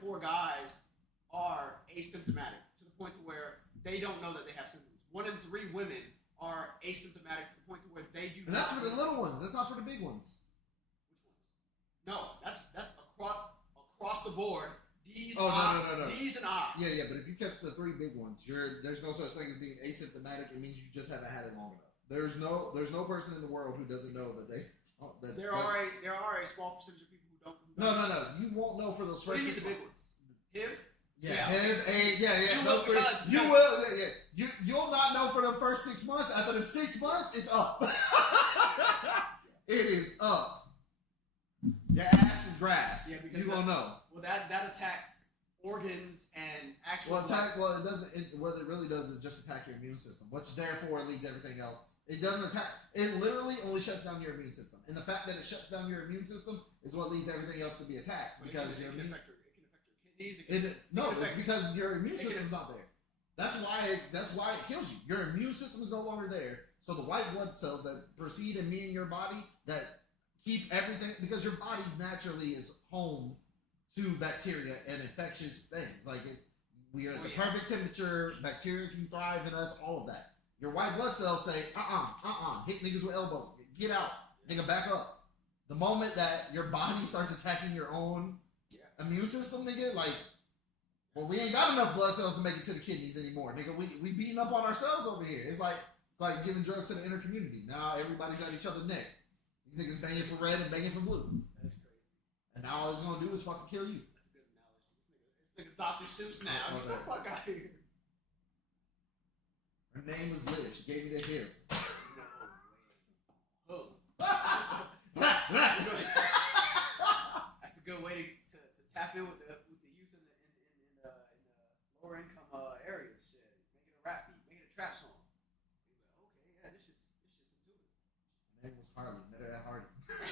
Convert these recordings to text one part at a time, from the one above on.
4 guys are asymptomatic to the point to where they don't know that they have symptoms. 1 in 3 women are asymptomatic to the point to where they do. And that's for the little ones. That's not for the big ones. Which ones? No, that's across the board. D's, no. D's and I's. Yeah, but if you kept the 3 big ones, there's no such thing as being asymptomatic. It means you just haven't had it long enough. There's no person in the world who doesn't know that they. There are a small percentage of people who don't. No. You won't know for those first. What do you mean the big ones? HIV. Yeah, HIV, AIDS, yeah. You'll not know for the first 6 months. After the 6 months, it's up. It is up. Your ass is grass. Yeah, because you won't know. Well, that attacks organs and actual. Well, it doesn't. What it really does is just attack your immune system, which therefore leads everything else. It doesn't attack. It literally only shuts down your immune system, and the fact that it shuts down your immune system is what leads everything else to be attacked. Because it can affect your kidneys. It's because your immune system's not there. That's why it kills you. Your immune system is no longer there. So the white blood cells that proceed in me in your body that keep everything, because your body naturally is home to bacteria and infectious things. Like we are at the perfect temperature. Bacteria can thrive in us. All of that. Your white blood cells say, hit niggas with elbows. Get out. Nigga, back up. The moment that your body starts attacking your own immune system, nigga, like, well, we ain't got enough blood cells to make it to the kidneys anymore. Nigga, we beating up on ourselves over here. It's like giving drugs to the inner community. Now everybody's at each other's neck. These niggas banging for red and banging for blue. That's crazy. And now all it's gonna do is fucking kill you. That's a good analogy. This nigga's Dr. Seuss now. Get the fuck out of here. Her name was Liv. She gave me the hip. No way. That's a good way to tap in with the youth in the lower income areas. Shit, making a rap beat, making a trap song. Like, okay, yeah, this shit's into it. Her name was Harley. Met her at Hardy's. Get the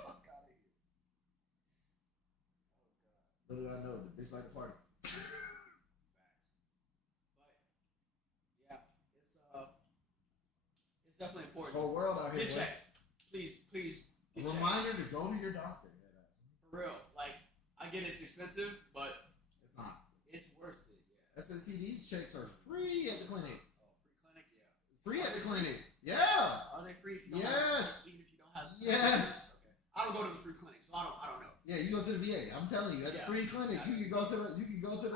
fuck out of here. Oh god. Little did I know, the bitch like to party. Definitely important. The whole world out here. Get checked. Please. A reminder to go to your doctor. For real. Like, I get it's expensive, but it's not. It's worth it, yeah. SATD checks are free at the clinic. Oh, free clinic? Yeah. Free at the clinic. Yeah. Are they free if you don't have even if you don't have Yes. Okay. I don't go to the free clinic, so I don't know. Yeah, you go to the VA. I'm telling you, at the free clinic, you can go to the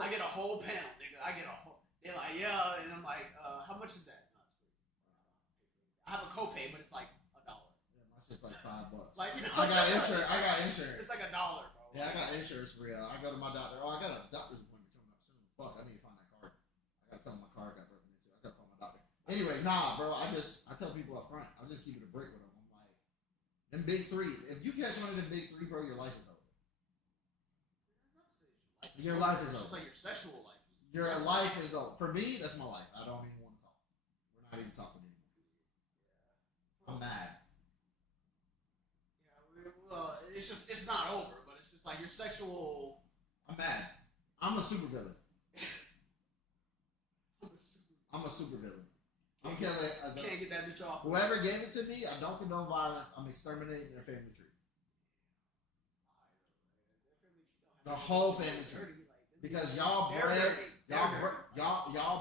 I get a whole panel, nigga. They're like, yeah, and I'm like, how much is that? I have a copay, but it's like $1. Yeah, my shit's like $5. Like, you know, I got insurance. It's like $1, bro. Yeah, I got insurance for real. I go to my doctor. Oh, I got a doctor's appointment coming up soon. Fuck, I need to find that card. I gotta tell my card got broken into. I gotta call my doctor. Anyway, nah, bro. I tell people up front. I'll just keep it a break with them. I'm like, them big 3. If you catch one of them big 3, bro, your life is over. Your life is over. It's just like your sexual life. Your life is over. For me, that's my life. I don't even want to talk. We're not even talking anymore. I'm mad. Yeah, well, it's not over, but it's just like your sexual. I'm mad. I'm a supervillain. I'm a supervillain. I'm killing. Can't get that bitch off. Whoever gave it to me, I don't condone violence. I'm exterminating their family tree. The whole family tree. Because y'all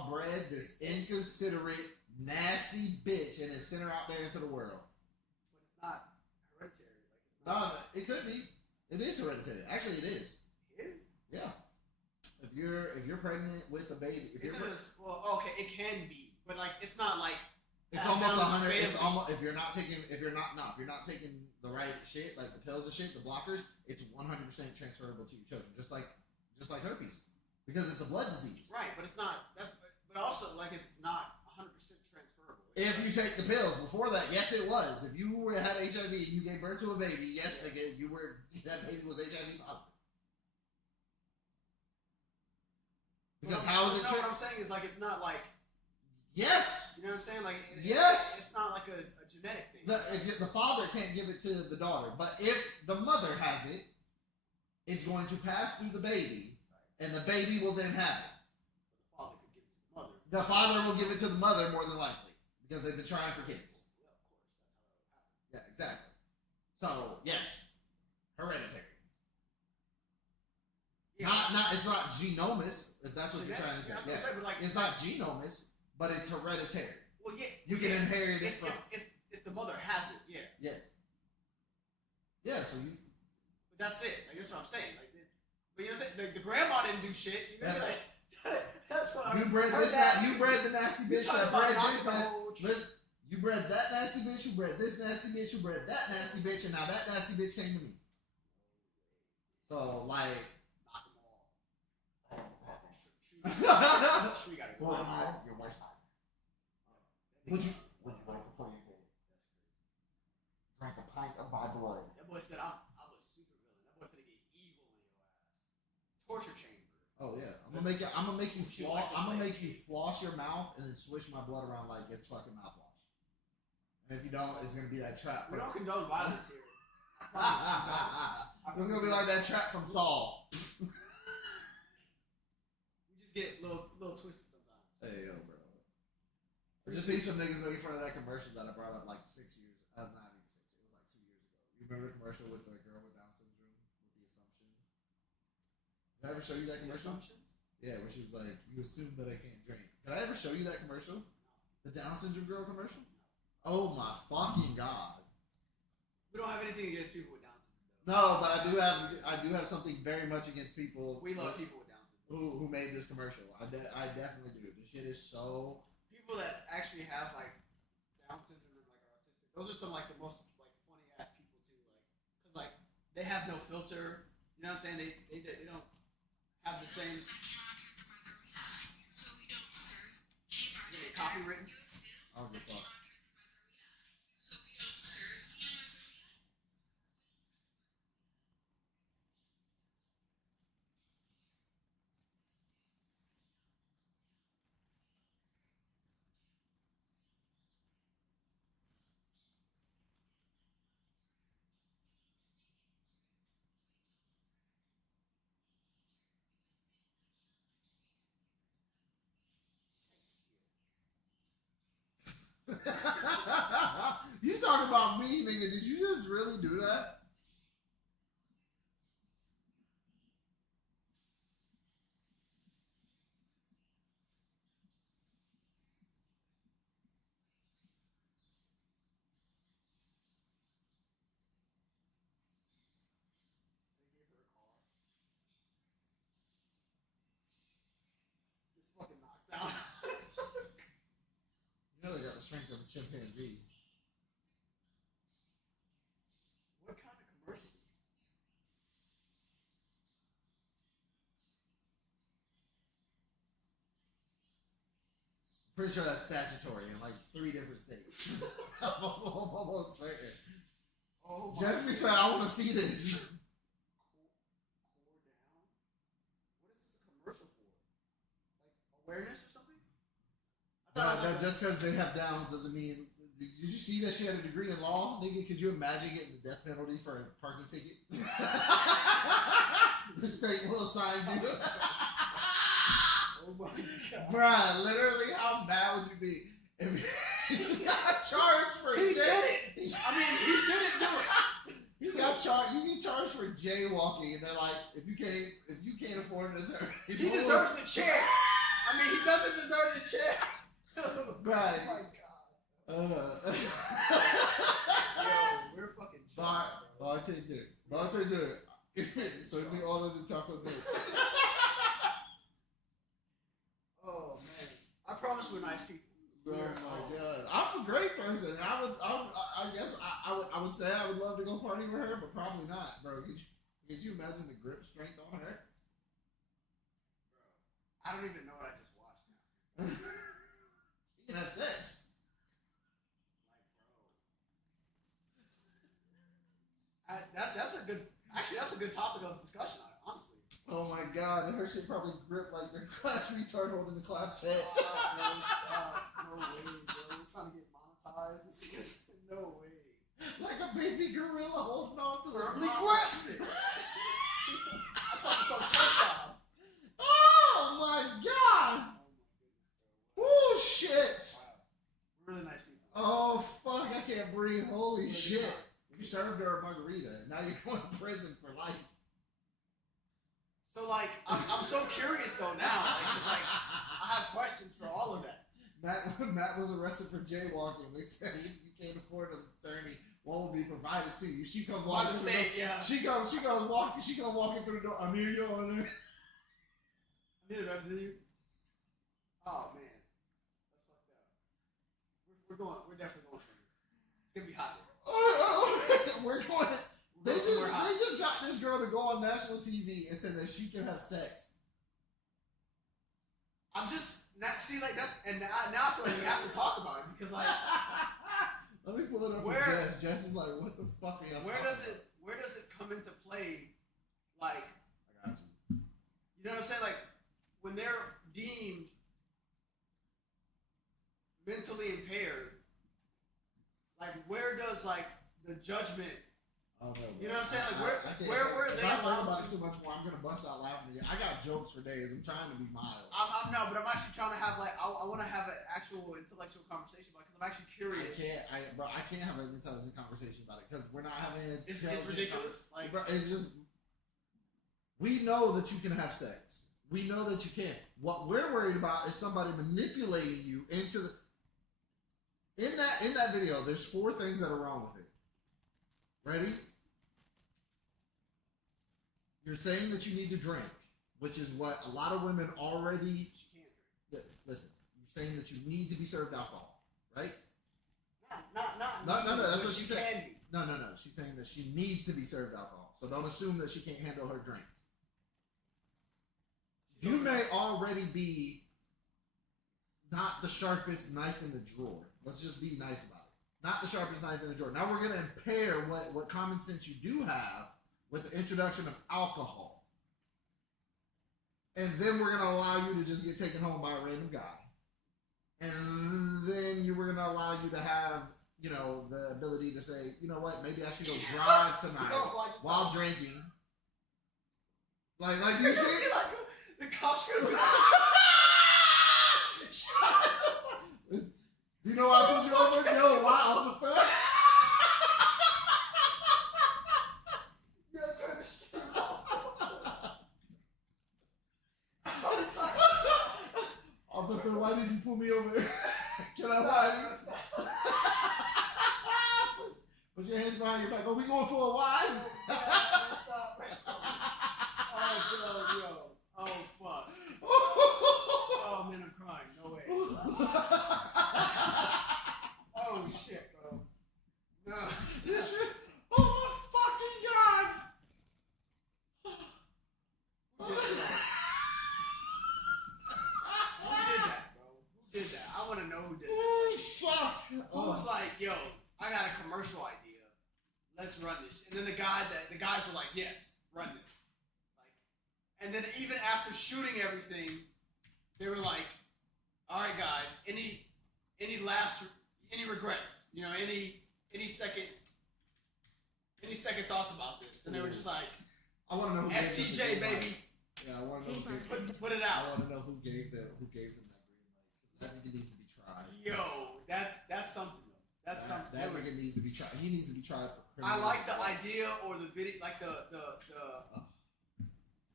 bred this inconsiderate, nasty bitch and then sent her out there into the world. But it's not hereditary. It could be. It is hereditary. Actually, it is. Yeah. If you're pregnant with a baby, okay, it can be, but like it's not like it's almost 100. It's almost if you're not taking the right shit, like the pills and shit, the blockers, it's 100% transferable to your children, just like herpes, because it's a blood disease. Right, but it's not. But also like it's not 100% transferable. If you take the pills before that, yes, it was. If you had HIV, you gave birth to a baby, yes, nigga, that baby was HIV positive. Because how is it? What I'm saying is like it's not like. Yes. You know what I'm saying? Like yes. It's not like a genetic thing. The father can't give it to the daughter, but if the mother has it, it's going to pass through the baby, and the baby will then have it. The father could give it to the mother. The father will give it to the mother more than likely because they've been trying for kids. Yeah, of course. Yeah, That's how that would happen. exactly. So yes, hereditary. Not it's not genomous, if that's what you're trying to say. Yeah. Like, it's not genomous, but it's hereditary. Well, yeah. You can inherit it from... If the mother has it, yeah. Yeah. Yeah, so you... But that's it. Like, that's what I'm saying. Like, but you know what I'm saying? The grandma didn't do shit. You're gonna be like... That's what you bred this. You bred the nasty bitch. You bred that nasty bitch. You bred this nasty bitch. You bred that nasty bitch, and now that nasty bitch came to me. So like, knock them all. Your worst time. Would you like to play your game? Drink a pint of my blood. That boy said I'm a super villain. That boy's gonna get evil in your ass. Torture chamber. Oh yeah, I'm gonna make you floss your mouth and then swish my blood around like it's fucking mouthwash. And if you don't, it's gonna be that trap. We don't condone violence here. It's gonna be like that trap from Saul. We just get little twisted sometimes. Hey yo, bro. I just see some niggas making fun of that commercial that I brought up like 6 years. Not even 6. It was like 2 years ago. You remember the commercial with the girl with Down syndrome with the assumptions? Did I ever show you that commercial? Yeah, where she was like, "You assume that I can't drink." Did I ever show you that commercial? The Down syndrome girl commercial? Oh my fucking god! We don't have anything against people with Down syndrome. No, but I do have something very much against people. We love people with Down syndrome. Who made this commercial? I definitely do. This shit is so. People that actually have like Down syndrome and like are autistic. Those are some like the most like funny ass people too. Like, cause like they have no filter. You know what I'm saying? They don't have the same. Copywritten. I don't give a fuck. You talking about me, nigga? Did you just really do that? It's fucking knocked out. You know they got the strength of a chimpanzee. What kind of commercial? Pretty sure that's statutory in like 3 different states. I'm almost certain. Oh my Jasmine said, "I want to see this." Core down. What is this a commercial for? Like awareness or something? Just because they have downs doesn't mean. Did you see that she had a degree in law, nigga? Could you imagine getting the death penalty for a parking ticket? The state will assign you. Oh my god. Bruh, literally, how mad would you be if he got charged for He did it! I mean, he didn't do it. You got charged. You get charged for jaywalking, and they're like, if you can't afford an attorney, He deserves the chair. I mean, he doesn't deserve the chair. Right. Oh my god. Yo, we're fucking I can't do it. I can't do it. Send me all of the chocolate milk. Oh man, I promise we're nice people. Oh my god, I'm a great person. And I guess I would say I would love to go party with her, but probably not, bro. Could you imagine the grip strength on her? Bro, I don't even know what I just watched now. You can have sex. Like, bro, that's a good. Actually, that's a good topic of discussion. Honestly. Oh my god, and her shit probably grip like the class retard holding the class set. Stop. No way, bro. We're trying to get monetized. No way. Like a baby gorilla holding on to her. Firmly grasped it. I saw this on SpongeBob. Oh my god! Oh my goodness, bro. Oh shit! Wow. We're really nice people. Oh fuck, I can't breathe. Holy shit. You served her a margarita, and now you're going to prison for life. So like, like, I'm so curious though now. Like, it's like I have questions for all of that. Matt was arrested for jaywalking. They said you can't afford an attorney. One will be provided to you. She comes walking through the door. Yeah. She comes walking through the door. I'm here, yo. I'm here, revenue. Oh man, that's fucked up. We're definitely going somewhere. It's gonna be hot there. We're going. They just got this girl to go on national TV and say that she can have sex. I'm just not see like that's and now I feel like we have to talk about it because like let me pull it up for Jess. Jess is like, what the fuck are y'all talking about? Where does it come into play? Like, I got you. You know what I'm saying? Like when they're deemed mentally impaired, like where does like the judgment? Oh, no, you know what I'm saying? Like where are they allowed to? Too much more, I'm gonna bust out laughing again. I got jokes for days. I'm trying to be mild. I'm actually trying to have like I want to have an actual intellectual conversation about it because I'm actually curious. I can't have an intelligent conversation about it because we're not having an It's ridiculous. Like, bro, it's just we know that you can have sex. We know that you can. What we're worried about is somebody manipulating you into the. In that video, there's 4 things that are wrong with it. Ready? You're saying that you need to drink, which is what a lot of women already. She can't drink. Listen, you're saying that you need to be served alcohol, right? No. That's what she said. Can be. No. She's saying that she needs to be served alcohol. So don't assume that she can't handle her drinks. You may already be not the sharpest knife in the drawer. Let's just be nice about it. Not the sharpest knife in the drawer. Now we're going to impair what common sense you do have with the introduction of alcohol. And then we're going to allow you to just get taken home by a random guy. And then we're going to allow you to have, the ability to say, you know what, maybe I should go drive tonight while drinking. Like you see? The cops are going to be You know why I put you over? Yo, wow. Officer, why did you pull me over? Can I lie? Put your hands behind your back. Are we going for a ride? Oh, fuck. Oh, man, I'm crying. No way. Oh, shit, bro. No. This shit. Oh, my fucking God. Who did that, bro? Who did that? I want to know who did that. Oh, fuck. Who was like, yo, I got a commercial idea. Let's run this. And then the guys were like, yes, run this. And then even after shooting everything, they were like, all right, guys, any regrets? Any second thoughts about this? And they were just like, I want to know who FTJ, baby. Yeah, I want to know who gave them. Put it out. I want to know who gave them that green light. That nigga needs to be tried. Yo, that's something. That's something. That nigga needs to be tried. He needs to be tried for criminal. I like the idea or the video, like the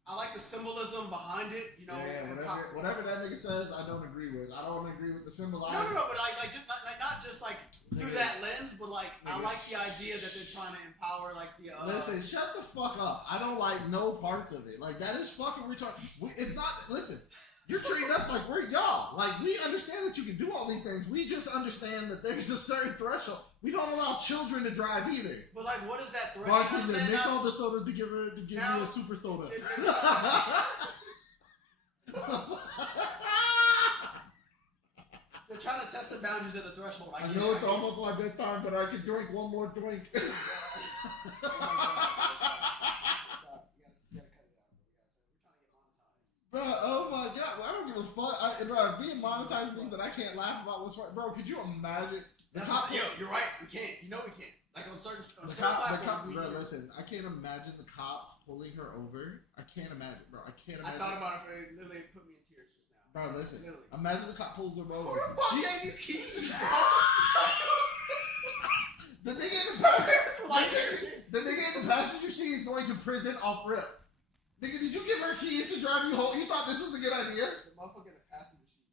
I like the symbolism behind it, Yeah, whatever that nigga says, I don't agree with. I don't agree with the symbolism. No, but like just not just like through that lens, but like I like the idea that they're trying to empower like the. Listen, shut the fuck up. I don't like no parts of it. Like that is fucking retarded. It's not. Listen, you're treating us like we're y'all. Like we understand that you can do all these things. We just understand that there's a certain threshold. We don't allow children to drive either. But like, what is that threshold? Bartender, mix all the soda to give you a super soda. They're trying to test the boundaries of the threshold. I know it's almost my bedtime, but I can drink one more drink. Bro, oh my God, I don't give a fuck. Bro, being monetized means that I can't laugh about what's right. Bro, could you imagine? You're right. We can't. We can't. Like on certain platforms. Bro, listen, I can't imagine the cops pulling her over. I can't imagine, bro. I can't imagine. I thought about it. It literally put me in tears just now. Bro, listen. Literally. Imagine the cop pulls her over. Who the fuck gave you keys? The nigga in the passenger seat is going to prison off rip. Nigga, did you give her keys to drive you home? You thought this was a good idea? The motherfucker in the passenger seat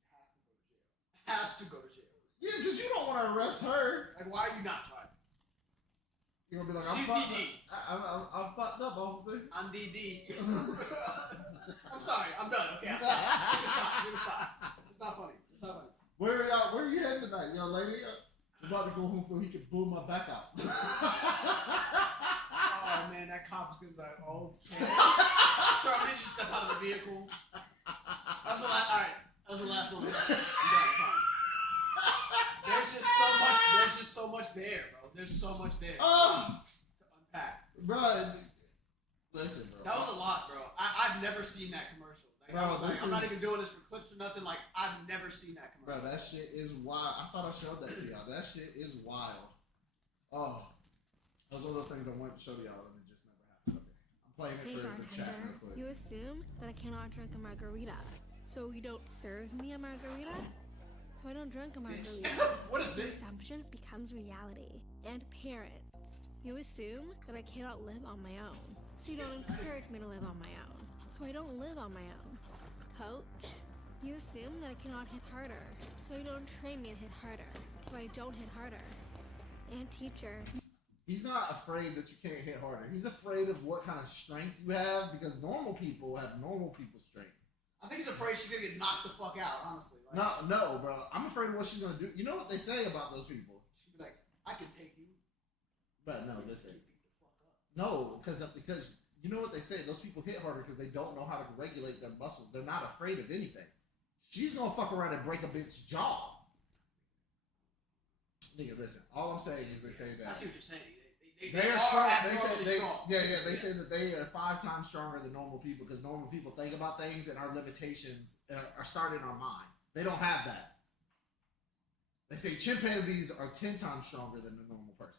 has to go to jail. Yeah, because you don't want to arrest her. Like, why are you not driving? You're gonna be like, I'm She's fucked DD. up. I'm fucked up, officer. I'm DD. I'm sorry. I'm done. Okay, I'll stop. Give it a stop. It's not funny. It's not funny. Where are you heading tonight, young lady? I'm about to go home so he can blow my back out. Oh man, that cop is gonna be like, okay. Sir, I need you to step out of the vehicle. That's what alright. That's the last one. I'm done, I promise. There's just so much there, bro. There's so much there to unpack. Bro, listen, bro. That was a lot, bro. I've never seen that commercial. Like, bro, I'm not even doing this for clips or nothing. Like, I've never seen that commercial. Bro, that shit is wild. I thought I showed that to y'all. That shit is wild. Oh. That was one of those things I wanted to show y'all and it just never happened. Okay. I'm playing it Hey, for the chat bartender, real quick. you assume that I cannot drink a margarita, so you don't serve me a margarita? So I don't drink a margarita. What is The this? assumption becomes reality. And parents, you assume that I cannot live on my own, so you don't encourage me to live on my own, so I don't live on my own. Coach, you assume that I cannot hit harder, so you don't train me to hit harder, so I don't hit harder. And teacher, He's not afraid that you can't hit harder. He's afraid of what kind of strength you have because normal people have normal people's strength. I think he's afraid she's gonna get knocked the fuck out, honestly. Like, No, bro. I'm afraid of what she's gonna do. You know what they say about those people? she'd be like, I can take you. But no, listen. Beat the fuck up. No, because you know what they say. Those people hit harder because they don't know how to regulate their muscles. They're not afraid of anything. She's gonna fuck around and break a bitch's jaw. Nigga, listen. All I'm saying is they say that. I see what you're saying. They are strong. abnormally strong. They say that they are 5 times stronger than normal people because normal people think about things and our limitations are started in our mind. They don't have that. They say chimpanzees are 10 times stronger than the normal person.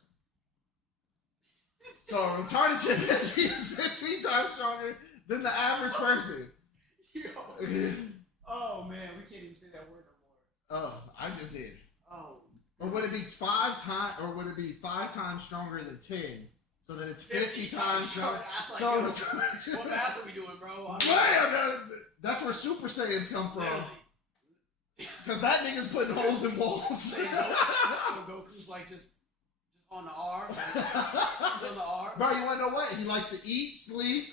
So a retarded chimpanzee is 15 times stronger than the average person. Oh man, we can't even say that word no more. Oh, I just did. Oh. Or would it be 5 times? Or would it be 5 times stronger than 10? So that it's 50 times stronger. That's So like, what math are we doing, bro? that's where Super Saiyans come from. Literally. Because that nigga's putting holes in walls. So Goku's like just on the R. Like, he's on the R. Bro, you want to know what? He likes to eat, sleep,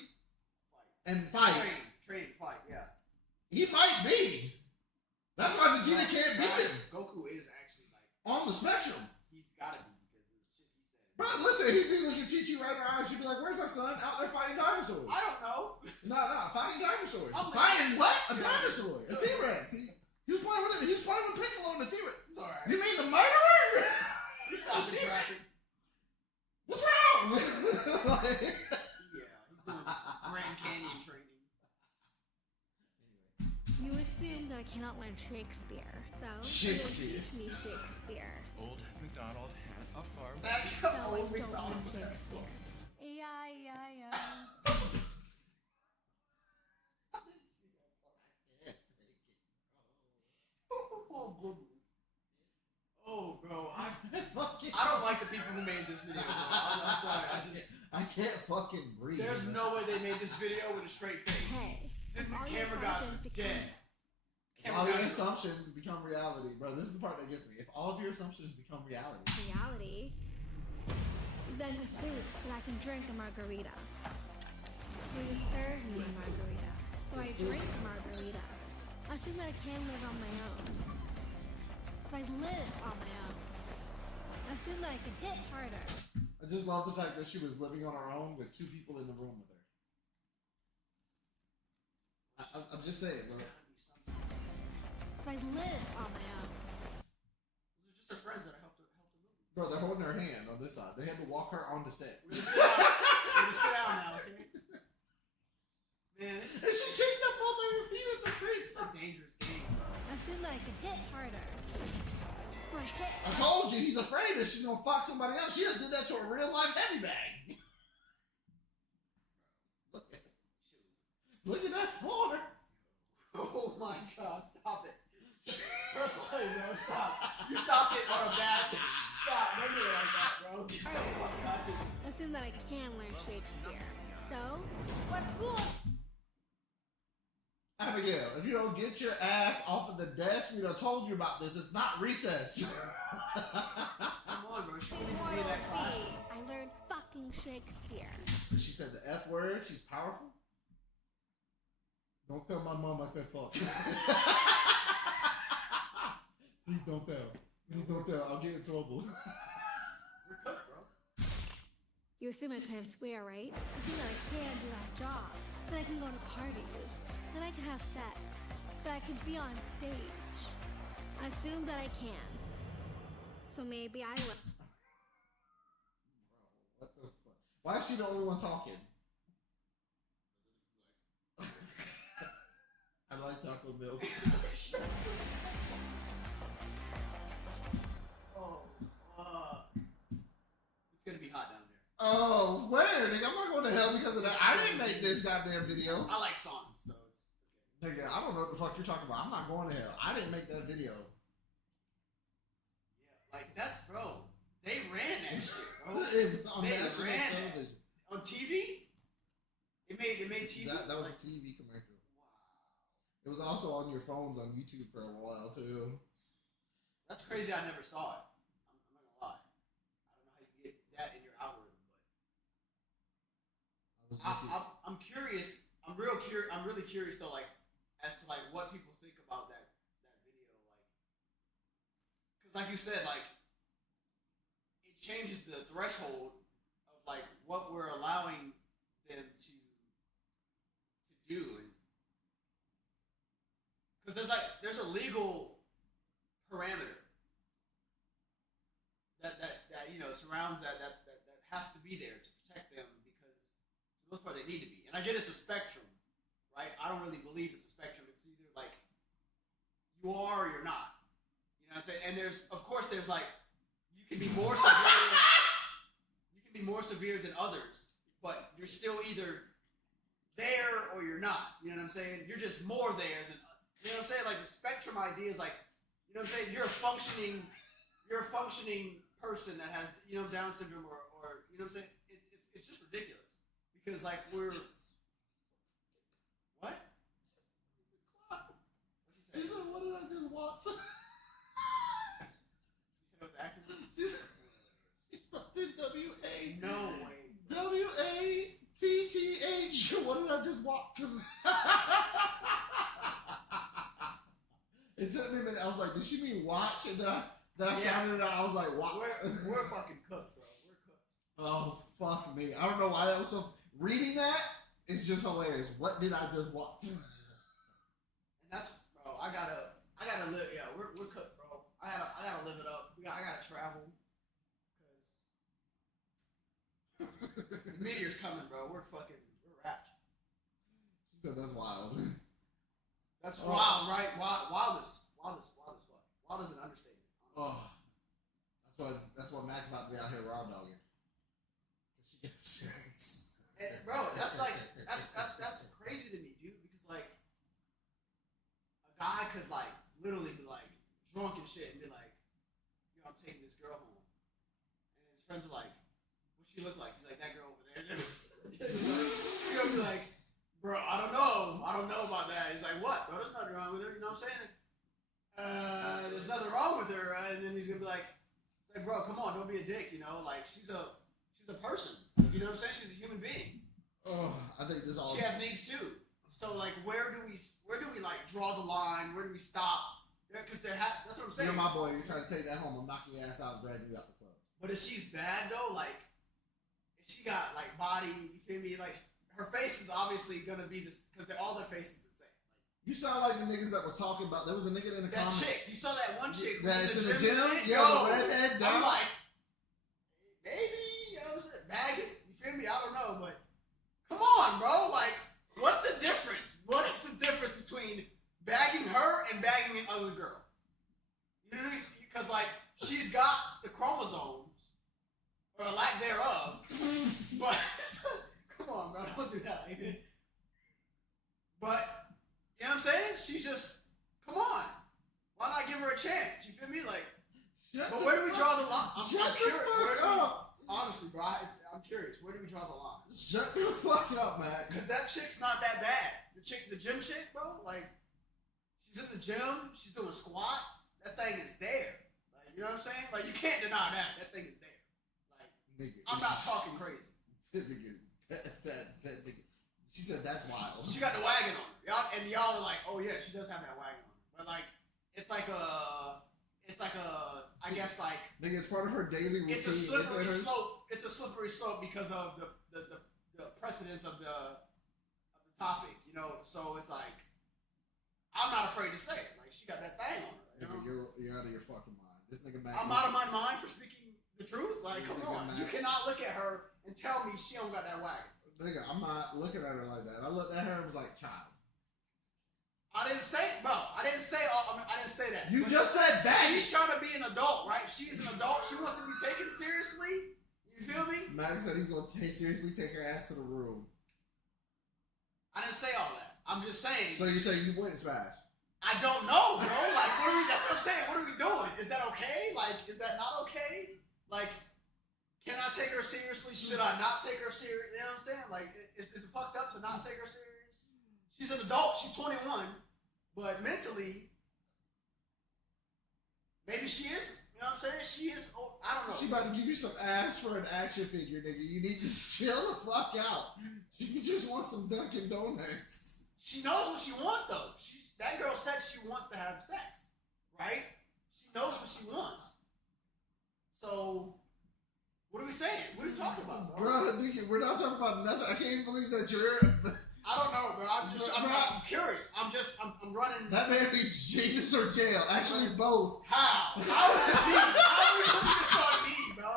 and fight. Train, fight, yeah. He might be. That's why Vegeta can't beat him. Goku is actually like On the spectrum. he's gotta be because of the shit he said. Bro, listen, he'd be looking at Chi-Chi right in her eyes. She'd be like, where's our son? Out there fighting dinosaurs. I don't know. No, fighting dinosaurs. I'm Fighting what? A Yeah. dinosaur. A T-Rex. He was playing with it. He was playing with Piccolo and the T-Rex. It's alright. You mean the murderer? He stopped the traffic. What's wrong? Like, Yeah, he's doing Grand Canyon training. you assume that I cannot learn Shakespeare, so Shakespeare. you don't teach me Shakespeare. Old MacDonald had a farm. So I Old don't learn McDonald. Shakespeare. Yeah. Oh, bro, I Fucking, don't like the people who made this video. Bro. I'm sorry, I can't fucking breathe. there's no way they made this video with a straight face. Hey, The all your camera got assumptions dead. If all your assumptions become reality, bro. This is the part that gets me. If all of your assumptions become reality, reality, then assume that I can drink a margarita. Will you serve me a margarita? So I drink a margarita. Assume that I can live on my own. So I live on my own. Assume that I can hit harder. I just love the fact that she was living on her own with 2 people in the room with her. I'm just saying, bro. So I live on my own. Those are just her friends that helped her move. Bro, they're holding her hand on this side. They had to walk her on the set. We're gonna sit down now, okay? Man, this And she kicked up both of her feet at the same is a time. dangerous game. Assume that I can hit harder. So I hit. I told you, he's afraid that she's gonna fuck somebody else. She just did that to a real life heavy bag. Look at that floor. Oh my god, stop it. First play, bro, stop. You stopped it on a bad. Stop, don't do it like that, bro. Get the fuck out of here. Assume that I can learn Shakespeare. So, what fool? Abigail, if you don't get your ass off of the desk, we done told you about this. It's not recess. Come on, bro. She didn't Immortal be in that class. fee. I learned fucking Shakespeare. She said the F word. She's powerful. Don't tell my mom I said fuck. Please don't tell. Please don't tell. I'll get in trouble. We're cooked, bro. You assume I can't swear, right? Assume that I can do that job. That I can go to parties. That I can have sex. That I can be on stage. Assume that I can. So maybe I will. What the fuck? Why is she the only one talking? I like chocolate milk. Oh, it's gonna be hot down there. Oh, where, nigga? I'm not going to hell because of that. I didn't make this goddamn video. I like saunas, so it's okay. Nigga, I don't know what the fuck you're talking about. I'm not going to hell. I didn't make that video. Yeah, like that's bro. They ran that shit, bro. On They national ran that. television. On TV. It made TV. That was like, a TV commercial. wow. It was also on your phones on YouTube for a while too. That's crazy. I never saw it. I'm not gonna lie. I don't know how you get that in your algorithm, but I'm curious. I'm really curious though, like as to like what people think about that video, like because like you said, like it changes the threshold of like what we're allowing them to do, because there's a legal parameter that surrounds that has to be there to protect them, because for the most part they need to be. And I get it's a spectrum, right? I don't really believe it's a spectrum. It's either like you are or you're not. You know what I'm saying? And there's like you can be more severe than others, but you're still either there or you're not. You know what I'm saying? You're just more there than, you know what I'm saying? Like the spectrum idea is like, you know what I'm saying? You're a functioning person that has, you know, Down syndrome or you know what I'm saying? It's just ridiculous, because like we're what? She said, "What did I just watch?" You said it was accident? She spelled it W-A. No way. W-A-T-T-H. What did I just watch? It took me a minute. I was like, did she mean watch? And then I sounded it out. I was like, watch. We're fucking cooked, bro. We're cooked. Oh, fuck me. I don't know why that was so... Reading that is just hilarious. What did I just watch? And that's, bro, I gotta live, yeah, we're cooked, bro. I gotta live it up. I gotta travel. Because the meteor's coming, bro. We're wrapped. She said that's wild. That's wild, right? Wild as fuck. Wild is an understatement. Oh, that's what Matt's about to be out here raw dogging. And, bro, that's crazy to me, dude. Because like a guy could like literally be like drunk and shit and be like, yo, I'm taking this girl home, and his friends are like, what she look like? He's like, that girl over there. You're gonna be like, bro, I don't know about that. He's like, what, bro? There's nothing wrong with her. You know what I'm saying? There's nothing wrong with her. And then he's gonna be like, it's like, bro, come on, don't be a dick. You know, like she's a person. You know what I'm saying? She's a human being. Oh, I think this all. She has needs too. So like, where do we like draw the line? Where do we stop? Because that's what I'm saying. You're my boy. You're trying to take that home. I'm knocking your ass out and dragging you out the club. But if she's bad though, like if she got like body, you feel me? Like her face is obviously gonna be this, because all their faces the same. Like, You sound like the niggas that was talking about. There was a nigga in the that comments. chick, you saw that one chick That's who's in the gym. and shit? Yeah, Yo, the redhead. I'm like, maybe, you know what I'm saying? Bag it. You feel me? I don't know, but come on, bro. Like, what's the difference? What is the difference between bagging her and bagging another girl? You know what I mean? Because like she's got the chromosomes, or a lack thereof. But come on, bro, don't do that. But you know what I'm saying? She's just, come on. Why not give her a chance? You feel me? Like, but where do we draw the line? I'm curious. Honestly, bro, I'm curious. Where do we draw the line? Shut the fuck up, man. Because that chick's not that bad. The the gym chick, bro. Like, she's in the gym, she's doing squats. That thing is there. Like, you know what I'm saying? Like, you can't deny that. That thing is there. Like, Nigga, I'm not talking crazy. that nigga. She said that's wild. She got the wagon on her. Y'all are like, oh yeah, she does have that wagon on her. But like, it's like a, I guess like. Nigga, it's part of her daily routine. It's a slippery slope. It's a slippery slope because of the precedence of the topic, you know. So it's like, I'm not afraid to say it. Like, she got that thing on her. You know? You're out of your fucking mind. This nigga Mac. I'm out of my mind for speaking the truth. Like, come on, you cannot look at her and tell me she don't got that wagon. Nigga, I'm not looking at her like that. I looked at her and was like, child. I didn't say, bro. I didn't say that. You just said that. She's trying to be an adult, right? She's an adult. She wants to be taken seriously. You feel me? Max said he's gonna seriously take her ass to the room. I didn't say all that. I'm just saying. So you say you wouldn't smash? I don't know, bro. Like, that's what I'm saying. What are we doing? Is that okay? Like, is that not okay? Like, can I take her seriously? Should I not take her serious? You know what I'm saying? Like, is it fucked up to not take her serious? She's an adult. She's 21. But mentally, maybe she is. You know what I'm saying? She is. Oh, I don't know. She about to give you some ass for an action figure, nigga. You need to chill the fuck out. She just wants some Dunkin' Donuts. She knows what she wants, though. That girl said she wants to have sex, right? She knows what she wants. So, what are we saying? What are you talking about, bro? Bro, nigga, we're not talking about nothing. I can't even believe that you're. I don't know, bro. I'm curious. I'm running. That man needs Jesus or jail. Actually, both. How? How is it me? How are we putting this on me, bro?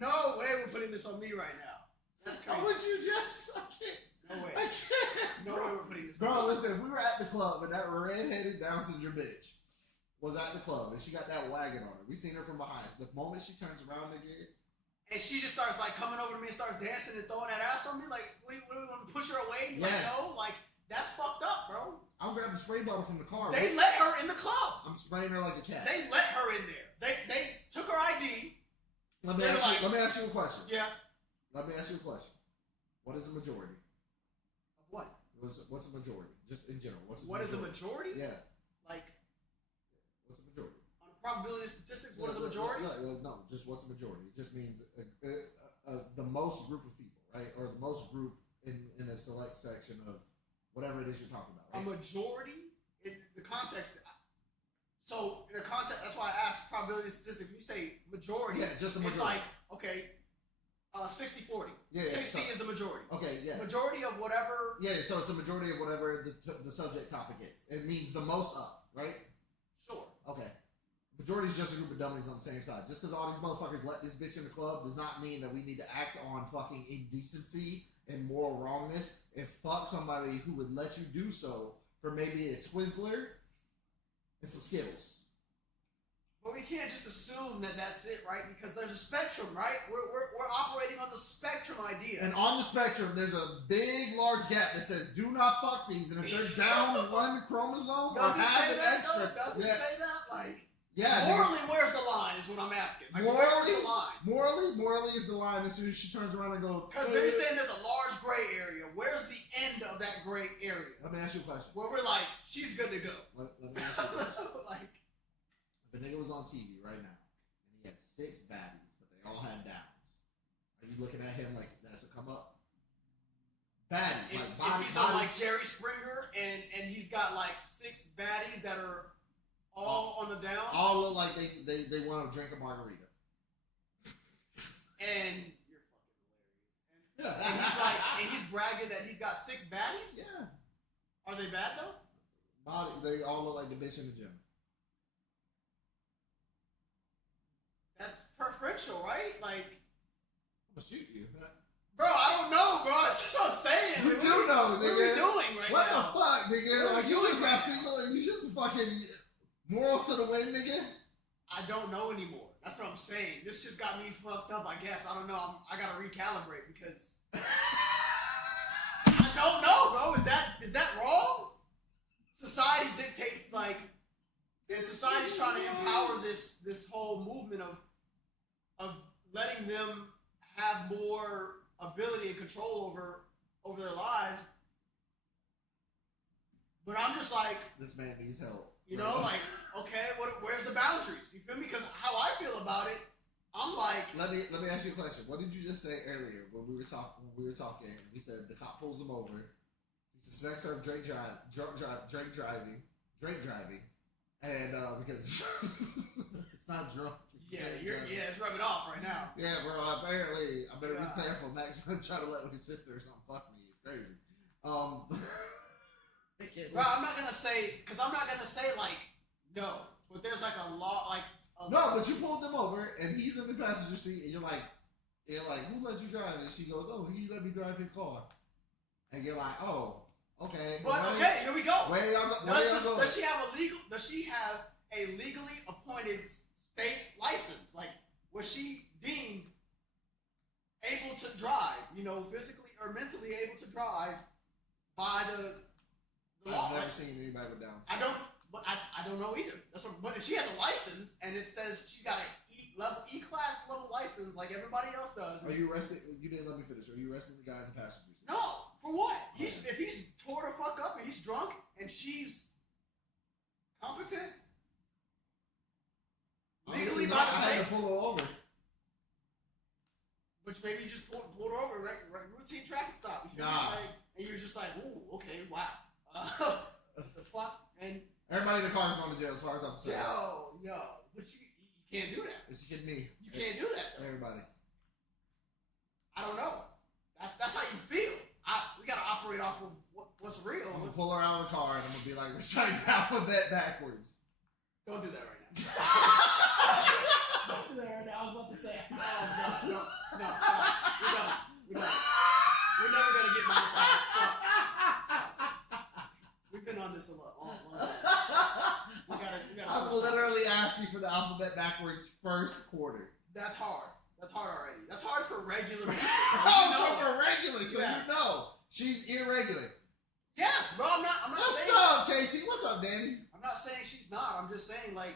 No way we're putting this on me right now. That's crazy. How would you just? I can't. No way. I can't. No way we're putting this on Bro, me. listen, if we were at the club and that red-headed Down syndrome bitch was at the club and she got that wagon on her, we seen her from behind. The moment she turns around again, and she just starts like coming over to me and starts dancing and throwing that ass on me, like, what do we want to push her away? Yes. Like, no, like, that's fucked up, bro. I'll grab the spray bottle from the car. They let her in the club. I'm spraying her like a cat. They let her in there. They took her ID. Let me ask you a question. Yeah. Let me ask you a question. What is a majority? Of what? What's a majority? Just in general. What is a majority? Yeah. Like, what's a majority? On probability of statistics, what is a majority? No, just what's a majority? It just means the most group of people, right? Or the most group in a select section of whatever it is you're talking about, right? A majority? In the context. So, in the context, that's why I asked probability of statistics. You say majority. Yeah, just a majority. It's like, okay, 60-40. Yeah, 60 is the majority. Okay, yeah. Majority of whatever. Yeah, so it's a majority of whatever the subject topic is. It means the most of, right? Sure. Okay. Majority is just a group of dummies on the same side. Just because all these motherfuckers let this bitch in the club does not mean that we need to act on fucking indecency and moral wrongness and fuck somebody who would let you do so for maybe a Twizzler and some Skittles. But we can't just assume that that's it, right? Because there's a spectrum, right? We're operating on the spectrum idea. And on the spectrum, there's a big, large gap that says, do not fuck these. And if they're down one chromosome or have an extra. Does it say that? Like, yeah. Morally, where's the line is what I'm asking. Like, where's the line? Morally is the line as soon as she turns around and goes. Because they're saying there's a large gray area. Where's the end of that gray area? Let me ask you a question. Where we're like, she's good to go. Let me ask you a question. Like, if a nigga was on TV right now and he had 6 baddies, but they all had downs, are you looking at him like that's a come up? Baddies, if body, he's on like Jerry Springer and he's got like 6 baddies that are all on the down, all look like they want to drink a margarita. And you're fucking hilarious. And he's bragging that he's got 6 baddies. Yeah. Are they bad though? They all look like the bitch in the gym. That's preferential, right? Like, I'm gonna shoot you. Bro, I don't know, bro. That's just what I'm saying. You do know, nigga. What are we doing right what now? What the fuck, nigga? Like, you just got right single and you just fucking morals to the wind, nigga? I don't know anymore. That's what I'm saying. This just got me fucked up, I guess. I don't know. I gotta recalibrate because I don't know, bro. Is that wrong? Society dictates, like, and society's trying to empower this whole movement of letting them have more ability and control over their lives. But I'm just like, This man needs help. you know, like, okay, where's the boundaries? You feel me? Because how I feel about it, I'm like, let me ask you a question. What did you just say earlier when we were talking? We said the cop pulls him over. He suspects her of drink driving, and because it's not drunk. It's rubbing off right now. Yeah, bro. Apparently, I better be careful. Max gonna try to let my sister or something fuck me. It's crazy. Bro, I'm not gonna say like no, but there's like a law like. No, but you pulled him over, and he's in the passenger seat, and you're like, who let you drive? And she goes, oh, he let me drive his car. And you're like, oh, okay. But okay, here we go. Where y'all going? Does she have a legally appointed state license? Like, was she deemed able to drive? You know, physically or mentally able to drive by the law? I've never seen anybody with Down. I don't know either. But if she has a license and it says she got an E-class level license like everybody else does. Are you arresting? You didn't let me finish. Are you arresting the guy in the passenger seat? No. For what? If he's tore the fuck up and he's drunk and she's competent, legally by the state. I had to pull her over. But maybe you just pulled her over, right? Routine traffic stop. You feel me? Like, and you're just like, ooh, okay, wow. The fuck? And everybody in the car is going to jail as far as I'm concerned. Yo, but you can't do that. It's kidding me. You can't do that, though. Everybody. I don't know. That's how you feel. We gotta operate off of what's real. I'm gonna pull her out of the car and I'm gonna be like, recite the alphabet backwards. Don't do that right now. Don't do that right now. I was about to say, no, stop. We're done. We're never gonna get monetized. Stop. We've been on this a lot. We gotta. I'm literally asking for the alphabet backwards first quarter. That's hard. That's hard already. That's hard for regular people. For regular, so you know she's irregular. Yes, bro. I'm not What's saying. up, KT? What's up, Danny? I'm not saying she's not. I'm just saying like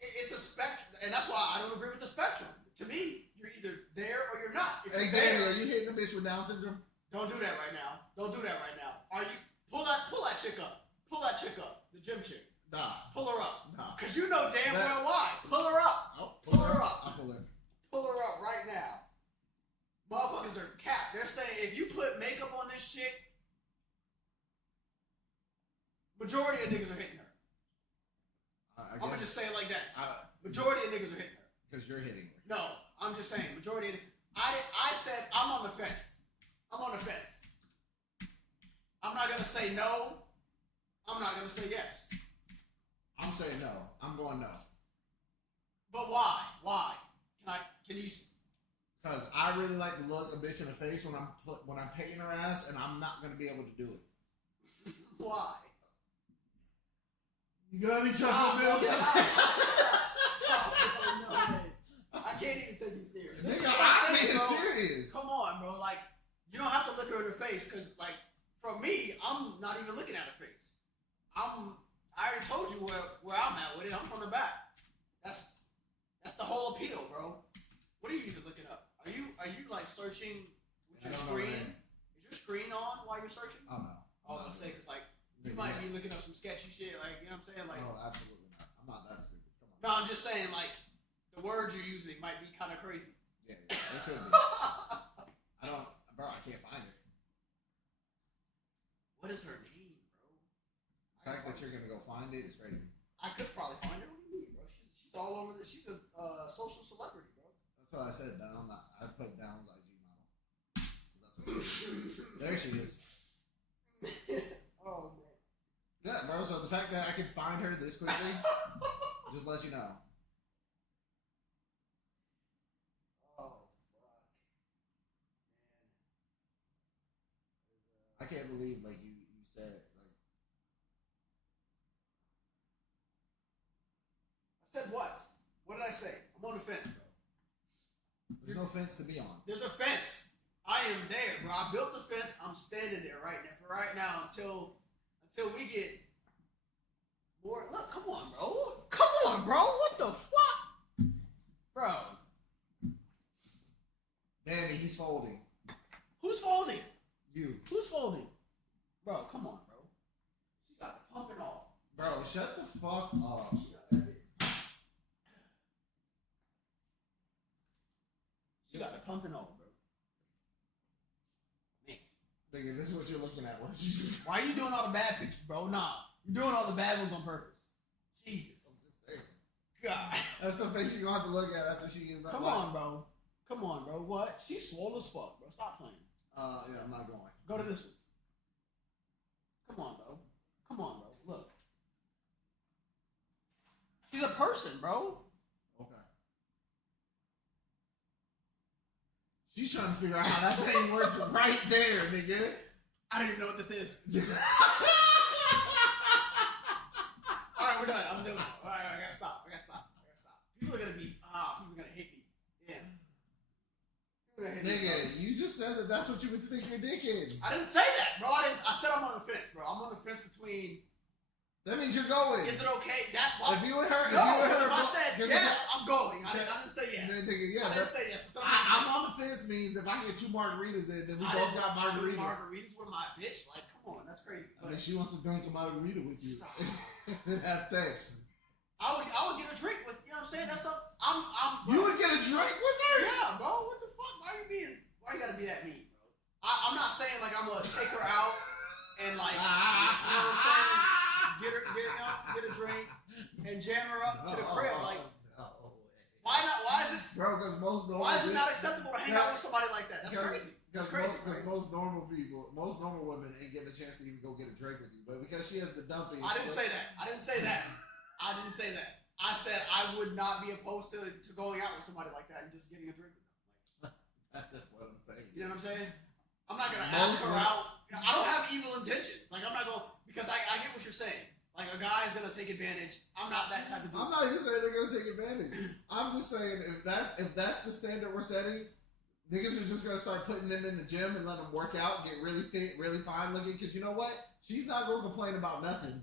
it's a spectrum, and that's why I don't agree with the spectrum. To me, you're either there or you're not. If Hey, you're Danny, there, are you hitting a bitch with Down syndrome? don't do that right now. Don't do that right now. Are you pull that chick up? Pull that chick up. The gym chick. Nah. Pull her up. Nah. Cause you know damn well why. Pull her up. I'll Pull her up. I'll pull her. Pull her up right now. Motherfuckers are capped. They're saying if you put makeup on this chick, majority of niggas are hitting her. I'm gonna just say it like that. Majority of niggas are hitting her. Because you're hitting her. No, I'm just saying majority of I said I'm on the fence. I'm on the fence. I'm not gonna say no. I'm not gonna say yes. I'm saying no. I'm going no. But why? Why? Can you? Because I really like to look a bitch in the face when I'm paying her ass, and I'm not gonna be able to do it. Why? You got any chocolate milk? Stop. No, I can't even take you serious. Nigga, I'm being serious. Come on, bro. Like, you don't have to look her in the face, because, like, for me, I'm not even looking at her face. I already told you where I'm at with it. I'm from the back. That's the whole appeal, bro. What are you even looking up? Are you like searching with your screen? Is your screen on while you're searching? Oh no. I was gonna say, because like you might be looking up some sketchy shit, like, you know what I'm saying? Like, no, absolutely not. I'm not that stupid. Come on. no, I'm just saying, like, the words you're using might be kind of crazy. Yeah, it could be. I can't find her. What is her name, bro? The fact that you're gonna go find it is crazy. I could probably find her. What do you mean, bro? She's all over. She's a social celebrity, bro. That's what I said. I put Down's IG model. That's what it is. There she is. Oh man. Yeah, bro. So the fact that I can find her this quickly just lets you know. Oh fuck, man. I can't believe like you said like. I said what? What did I say? I'm on the fence, bro. There's no fence to be on. There's a fence. I am there, bro. I built the fence. I'm standing there right now. For right now, until we get more. Look, come on, bro. Come on, bro. What the fuck, bro? Danny, he's folding. Who's folding? You. Who's folding? Bro, come on, bro. She got the pump and all. Bro, shut the fuck up. She got that bit. She got the pump and all, bro. Man. Nigga, this is what you're looking at. Why are you doing all the bad pictures, bro? Nah. You're doing all the bad ones on purpose. Jesus. I'm just saying. God. That's the face you're going to have to look at after she is not. Come on, bro. Come on, bro. What? She's swole as fuck, bro. Stop playing. Yeah, I'm not going. Go to this one. Come on, bro. Come on, bro. Look. She's a person, bro. Okay. She's trying to figure out how that thing works right there, nigga. I don't even know what this is. All right, we're done. I'm doing it. All right, I gotta stop. People are gonna be, people are gonna hate me. Yeah. People are gonna hate me. Nigga, you just said that that's what you would stick your dick in. I didn't say that, bro. I said I'm on the fence, bro. I'm on the fence between. That means you're going. Is it okay? If you and her, No, if I said yes, I'm going. I didn't say yes. Nigga, yeah, I didn't say yes. I'm on the fence means if I get 2 margaritas in, then we both got margaritas. 2 margaritas with my bitch? Like, come on, that's crazy. I mean, she wants to drink a margarita with you. Then have sex. I would get a drink with, you know what I'm saying? That's something. You would get a drink with her? Yeah, bro. What the fuck? Why you gotta be that mean, bro? I'm not saying like I'm gonna take her out and like, you know what I'm saying? Get a drink and jam her up to the crib. Like, why not? Why is this? Bro, because most normal. Why is it not acceptable to hang out with somebody like that? That's crazy. That's crazy. Because most normal women ain't getting a chance to even go get a drink with you. But because she has the dumping. I didn't say that. I didn't say that. I said I would not be opposed to going out with somebody like that and just getting a drink with them. Like, that's what I'm saying. You know what I'm saying? I'm not gonna ask her out. I don't have evil intentions. Like, I'm not going because I get what you're saying. Like, a guy's gonna take advantage. I'm not that type of dude. I'm not even saying they're gonna take advantage. I'm just saying if that's the standard we're setting, niggas are just gonna start putting them in the gym and let them work out, get really fit, really fine looking. Because you know what? She's not gonna complain about nothing.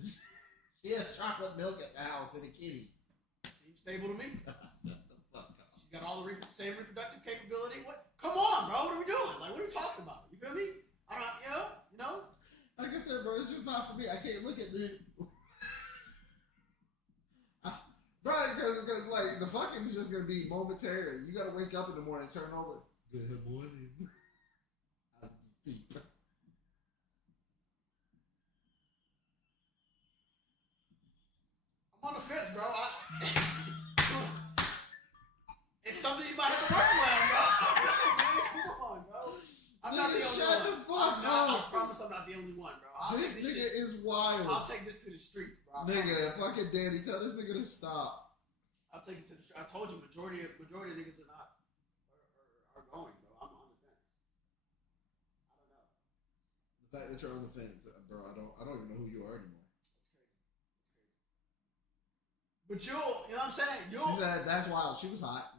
She has chocolate milk at the house and a kitty. Seems stable to me. She's got all the same reproductive capability. What? Come on, bro. What are we doing? Like, what are we talking about? You feel me? I don't. You know. Like I said, bro, it's just not for me. I can't look at the. Right, because like the fucking is just gonna be momentary. You gotta wake up in the morning, turn over. Good morning. I'm on the fence, bro. It's something you might have to work around, bro. Come on, bro. I'm not the only shut one. The fuck I promise I'm not the only one, bro. This nigga is wild. I'll take this to the streets, bro. Nigga, fucking Danny, tell this nigga to stop. I'll take it to the street. I told you, majority of niggas are not are going, bro. I'm on the fence. I don't know. The fact that you're on the fence, bro, I don't even know who you are anymore. That's crazy. But you know what I'm saying? She said that's wild. She was hot.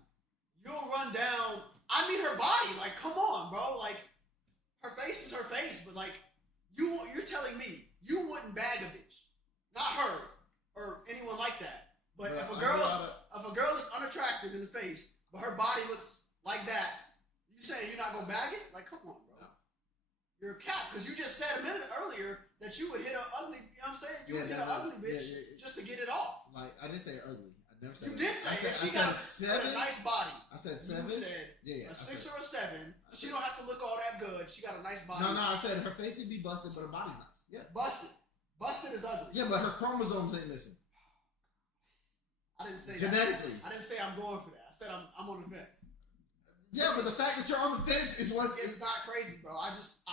You'll run down. I mean, her body. Like, come on, bro. Like, her face is her face, but like, you're telling me you wouldn't bag a bitch, not her or anyone like that. But if a girl is unattractive in the face, but her body looks like that, you saying you're not gonna bag it? Like, come on, bro. No. You're a cat because you just said a minute earlier that you would hit an ugly. You know what I'm saying? You would hit an ugly bitch just to get it off. Like, I didn't say ugly. I never said. You did say if she got a nice body. I said 7. You said a 6 or a 7. She don't have to look all that good. She got a nice body. No, I said her face would be busted, but her body's nice. Yeah, busted. Busted is ugly. Yeah, but her chromosomes ain't missing. I didn't say genetically. That. I didn't say I'm going for that. I said I'm on the fence. Yeah, but the fact that you're on the fence is what it's not crazy, bro. I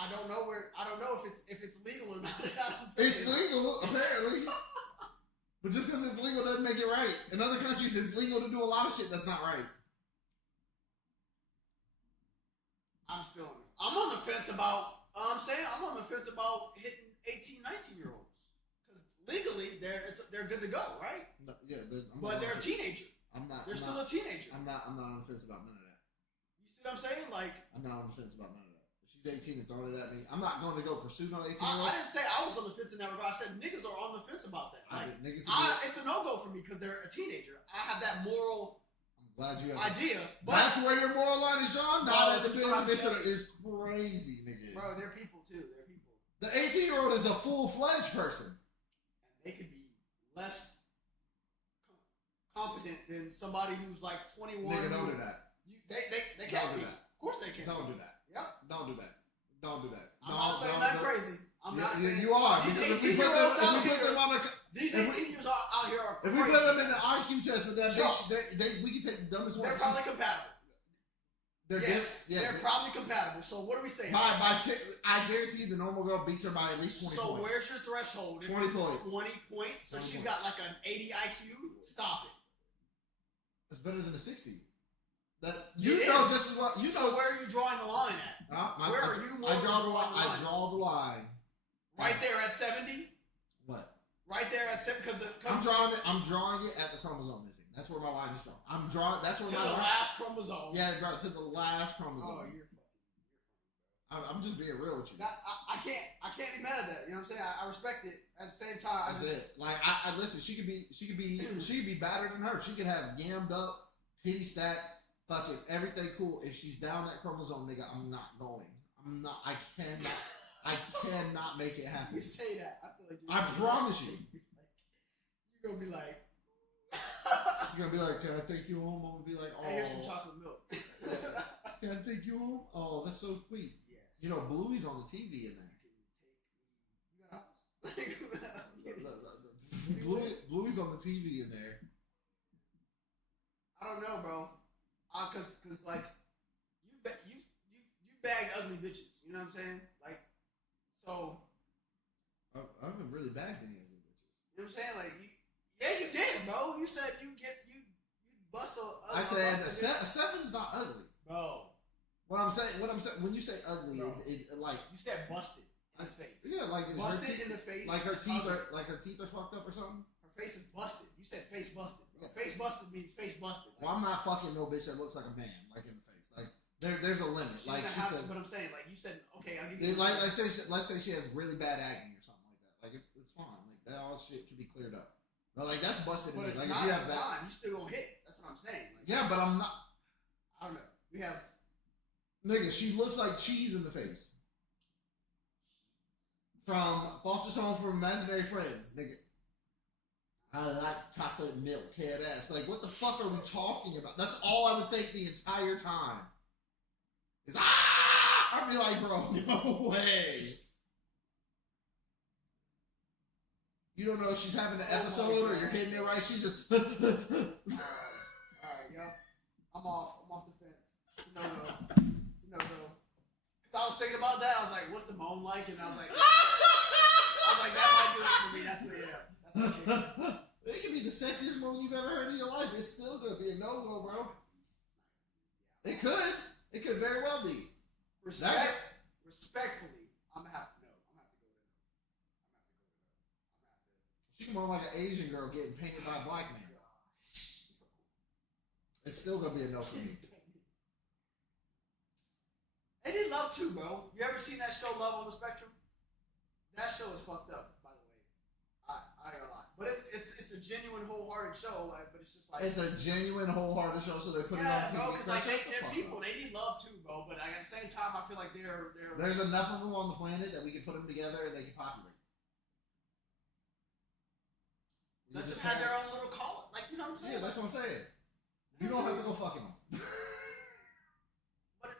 don't know if it's legal or not. It's legal, apparently. But just because it's legal doesn't make it right. In other countries, it's legal to do a lot of shit that's not right. I'm on the fence about. I'm on the fence about hitting 18, 19-year-olds because legally they're good to go, right? No, yeah, but they're a teenager. They're still a teenager. I'm not on the fence about none of that. You see what I'm saying? Like, I'm not on the fence about none of that. If she's 18 and throwing it at me, I'm not going to go pursue no 18-year-old. I didn't say I was on the fence in that regard. I said niggas are on the fence about that. Like, it's a no-go for me because they're a teenager. I have that moral. I'm glad you have idea. But that's where your moral line is drawn. Now the business is crazy, nigga. Bro, they're people too. The 18-year-old is a full-fledged person. And they could be less competent than somebody who's like 21. Nigga, don't do that. They can't be. That. Of course they can't. Don't do that. Yep. Don't do that. Don't do that. I'm not saying that crazy. I'm not saying you are. These Because 18-year-olds out if we put here. them on a, These 18-years out here are if crazy. we put them in an IQ test with them, Sure. we can take the dumbest ones. They're probably compatible. Yes, they're probably compatible. So what are we saying? I guarantee you the normal girl beats her by at least 20 so points. where's your threshold? 20 points. 20 points? So 20 she's points. got like an 80 IQ? Stop it. That's better than a 60. That this is what you know. So where are you drawing the line at? Where are you more I draw the line. drawing the I draw the line. Right there at 70? What? Right there at 70 because I'm drawing it at the chromosome missing. That's where my line is drawn. I'm drawing. That's where to my the line. last chromosome. Yeah, bro. To the last chromosome. Oh, you're fucking. I'm just being real with you. I can't be mad at that. You know what I'm saying? I respect it. At the same time, That's it. Like I listen. She'd be better than her. She could have yammed up, titty stack, fucking everything cool. If she's down that chromosome, nigga, I'm not going. I'm not. I cannot make it happen. You say that. I feel like I promise you. You're gonna be like. You're gonna be like, can I take you home? I'm gonna be like, oh. Hey, here's some chocolate milk. Can I take you home? Oh, that's so sweet. Yes. You know, Bluey's on the TV in there. You got a house? Bluey's on the TV in there. I don't know, bro. Cause like you bagged ugly bitches. You know what I'm saying? Like, so. I haven't really bagged any of these bitches. You know what I'm saying? Like, you did, bro. You said you bust a. I said a 7's not ugly, bro. What I'm saying, when you say ugly, it like you said busted in the face. Yeah, like busted in the face. Like her teeth are fucked up or something. Her face is busted. You said face busted. Face busted means face busted. Well, I'm not fucking no bitch that looks like a man, like in the face. Like there's a limit. She like she said, but I'm saying, like you said, okay, I'll give you. Like let's say she has really bad acne or something like that. Like it's fine. Like that all shit can be cleared up. But like that's busted. But it's like, not if you at have the that, time. You still gonna hit. That's what I'm saying. Like, yeah, but I'm not. I don't know. We have. Nigga, she looks like cheese in the face. From Foster's Home for Imaginary Friends, nigga. I like chocolate milk, head ass. Like, what the fuck are we talking about? That's all I would think the entire time. Is I'd be like, bro, no way. You don't know if she's having an episode or you're hitting it right. She's just. All right, yo. I'm off the fence. It's a no-go. It's a no-go. Cause I was thinking about that. I was like, what's the moan like? And I was like, that might do it for me. That's okay. It could be the sexiest moan you've ever heard in your life. It's still gonna be a no-go, bro. It could. It could very well be. Respectfully, I'm gonna have to go with no. She's more like an Asian girl getting painted by a black man. It's still gonna be a no for me. They did Love too, bro. You ever seen that show Love on the Spectrum? That show is fucked up, by the way. I ain't gonna lie. But it's a genuine, wholehearted show, like, but it's just like it's a genuine, wholehearted show, so they put it on TV. Bro, because like they're people, they need love too, bro. But like, at the same time, I feel like they're there's enough of them on the planet that we can put them together and they can populate. Let them have their own little call. Like, you know what I'm saying? Yeah, that's what I'm saying. You don't have to go fucking them. But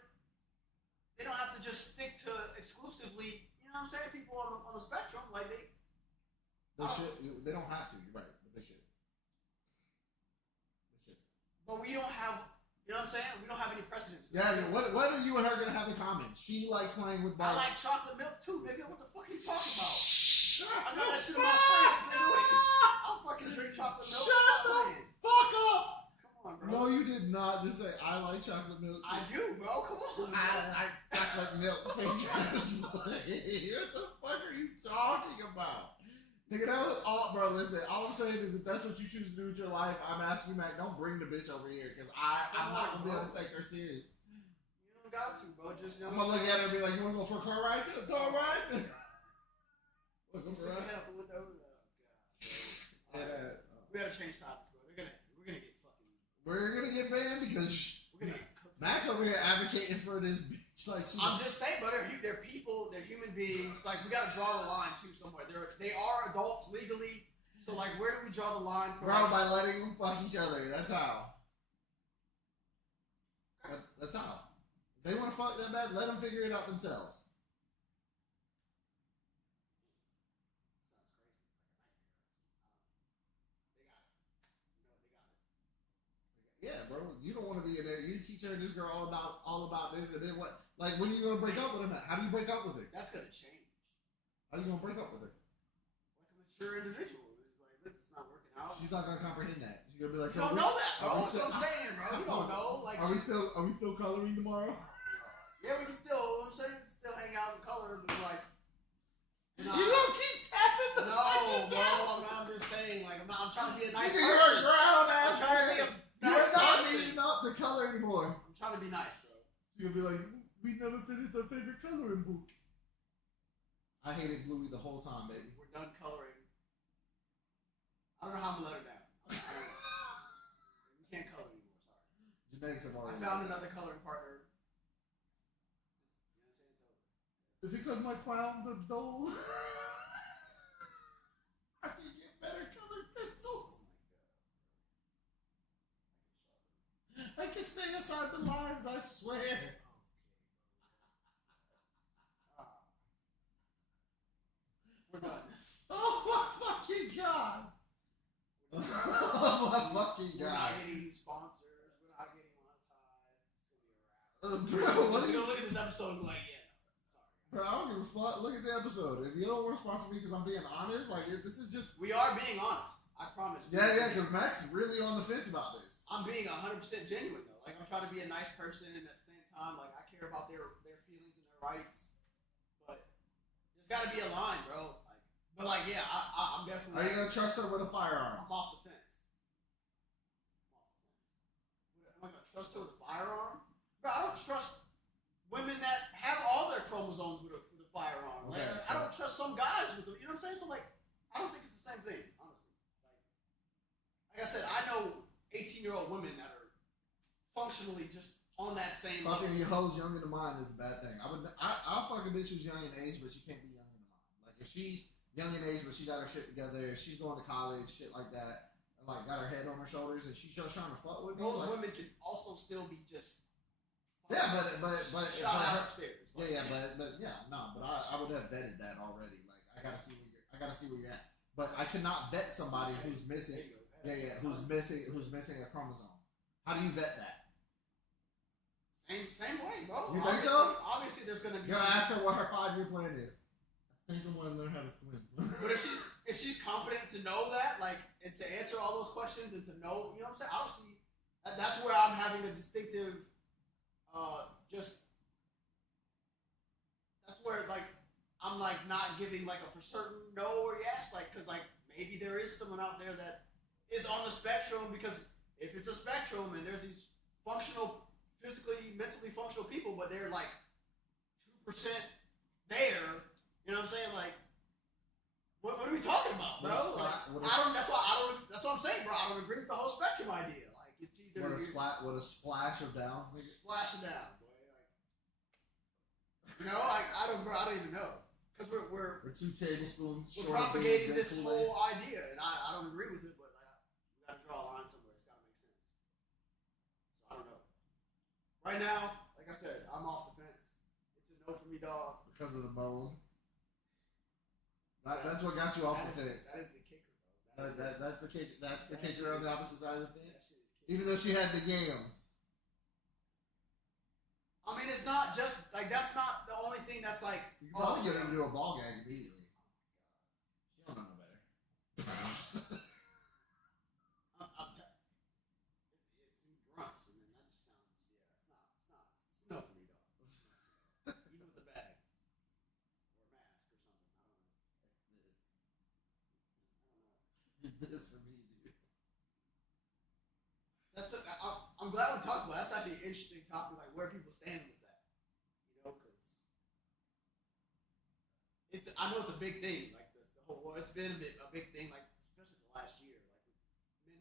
they don't have to just stick to exclusively. You know what I'm saying? People on the spectrum, like they should. They don't have to. You're right, but they should. But we don't have. You know what I'm saying? We don't have any precedents. Yeah. What are you and her gonna have in common? She likes playing with balls. I like chocolate milk too, nigga. What the fuck are you talking about? I got that shit in my fridge, nigga. I'll fucking drink chocolate milk. Shut the fuck up. Come on, bro. No, you did not just say I like chocolate milk. I do, bro. Come on. I chocolate milk. Face ass. What the fuck are you talking about? Nigga, that was all, bro. Listen, all I'm saying is if that's what you choose to do with your life, I'm asking you, Mac, don't bring the bitch over here because I'm not gonna be able to take her serious. You don't got to, bro. Just I'm gonna look at her and be like, you wanna go for a car ride? Get a car ride. Stick your head out the window. We gotta change topics, bro. We're gonna get fucking. We're gonna get banned because Max over here advocating for this bitch. Like I'm just saying, but they're people, they're human beings. Like we gotta draw the line too somewhere. They are adults legally. So like, where do we draw the line for? Bro, by letting them fuck each other. That's how. That's how. If they want to fuck that bad, let them figure it out themselves. Yeah, bro. You don't want to be in there. You teach her this girl all about this, and then what? Like, when are you gonna break up with her? How do you break up with her? That's gonna change. How are you gonna break up with her? Like a mature individual. Like, look, it's not working out. She's not gonna comprehend that. She's gonna be like, you don't know that, bro. That's what I'm saying, bro. You don't know. Like, are we still coloring tomorrow? Yeah, we can still. I'm saying we can still hang out and color, but like. You don't keep tapping the No, bro. I'm just saying. Like, I'm trying to be a nice person. You're a ground ass. I'm trying to be a nice You're not person. meeting up to color anymore. I'm trying to be nice, bro. You're gonna be like, we never finished our favorite coloring book. I hated Bluey the whole time, baby. We're done coloring. I don't know how I'm gonna let her down. I don't know. We can't color anymore. Sorry. Genetics have already. I found another coloring partner. Is it because my crown's are dull? I can get better colored pencils. I can stay inside the lines, I swear. We're done. Oh my fucking god. Oh my fucking We're god. not getting sponsors. We're not getting monetized. It's gonna be a wrap. Bro, what You're are you? gonna look at this episode and be like, yeah, sorry. Bro, I don't give a fuck. Look at the episode. If you don't want to sponsor me because I'm being honest, like this is just. We are being honest. I promise. Yeah, because Max is really on the fence about this. I'm being 100% genuine though. Like I'm trying to be a nice person, and at the same time, like I care about their feelings and their rights. But there's got to be a line, bro. Like, but like, yeah, I'm definitely. Are you gonna trust her with a firearm? I'm off the fence. Am I gonna trust her with a firearm? Bro, I don't trust women that have all their chromosomes with a firearm. Okay, Like, I don't trust some guys with them. You know what I'm saying? So like, I don't think it's the same thing, honestly. Like I said, I know 18-year-old women that are functionally just on that same level. Fucking your hoes younger than mine is a bad thing. I'll fuck a bitch who's young in age, but she can't be younger than mine. Like if she's young in age, but she got her shit together, if she's going to college, shit like that, and like got her head on her shoulders, and she's just trying to fuck with me. Those like, women can also still be just yeah, but shot out upstairs. Like, yeah, but I would have vetted that already. Like I gotta see where you're at. But I cannot vet somebody who's missing. Who's missing a chromosome. How do you vet that? Same way, bro. You think so? Obviously, there's gonna be. You gotta ask her what her 5-year plan is. I think I want to learn how to swim. But if she's competent to know that, like, and to answer all those questions and to know, you know what I'm saying? Obviously, that's where I'm having a distinctive, that's where like I'm like not giving like a for certain no or yes, like, cause like maybe there is someone out there that is on the spectrum, because if it's a spectrum and there's these functional, physically, mentally functional people, but they're like 2% there, you know what I'm saying? Like, what are we talking about, bro? That's what I'm saying, bro. I don't agree with the whole spectrum idea. Like, it's either what a splash of downs, nigga. Splash it down, boy. Like, you know, I don't even know, because we're 2 tablespoons. We're propagating this whole idea, and I don't agree with it, but like, we gotta draw a line somewhere. It's gotta make sense. So I don't know. Right now, like I said, I'm off the fence. It's a no for me, dog. Because of the moan. That's what got you off the fence. That is the kicker, bro. That's the kicker. That's the kicker on the opposite side of the fence. Even though she had the yams. I mean, it's not just like that's not the only thing that's like. You can probably get her to do a ball gag immediately. She don't know no better. It's some grunts, and then that just sounds. Yeah, it's no for me, dog. Even with the bag or a mask or something, I don't know. This for me, dude. I'm glad we talked about it. That's actually an interesting topic, like where people stand with that. You know, because I know it's a big thing. Like the whole world, it's been a big thing. Like especially the last year, like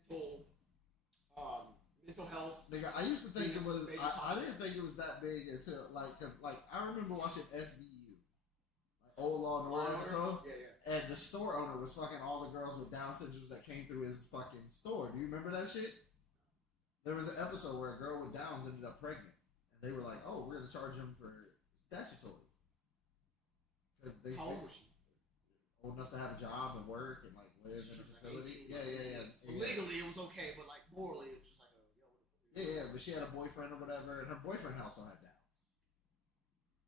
mental health. Nigga, I used to think it was. Baby I didn't think it was that big until cause I remember watching SVU, like Old Law and Order episode. Yeah. And the store owner was fucking all the girls with Down syndrome that came through his fucking store. Do you remember that shit? There was an episode where a girl with Downs ended up pregnant. And they were like, oh, we're going to charge him for statutory. Because they How old was she? Old enough to have a job and work and like live in a facility. Like 18, yeah. So legally it was okay, but like morally it was just like Yeah, but she had a boyfriend or whatever, and her boyfriend also had Downs.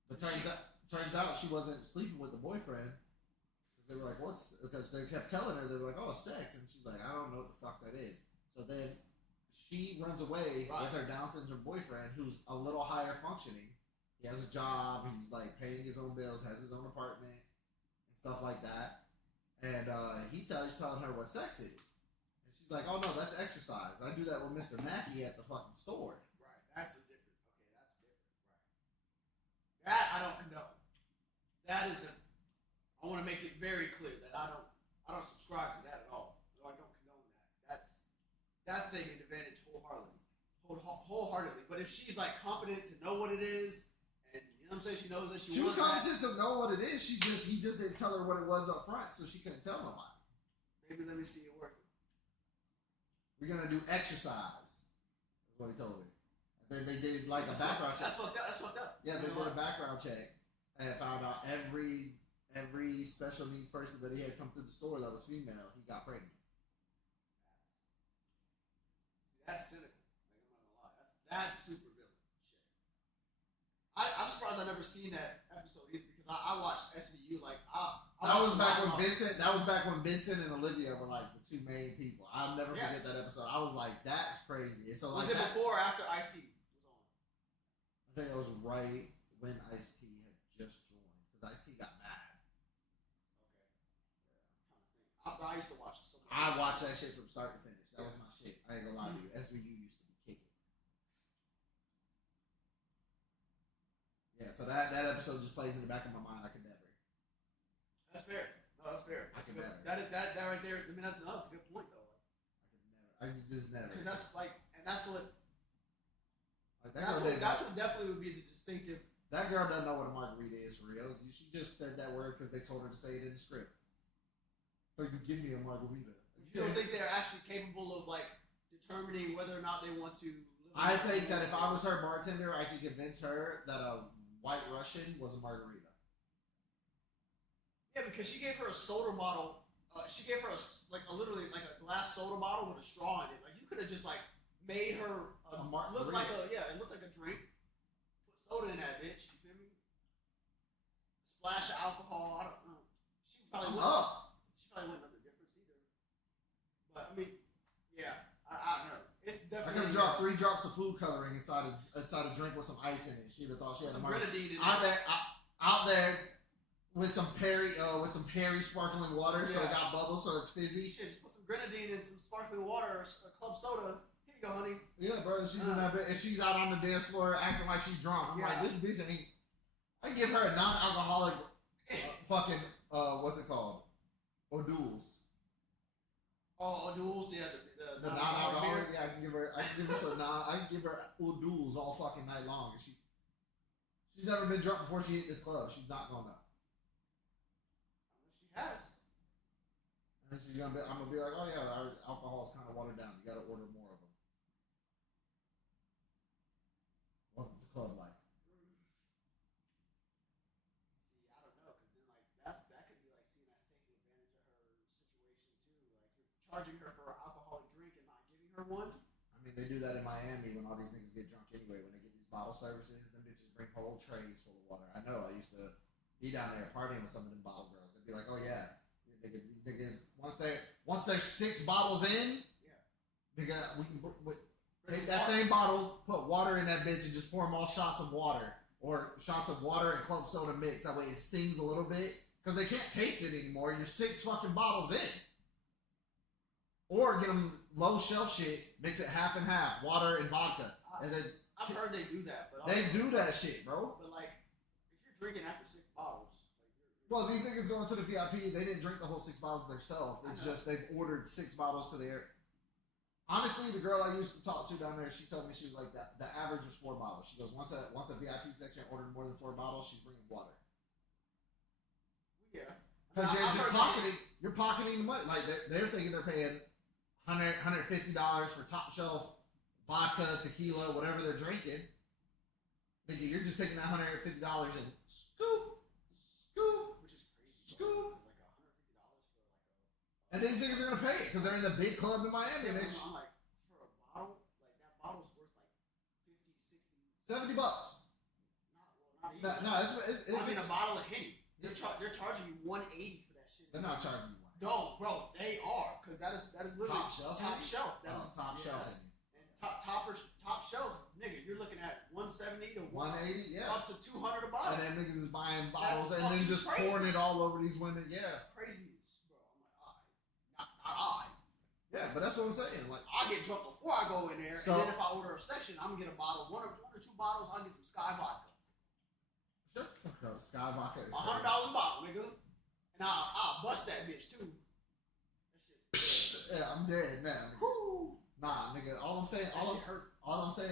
But turns out she wasn't sleeping with the boyfriend. They were like, what's, because they kept telling her, they were like, oh, sex. And she's like, I don't know what the fuck that is. So then she runs away with her Down syndrome boyfriend, who's a little higher functioning. He has a job, he's like paying his own bills, has his own apartment, and stuff like that. And he's telling her what sex is. And she's like, oh no, that's exercise. I do that with Mr. Mackey at the fucking store. Right, that's a different, right. That I don't condone. That is I want to make it very clear that I don't subscribe to that at all. So I don't condone that. That's taking advantage wholeheartedly. But if she's like competent to know what it is, and you know what I'm saying, she knows that she was wants competent to know what it is. He just didn't tell her what it was up front, so she couldn't tell nobody. Maybe let me see it working. We're gonna do exercise. That's what he told her. And then they did like a background check. That's fucked up. That's fucked up. Yeah, they did a background check and found out every special needs person that he had come through the store that was female, he got pregnant. See, that's cynical. Like, I'm not gonna lie. That's super villain shit. I'm surprised I've never seen that episode either because I watched SVU like That was back when Benson and Olivia were like the two main people. I'll never forget that episode. I was like, that's crazy. So was like it before or after Ice-T was on? I think it was right when Ice-T had just joined because Ice-T got mad. I used to watch so much. I watched that shit from start to finish. That was my shit. I ain't gonna lie to you. SVU used to be kicking. Yeah, so that episode just plays in the back of my mind. I could never. That's fair. No, that's fair. I could never. That right there. I mean, that's a good point though. I could just never. Because that's like, and that's what. Like that's what definitely would be the distinctive. That girl doesn't know what a margarita is for real. She just said that word because they told her to say it in the script. Like, give me a margarita. You don't think they're actually capable of like determining whether or not they want to? I think that if I was her bartender, I could convince her that a White Russian was a margarita. Yeah, because she gave her a soda bottle. She gave her literally like a glass soda bottle with a straw in it. Like you could have just like made her look like it looked like a drink. Put soda in that bitch. You feel me? Splash of alcohol. I don't know. She probably wouldn't know the difference either. But I mean, yeah, I don't know. It's definitely. I could have dropped 3 drops of food coloring inside a drink with some ice in it. She'd have thought she had a margarita. Out there. With some Perry sparkling water, so it got bubbles, so it's fizzy. Shit, just put some grenadine and some sparkling water, a club soda. Here you go, honey. Yeah, bro. She's in that bit, and she's out on the dance floor acting like she's drunk. I'm like, this bitch ain't. I give her a non-alcoholic, fucking what's it called? O'Doul's. Oh, O'Doul's, yeah, the non-alcoholic. Yeah, I can give her O'Doul's all fucking night long. And she's never been drunk before she hit this club. She's not gonna know. Yes. And then I'm gonna be like, oh yeah, our alcohol is kind of watered down. You gotta order more of them. Welcome to club life. See, I don't know, because then like that could be like seen as taking advantage of her situation too. Like you're charging her for an alcoholic drink and not giving her one. I mean, they do that in Miami when all these niggas get drunk anyway. When they get these bottle services, them bitches bring whole trays full of water. I know. I used to be down there partying with some of them bottle girls. Be like, oh yeah, these niggas. Once they're 6 bottles in, nigga, we can take that same bottle, put water in that bitch, and just pour them all shots of water or shots of water and club soda mix. That way it stings a little bit because they can't taste it anymore. You're 6 fucking bottles in. Or get them low shelf shit, mix it half and half, water and vodka, and then I've heard they do that, but they do that shit, bro. But like, if you're drinking after 6 bottles. Well, these niggas going to the VIP, they didn't drink the whole 6 bottles themselves. It's just they've ordered 6 bottles to their. Honestly, the girl I used to talk to down there, she told me she was like that. The average was 4 bottles. She goes, once a VIP section ordered more than 4 bottles, she's bringing water. Yeah. Because you're pocketing the money. Like they're thinking they're paying $150 for top shelf vodka, tequila, whatever they're drinking. Nigga, you're just taking that $150 and scoop, Which is crazy. scoop. Like $150 for like a. And these niggas are gonna pay it because they're in the big club in Miami. Yeah, And I'm like, for a bottle, like that bottle's worth like 50, 60. $70. Not even. No, I mean, a bottle of Henny. They're charging you $180 for that shit. they're not charging you money. No, bro, they are, because that is literally Top shelf. Top shelf. That is top shelf. And top shelves, nigga. You're looking at $170 to $180, yeah. up to $200 a bottle. And then niggas is buying bottles and then fucking just crazy. pouring it all over these women. Yeah. Crazy, bro. I'm like, not I. Yeah, but that's what I'm saying. Like, I get drunk before I go in there, So- and then if I order a section, I'm gonna get a bottle, one or 2 bottles. I'll get some Sky vodka. shut the fuck up. Sky vodka is $100 a bottle, nigga. And I'll bust that bitch too. That shit. Yeah, I'm dead now. Nigga. Woo. Nah, nigga. All I'm saying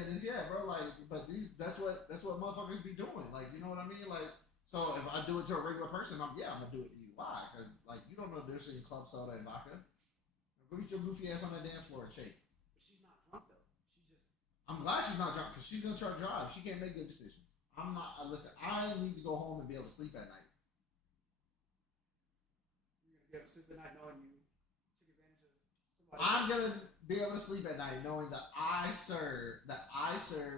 is, yeah, bro. Like, but that's what motherfuckers be doing. Like, you know what I mean? Like, so if I do it to a regular person, I'm gonna do it to you. Why? Because like you don't know the difference between club soda and vodka. Go get your goofy ass on that dance floor and shake. But she's not drunk though. She just. I'm glad she's not drunk because she's gonna try to drive. She can't make good decisions. I'm not. Listen, I need to go home and be able to sleep at night. You're gonna be able to sleep the night knowing you took advantage of somebody. I'm gonna be able to sleep at night knowing that I served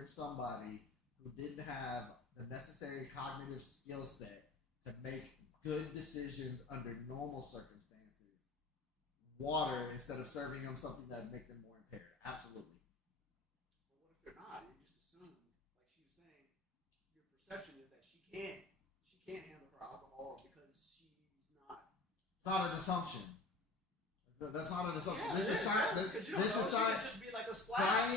somebody who didn't have the necessary cognitive skill set to make good decisions under normal circumstances. Water instead of serving them something that would make them more impaired. Absolutely. But what if they're not? You just assume, like she was saying, your perception is that she can't handle her alcohol because she's not. It's not an assumption. That's not an assumption. Yeah, this is science. Just be like a splash.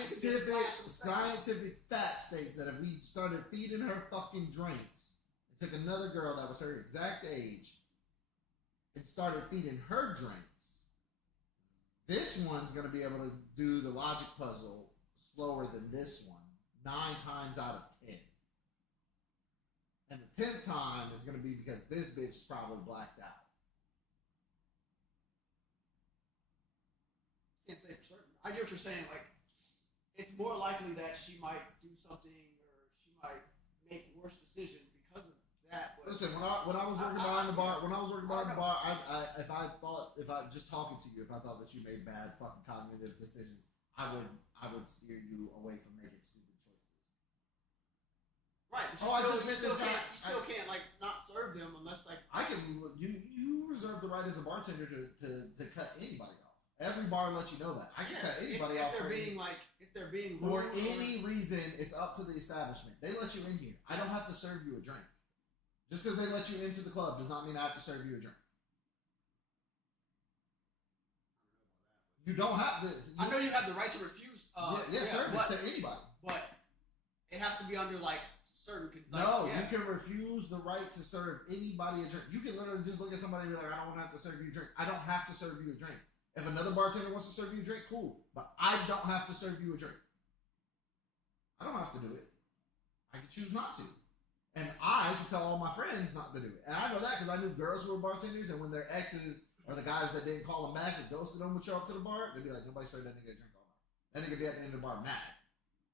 Scientific fact states that if we started feeding her fucking drinks and took another girl that was her exact age and started feeding her drinks, this one's going to be able to do the logic puzzle slower than this one 9 times out of 10. And the 10th time is going to be because this bitch is probably blacked out. Can't say for certain. I get what you're saying. Like, it's more likely that she might do something or she might make worse decisions because of that. But Listen, when I was working behind the bar, if I just talking to you, if I thought that you made bad fucking cognitive decisions, I would steer you away from making stupid choices. right, but you still can't like not serve them unless like You reserve the right as a bartender to cut anybody off. Every bar lets you know that. I can cut anybody off if they're being for rude any reason. It's up to the establishment. They let you in here. I don't have to serve you a drink. Just because they let you into the club does not mean I have to serve you a drink. You don't have to. I know you have the right to refuse. Service to anybody. But it has to be under like certain. You can refuse the right to serve anybody a drink. You can literally just look at somebody and be like, I don't want to have to serve you a drink. I don't have to serve you a drink. If another bartender wants to serve you a drink, cool. But I don't have to serve you a drink. I don't have to do it. I can choose not to. And I can tell all my friends not to do it. And I know that because I knew girls who were bartenders, and when their exes or the guys that didn't call them back and ghosted them would show up to the bar, they'd be like, nobody served that nigga a drink all night. That nigga be at the end of the bar mad.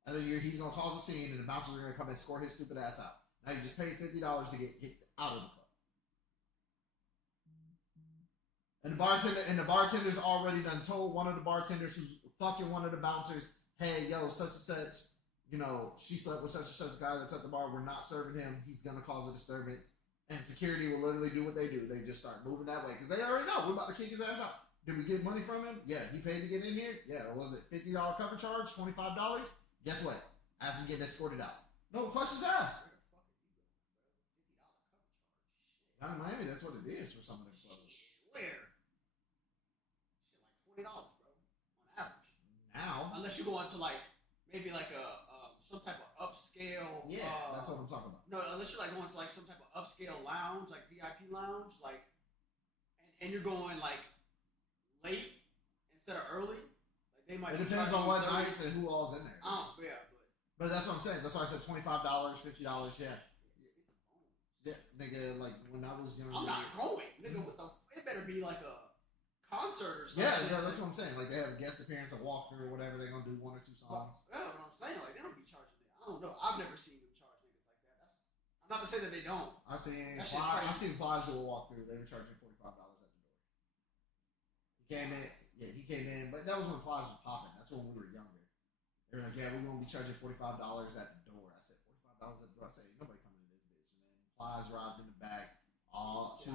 And then he's going to cause a scene, and the bouncers are going to come and score his stupid ass out. Now you just paid $50 to get out of the club. And the bartender's already done told one of the bartenders who's fucking one of the bouncers, hey, yo, such and such, you know, she slept with such and such guy that's at the bar. We're not serving him. He's going to cause a disturbance. And security will literally do what they do. They just start moving that way. Because they already know we're about to kick his ass out. Did we get money from him? Yeah. He paid to get in here? Yeah. Was it $50 cover charge? $25? Guess what? Ass is getting escorted out. No questions asked. Down in Miami, that's what it is for some of them clubs. Where? Shit, like $20, bro, on average. Now, unless you go into like maybe like a some type of upscale. Yeah, that's what I'm talking about. No, unless you're like going to like some type of upscale lounge, like VIP lounge, like, and you're going like late instead of early. Like they might. It depends on what nights and who all's in there. Yeah, but that's what I'm saying. That's why I said $25, $50. Yeah. Yeah, nigga, like when I was young. I'm not going, nigga. What the? It better be like a concert or something. Yeah, that's what I'm saying. Like they have a guest appearance, a walkthrough, or whatever. They're gonna do 1 or 2 songs. Yeah, but I'm saying like they don't be charging it. I don't know. I've never seen them charge niggas like that. I'm not to say that they don't. I seen Plies do a walkthrough. They were charging $45 at the door. He came in, but that was when Plies was popping. That's when we were younger. They were like, yeah, we're gonna be charging $45 at the door. I said $45 at the door. I said, ain't nobody coming to this bitch. And then Plies arrived in the back, all two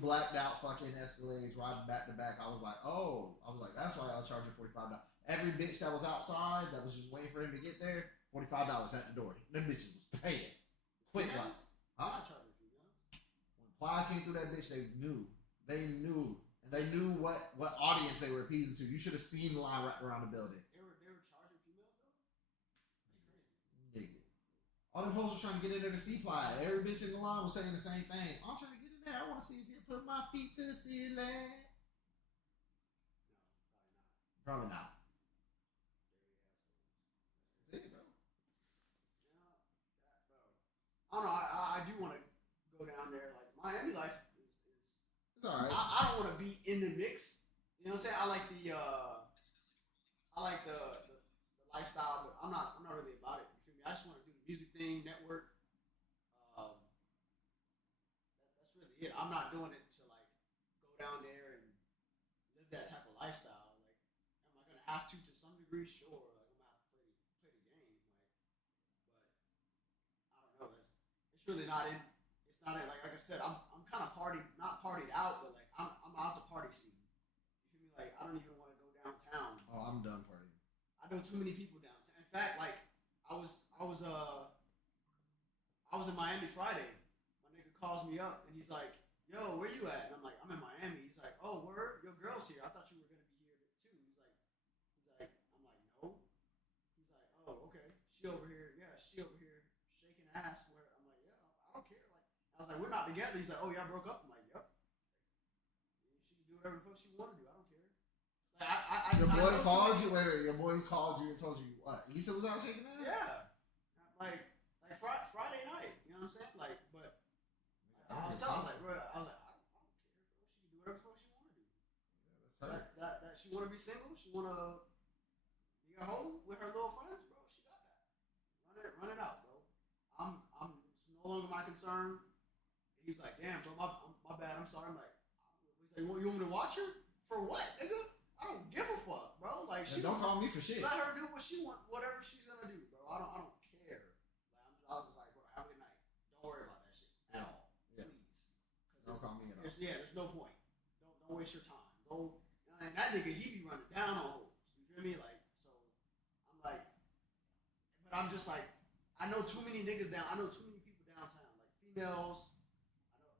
blacked out fucking Escalades riding back to back. I was like, that's why y'all charging $45. Every bitch that was outside that was just waiting for him to get there, $45 at the door. Them bitches was paying. Quick wise. I'm not charging females. When Plies came through that bitch, they knew. And they knew what audience they were appeasing to. You should have seen the line wrapped around the building. They were charging females though? That's crazy. All them hoes were trying to get in there to see Ply. Every bitch in the line was saying the same thing. I'm trying to get in there. I want to see if you put my feet to the ceiling. No, Probably not. That's it, bro. I don't know. I do want to go down there. Like Miami life is It's all right. I don't want to be in the mix. You know what I'm saying? I like the lifestyle, but I'm not really about it. You feel me? I just want to do the music thing, network. That's really it. I'm not doing it to like go down there and live that type of lifestyle. Like, am I gonna have to some degree? Sure. Like, I'm gonna have to play the game. Like, but I don't know. It's really not in. It's not in. Like I said, I'm kind of not partied out, but like I'm out the party scene. You feel me? Like I don't even want to go downtown. Oh, I'm done partying. I know too many people downtown. In fact, like I was in Miami Friday. My nigga calls me up and he's like, "Yo, where you at?" And I'm like, "I'm in Miami." He's like, "Oh, word? Your girl's here. I thought you were gonna be here too." He's like, I'm like, "No." He's like, "Oh, okay. She over here. Yeah, she over here shaking ass." Where I'm like, "Yeah, I don't care." Like I was like, "We're not together." He's like, "Oh, y'all broke up." I'm like, "Yep." She can do whatever the fuck she want to do. I don't care. Like Your boy called you. Wait. Your boy called you and told you what? He said was out shaking ass. Yeah. Like Friday night, you know what I'm saying? Like, but I was like, bro, I don't care, bro. She can do whatever the fuck she want to do. Yeah, that's her. That she want to be single, she want to be at home with her little friends, bro. She got that. Run it out, bro. It's no longer my concern. And he was like, damn, bro, my bad. I'm sorry. I'm like, he's like, you want me to watch her for what, nigga? I don't give a fuck, bro. Like, she don't call me for shit. Let her do what she want, whatever she's gonna do, bro. I don't care. I was just like, bro, have a good night. Don't worry about that shit at all. Yeah. Please. Don't call me at all. There's no point. Don't waste your time. Go. And that nigga, he be running down on hoes. You feel me? Like, so I'm like, but I'm just like, I know too many niggas down. I know too many people downtown. Like females.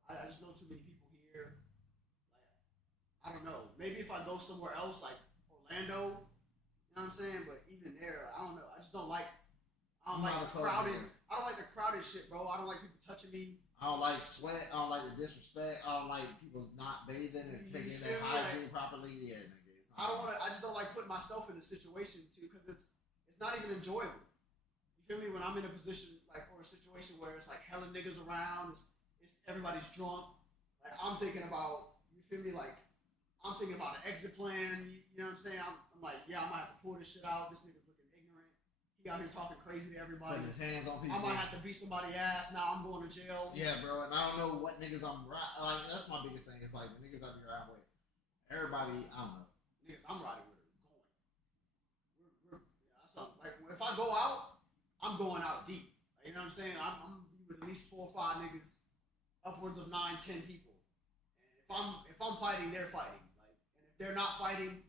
I just know too many people here. Like, I don't know. Maybe if I go somewhere else, like Orlando, you know what I'm saying? But even there, I don't know. I just don't like. I don't like the crowded. I don't like the crowded shit, bro. I don't like people touching me. I don't like sweat. I don't like the disrespect. I don't like people not bathing and taking their hygiene properly. Yeah, nigga. I don't want to. I just don't like putting myself in a situation too, because it's not even enjoyable. You feel me? When I'm in a position like or a situation where it's like hella niggas around, it's everybody's drunk. Like I'm thinking about. You feel me? Like I'm thinking about an exit plan. You know what I'm saying? I'm like, yeah, I might have to pull this shit out. This nigga's looking ignorant. He out here talking crazy to everybody. Putting his hands on people. I might have to beat somebody's ass. Now I'm going to jail. Yeah, bro. And I don't know what niggas I'm like. That's my biggest thing. It's like the niggas I be riding with. Everybody, I don't know. Niggas I'm riding with are going. Like if I go out, I'm going out deep. Like, you know what I'm saying? I'm with at least 4 or 5 niggas, upwards of 9, 10 people. And if I'm fighting, they're fighting. Like, and if they're not fighting.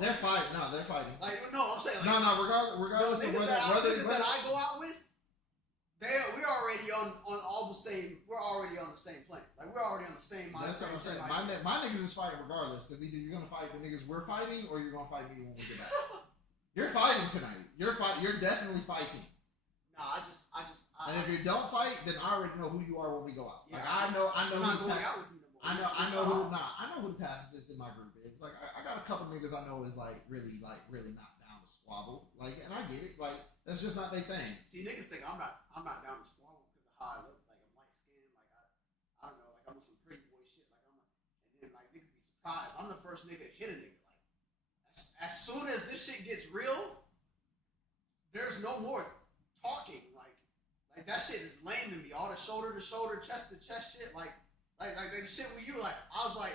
They're fighting. No, they're fighting. Like, no, I'm saying. Like, no, regardless of whether that I go out with, we're already on all the same. We're already on the same plane. Like, we're already on the same mindset. That's what I'm saying. My niggas is fighting regardless, because either you're gonna fight the niggas we're fighting, or you're gonna fight me when we get back. You're fighting tonight. You're definitely fighting. Nah, and if you don't fight, then I already know who you are when we go out. Yeah, like I know. I'm not going out with you no more. I know who the pacifists in my group is. Like, I got a couple niggas I know is really not down to squabble. Like, and I get it. Like, that's just not their thing. See, niggas think I'm not down to squabble because of how I look. Like, I'm light skinned. Like, I don't know. Like, I'm with some pretty boy shit. Like, and then like niggas be surprised. I'm the first nigga to hit a nigga. Like, as soon as this shit gets real, there's no more talking. Like that shit is lame to me. All the shoulder to shoulder, chest to chest shit. Like the shit with you. Like, I was like,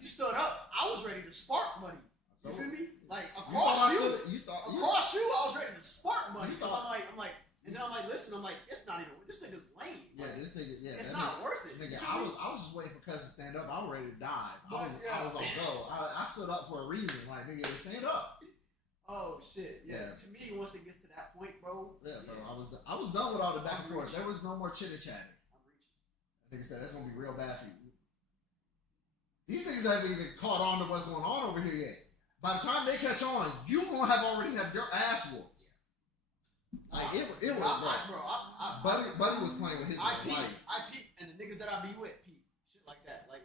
you stood up. I was ready to spark money. You feel me? Like, across you, I was ready to spark money. Because I'm like, and then I'm like, listen, I'm like, it's not even, this nigga's lame. Yeah, like, this nigga, yeah. It's not worth it. Nigga, I was just waiting for Cuz to stand up. I was ready to dive. I was on go. I stood up for a reason. Like, nigga, stand up. Oh, shit. Yeah. To me, once it gets to that point, bro. Yeah, bro. I was done with all the back and forth. There was no more chitter-chatter. I'm reaching. Nigga said, that's going to be real bad for you. These niggas haven't even caught on to what's going on over here yet. By the time they catch on, you gonna have already have your ass whooped. Like it was, bro. Buddy was playing with his life. I peep, and the niggas that I be with peep, shit like that. Like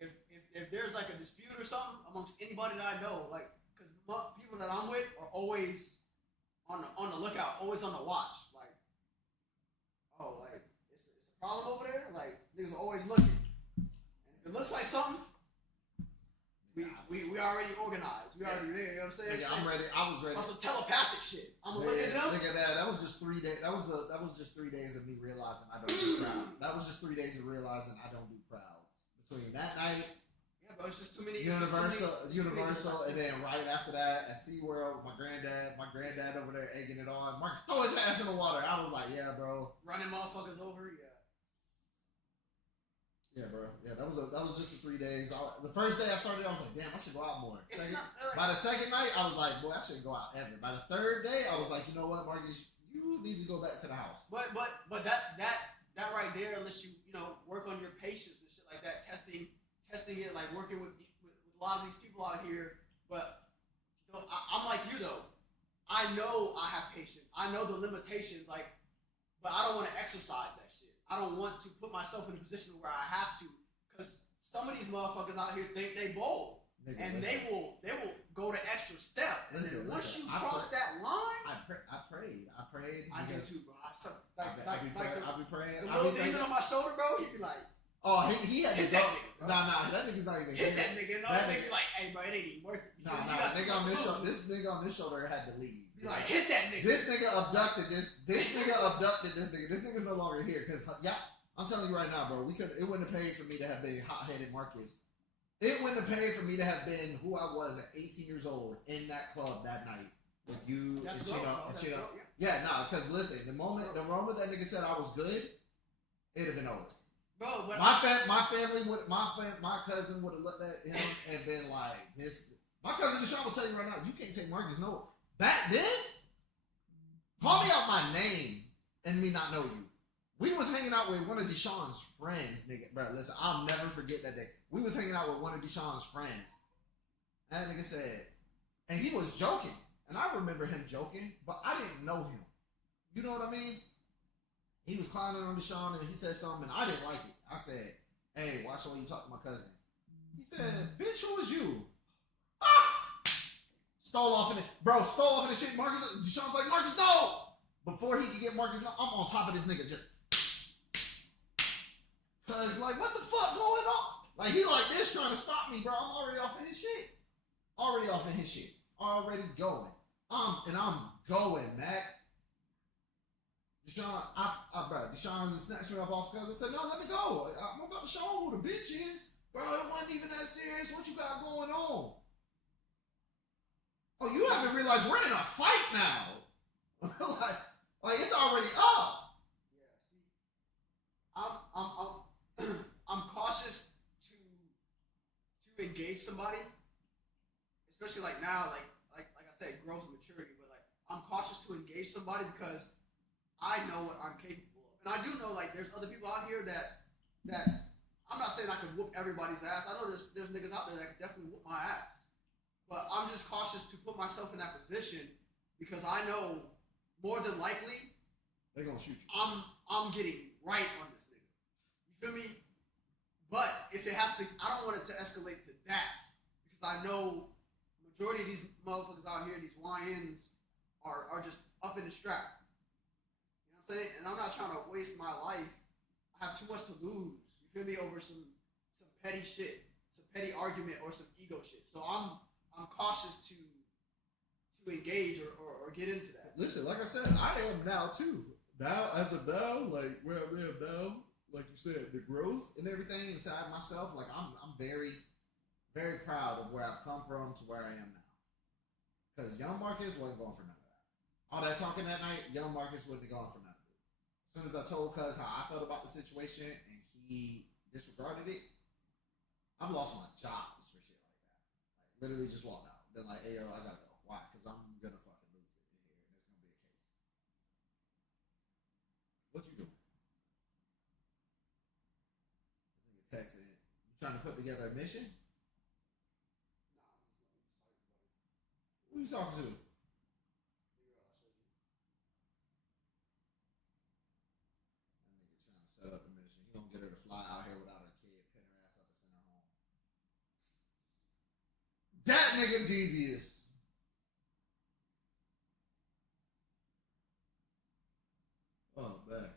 if there's like a dispute or something amongst anybody that I know, like, because people that I'm with are always on the lookout, always on the watch. Like, oh, like it's a problem over there. Like, niggas are always looking, and if it looks like something. We already organized. We already there. You know what I'm saying? Nigga, I'm ready. I was ready. On some telepathic shit. I'm gonna look at them. Look at that. That was just 3 days. That was just 3 days of me realizing I don't do crowds. That was just 3 days of realizing I don't do crowds. Between that night, yeah, bro, it's just too many. Universal, and then right after that at SeaWorld, my granddad over there egging it on. Marcus, throw his ass in the water. I was like, yeah, bro. Running motherfuckers over, yeah. Yeah, bro. Yeah, that was just the 3 days. The first day I started, I was like, damn, I should go out more. By the second night, I was like, boy, I shouldn't go out ever. By the third day, I was like, you know what, Marcus, you need to go back to the house. But that right there lets you work on your patience and shit like that, testing it, like working with a lot of these people out here. But I'm like you though. I know I have patience. I know the limitations, like, but I don't want to exercise that. I don't want to put myself in a position where I have to, because some of these motherfuckers out here think they bold, and they will go the extra step. And then once you cross that line, I prayed. I do too, bro. I be praying. The little demon on my shoulder, bro. He be like, oh, he had to go. Nah, that nigga's not even hit that nigga. No, that nigga like, hey, bro, it ain't even worth it. Nah, nigga on this shoulder. This nigga on this shoulder had to leave. Like, hit that nigga. This nigga abducted this nigga. This nigga's no longer here because I'm telling you right now, bro. It wouldn't have paid for me to have been hot-headed Marcus. It wouldn't have paid for me to have been who I was at 18 years old in that club that night with you and Chino. Yeah, nah. Because listen, the moment that nigga said I was good, it'd have been over. Bro, but my family would my cousin would have looked at him and been like, this. My cousin Deshaun will tell you right now, you can't take Marcus no. Back then, call me out my name and me not know you. We was hanging out with one of Deshaun's friends, nigga. Bro, listen, I'll never forget that day. We was hanging out with one of Deshaun's friends. That nigga said, and he was joking. And I remember him joking, but I didn't know him. You know what I mean? He was clowning on Deshaun and he said something and I didn't like it. I said, hey, watch the way you talk to my cousin. He said, bitch, who is you? Stole off in the shit. Marcus, Deshaun's like, Marcus, no! Before he could get Marcus, no, I'm on top of this nigga just. Cause like, what the fuck going on? Like, he like this trying to stop me, bro. I'm already off in his shit. Already going. I'm going, Mac. Deshaun just snatched me up off cuz I said, no, let me go. I'm about to show him who the bitch is. Bro, it wasn't even that serious. What you got going on? Oh, you haven't realized we're in a fight now. like it's already up. Yeah, see, I'm cautious to engage somebody, especially like now, like I said, growth and maturity. But like, I'm cautious to engage somebody because I know what I'm capable of, and I do know like there's other people out here that I'm not saying I can whoop everybody's ass. I know there's niggas out there that can definitely whoop my ass. But I'm just cautious to put myself in that position because I know more than likely they're gonna shoot you. I'm getting right on this nigga. You feel me? But if it has to, I don't want it to escalate to that because I know majority of these motherfuckers out here, these YNs, are just up in the strap. You know what I'm saying? And I'm not trying to waste my life. I have too much to lose. You feel me? Over some petty shit, some petty argument, or some ego shit. So I'm cautious to engage or get into that. Listen, like I said, I am now too. Now, as of now, like where I am now, like you said, the growth. And everything inside myself, like I'm very, very proud of where I've come from to where I am now. Because young Marcus wasn't going for none of that. All that talking that night, young Marcus wouldn't be going for none of it. As soon as I told Cuz how I felt about the situation and he disregarded it, I've lost my jobs for shit like that. Like literally just walked out. Been like, hey yo, I gotta go. Why? Because I'm gonna fucking lose it in here. There's gonna be a case. What you doing? This nigga texting. You trying to put together a mission? Who you talking to? That nigga trying to set up a mission. He gonna get her to fly out here without her kid, pin her ass up and send her home. That nigga devious. Oh man.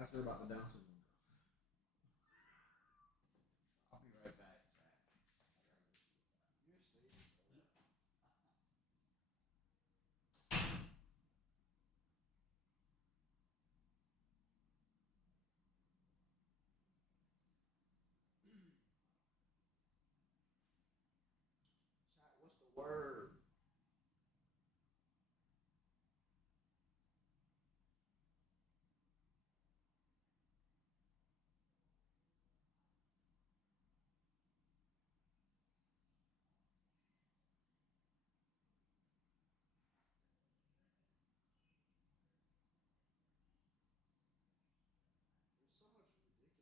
Ask her about the Down syndrome. I'll be right back. You're stable, bro. Chat, what's the word? There's so much ridiculousness.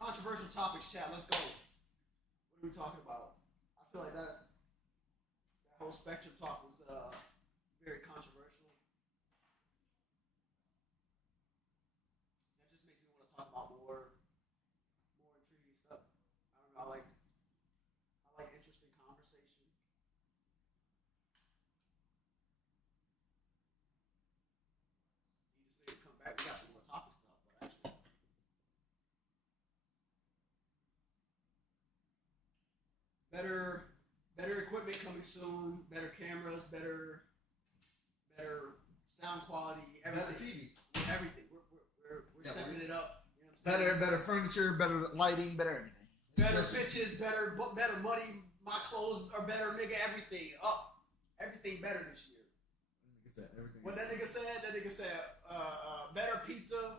Controversial topics, chat. Let's go. What are we talking about? I feel like that whole spectrum talk was very controversial. That just makes me want to talk about more intriguing stuff. I don't know. I like interesting conversation. You just need to come back. We got some more topics to talk about, actually. Better equipment coming soon. Better cameras. Better sound quality. Better Everything. TV. Everything. We're Yeah, stepping it up. You know what I'm saying? Better furniture, better lighting, better everything. Better Just- pitches, better money. My clothes are better, nigga. Everything up, everything better this year. That nigga said everything. What that nigga said? That nigga said, better pizza,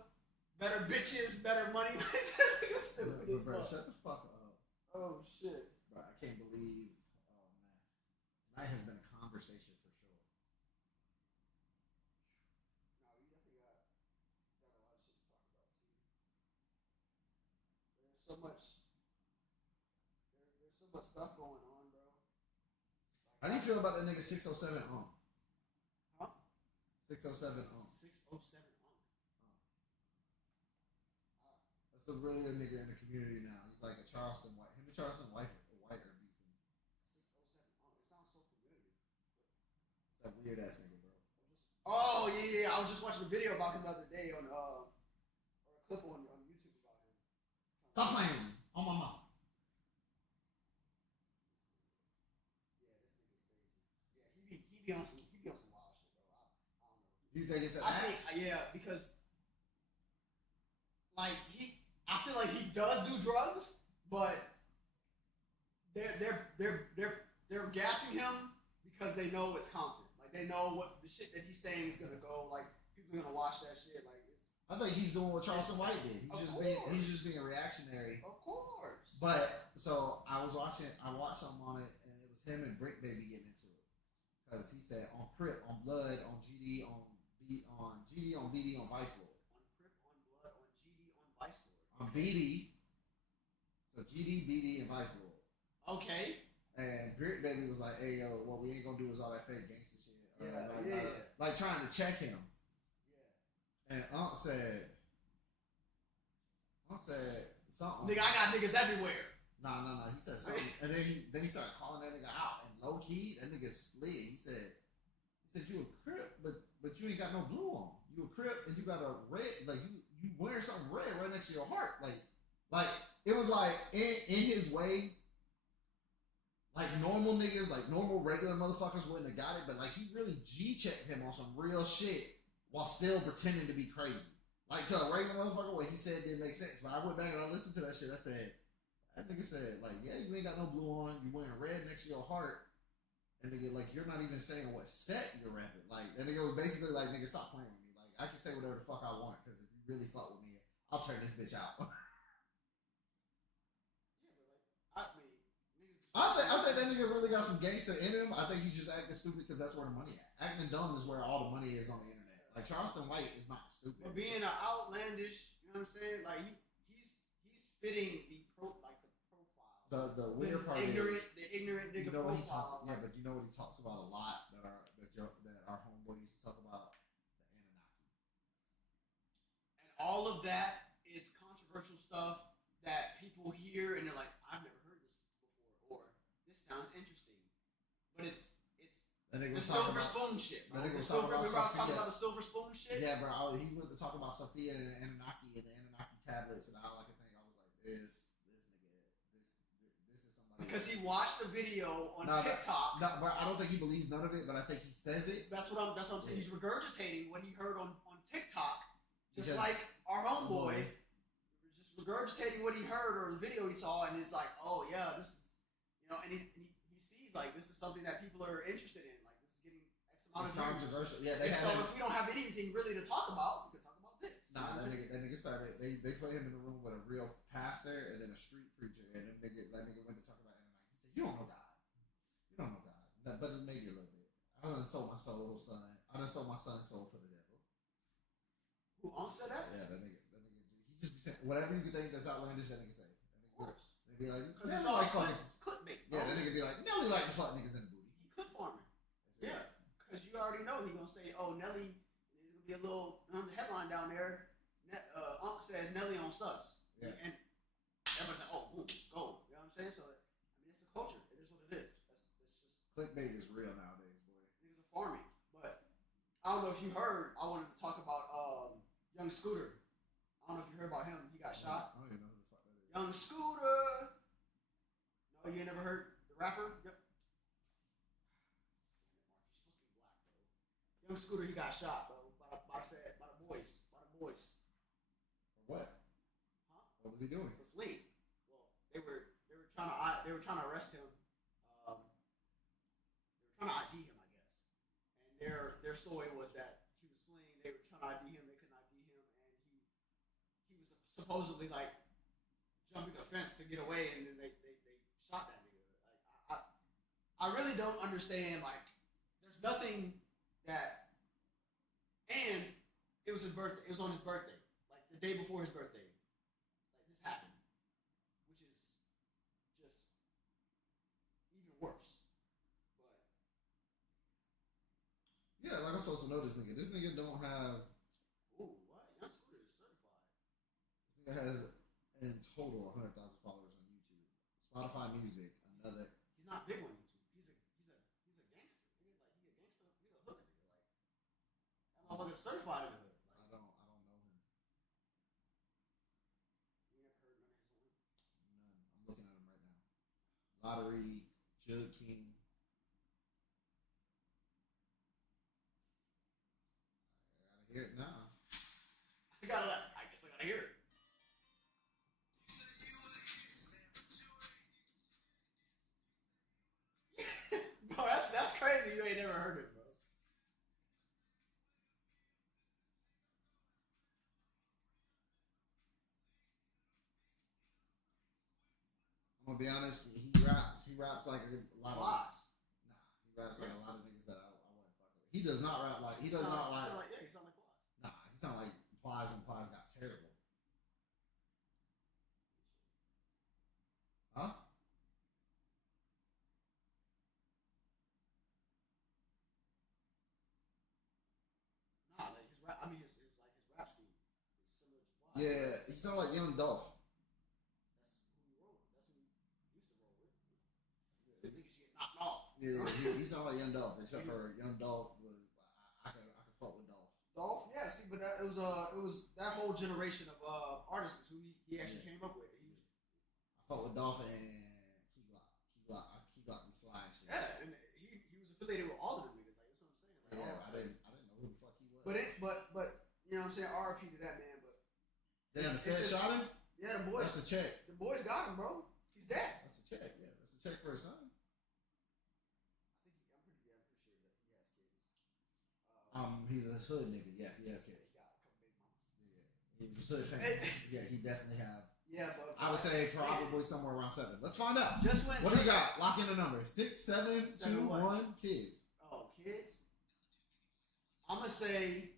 better bitches, better money. That nigga stupid as Bro, fuck. shut the fuck up. Oh shit. Bro, I can't believe. Oh man, tonight has been a conversation for sure. No, you definitely got a lot of shit to talk about too. There's so much. There's so much stuff going on, bro. How do you feel about that nigga 607 on? Huh? 607 on. 607 on. That's a really good nigga in the community now. He's like a Charleston White. Him and Charleston White are beefing. 607 on. It sounds so familiar. It's that weird ass nigga, bro. Oh yeah. I was just watching a video about him the other day on or a clip on YouTube about him. Stop playing with me. On my mom. Yeah, this nigga's staging. Yeah, he be on some wild shit, bro. I don't know. You think it's an I act? think because like I feel like he does do drugs, but they're gassing him because they know it's content. Like they know what the shit that he's saying is gonna go. Like people are gonna watch that shit. Like it's I think he's doing what Charleston White did. Of He's just being reactionary. of course. But so I watched something on it, and it was him and Brick Baby getting into it because he said on Crip, on Blood, on GD, on GD, on BD, on Vice Lord, On Crip, on Blood, on GD, on Vice Lord. on BD. So GD, BD, and Vice Lord. Okay. And Brick Baby was like, "Hey yo, what we ain't gonna do is all that fake gangster shit. Like trying to check him. Yeah. And Unc said something. Nigga, I got niggas everywhere. Nah. He said something, and then he started calling that nigga out. And low key, that nigga slid. He said you a Crip, but you ain't got no blue on. You a Crip, and you got a red. Like you wearing something red right next to your heart. Like it was like in his way. Like normal niggas, like normal regular motherfuckers wouldn't have got it, but like he really G-checked him on some real shit while still pretending to be crazy. Like to a regular motherfucker, what he said didn't make sense. But I went back and I listened to that shit. I said, that nigga said, like, yeah, you ain't got no blue on, you wearing red next to your heart. And nigga, like, you're not even saying what set you're rapping. Like, that nigga was basically like, nigga, stop playing with me. Like, I can say whatever the fuck I want, because if you really fuck with me, I'll turn this bitch out. I think that nigga really got some gangster in him. I think he's just acting stupid because that's where the money at. Acting dumb is where all the money is on the internet. Like Charleston White is not stupid. But being an outlandish, you know what I'm saying? Like he's fitting the profile. The weird part is the ignorant nigga you know what he profile. talks. Yeah, but you know what he talks about a lot that our homeboy used to talk about, the Anunnaki. And all of that is controversial stuff that people hear and they're like, I've never heard this before, or this sounds interesting. But it's the silver spoon shit, bro. Remember I was talking about the silver spoon shit? Yeah, bro. He went to talk about Sophia and the Anunnaki tablets, and all I could think, I was like, this is somebody. Because he watched a video on TikTok. No, but I don't think he believes none of it, but I think he says it. That's what I'm saying. Yeah. He's regurgitating what he heard on TikTok, just like our homeboy, just regurgitating what he heard or the video he saw, and he's like, oh yeah, this is, and he sees like this is something that people are interested in. Like this is getting X amount of controversial. Yeah, so if we don't have anything really to talk about, we could talk about this. Nah, that nigga started. They put him in a room with a real pastor and then a street preacher, and that nigga went to talk about Anunnaki. He said, "You don't know God. You don't know God." But maybe a little bit. I done sold my soul, son. I done sold my son's soul to the devil. Who said that? Yeah, that nigga. He just be saying whatever you think that's outlandish. That nigga say. Of course. They be like, because it's all like clickbait. Yeah, that nigga be like, Nelly like to fuck niggas in the booty. He clip farming. Yeah, because you already know he gonna say, oh, Nelly. There's gonna be a little headline down there. Unc says Nelly on sus. Yeah. And everybody's like, oh, boom, go. You know what I'm saying? So, I mean, it's the culture. It is what it is. That's just... Clickbait is real nowadays, boy. Niggas are farming. But, I don't know if you heard, I wanted to talk about Young Scooter. I don't know if you heard about him. He got shot. I don't even know who the fuck that is. Young Scooter. No, you ain't never heard the rapper? Yep. You're supposed to be black, bro. Young Scooter, he got shot, bro. By the boys. For what? Huh? What was he doing? For fleeing. Well, they were trying to arrest him. They were trying to ID him, I guess. And their story was that he was fleeing. They were trying to ID him. They couldn't ID him, and he was supposedly like jumping a fence to get away, and then they shot that nigga. Like I really don't understand. Like, there's nothing that, and it was his birthday. It was on his birthday, like the day before his birthday. Like this happened, which is just even worse. But yeah, like I'm supposed to know this nigga. This nigga don't have. Ooh, what? Young Scooter is certified. This nigga has in total 100,000 followers on YouTube. Spotify Music, another. He's not big on YouTube. He's a gangster. He a gangster. He's a hood nigga. Like that motherfucker's certified in the hood. I don't know him. You never heard none of his songs? None. I'm looking at him right now. Lottery, Jug King. I gotta hear it now. I guess I gotta hear it. Bro, that's crazy. You ain't never heard it, bro. I'm gonna be honest. He raps like a lot of Lies. He raps like a lot of niggas that I wouldn't fuck with. He does not rap like. He does not like. Yeah, he sound like Lies. Nah, he sound like Plies when Plies got terrible. Huh? Yeah, he sounded like Young Dolph. That's who he used to roll with. So niggas get knocked off. Yeah, he sounded like Young Dolph, except for Young Dolph was I could fuck with Dolph. Dolph, yeah. See, but it was that whole generation of artists who he actually came up with. I fuck with Dolph and Key Glock be sliding shit. Yeah, and he was affiliated with all of them niggas. Like that's what I'm saying. Like, Yeah, I didn't know who the fuck he was. But you know what I'm saying? R.I.P. to that man. But damn, the Fed shot him. Yeah, the boys. That's a check. The boys got him, bro. He's dead. That's a check. Yeah, that's a check for his son. I'm pretty sure that he has kids. He's a hood nigga. Yeah, he has kids. He got a couple baby mamas. Yeah, he was hood famous. Yeah, he definitely have. Yeah, but I would say probably somewhere around 7. Let's find out. Just when. What do you got? Lock in the number. 6, 7, 2, 1. Kids. Oh, kids. I'm gonna say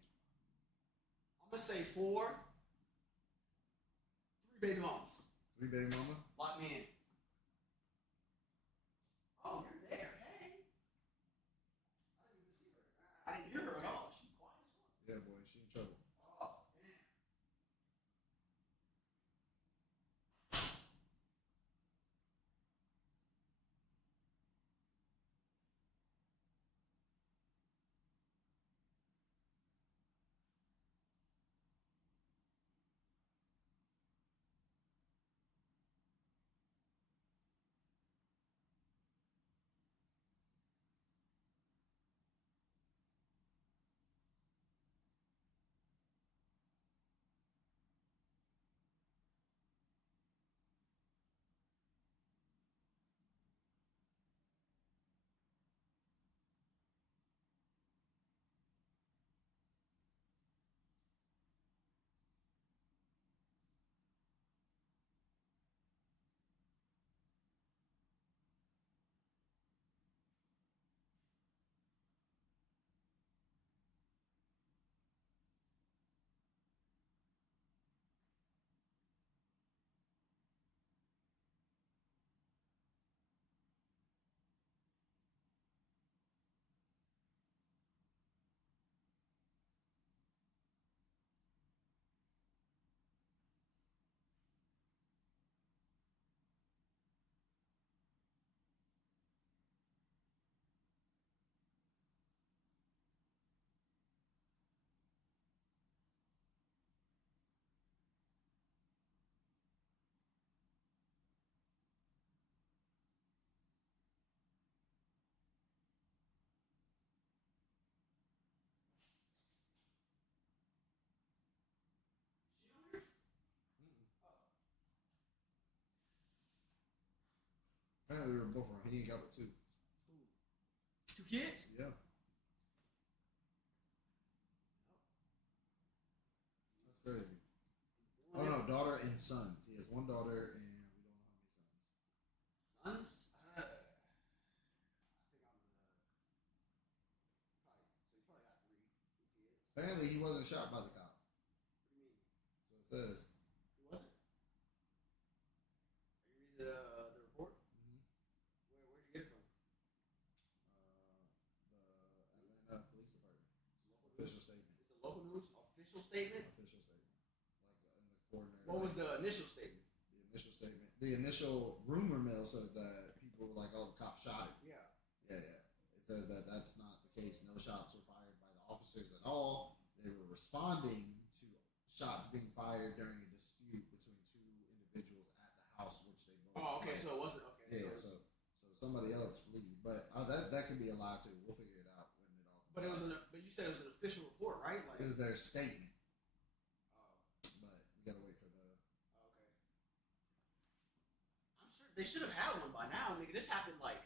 4. 3 baby mamas. 3 baby mama. Lock me in. Oh, you're there. Hey. I didn't even see her. I didn't hear her at all. She's quiet as fuck. Yeah, boy, she in trouble. Oh, man. Apparently, they were both wrong. He ain't got but 2. 2 kids? Yeah. That's crazy. Oh no, daughter and sons. He has 1 daughter and we don't know how many sons. Sons? I think I'm gonna probably. So you probably got 3 kids. Apparently, he wasn't shot by the cop. What do you mean? So it says. He wasn't. Are you reading the report? Mm-hmm. Where'd you get it from? The Atlanta Police Department. Official statement. It's a local news official statement. Official statement. Like in the coroner. What was the initial statement? The initial statement? The initial rumor mill says that people were like, "Oh, the cop shot him." Yeah. Yeah, yeah. It says that that's not the case. No shots were fired by the officers at all. They were responding to shots being fired during a dispute between 2 individuals at the house, which they both. Oh, okay. fled. So it wasn't okay. Yeah, so somebody else flee, but that could be a lie too. We'll figure it out when it all. But you said it was an official report, right? Like. It was their statement, Oh. but we gotta wait for the. Okay. I'm sure they should have had one by now, nigga. This happened like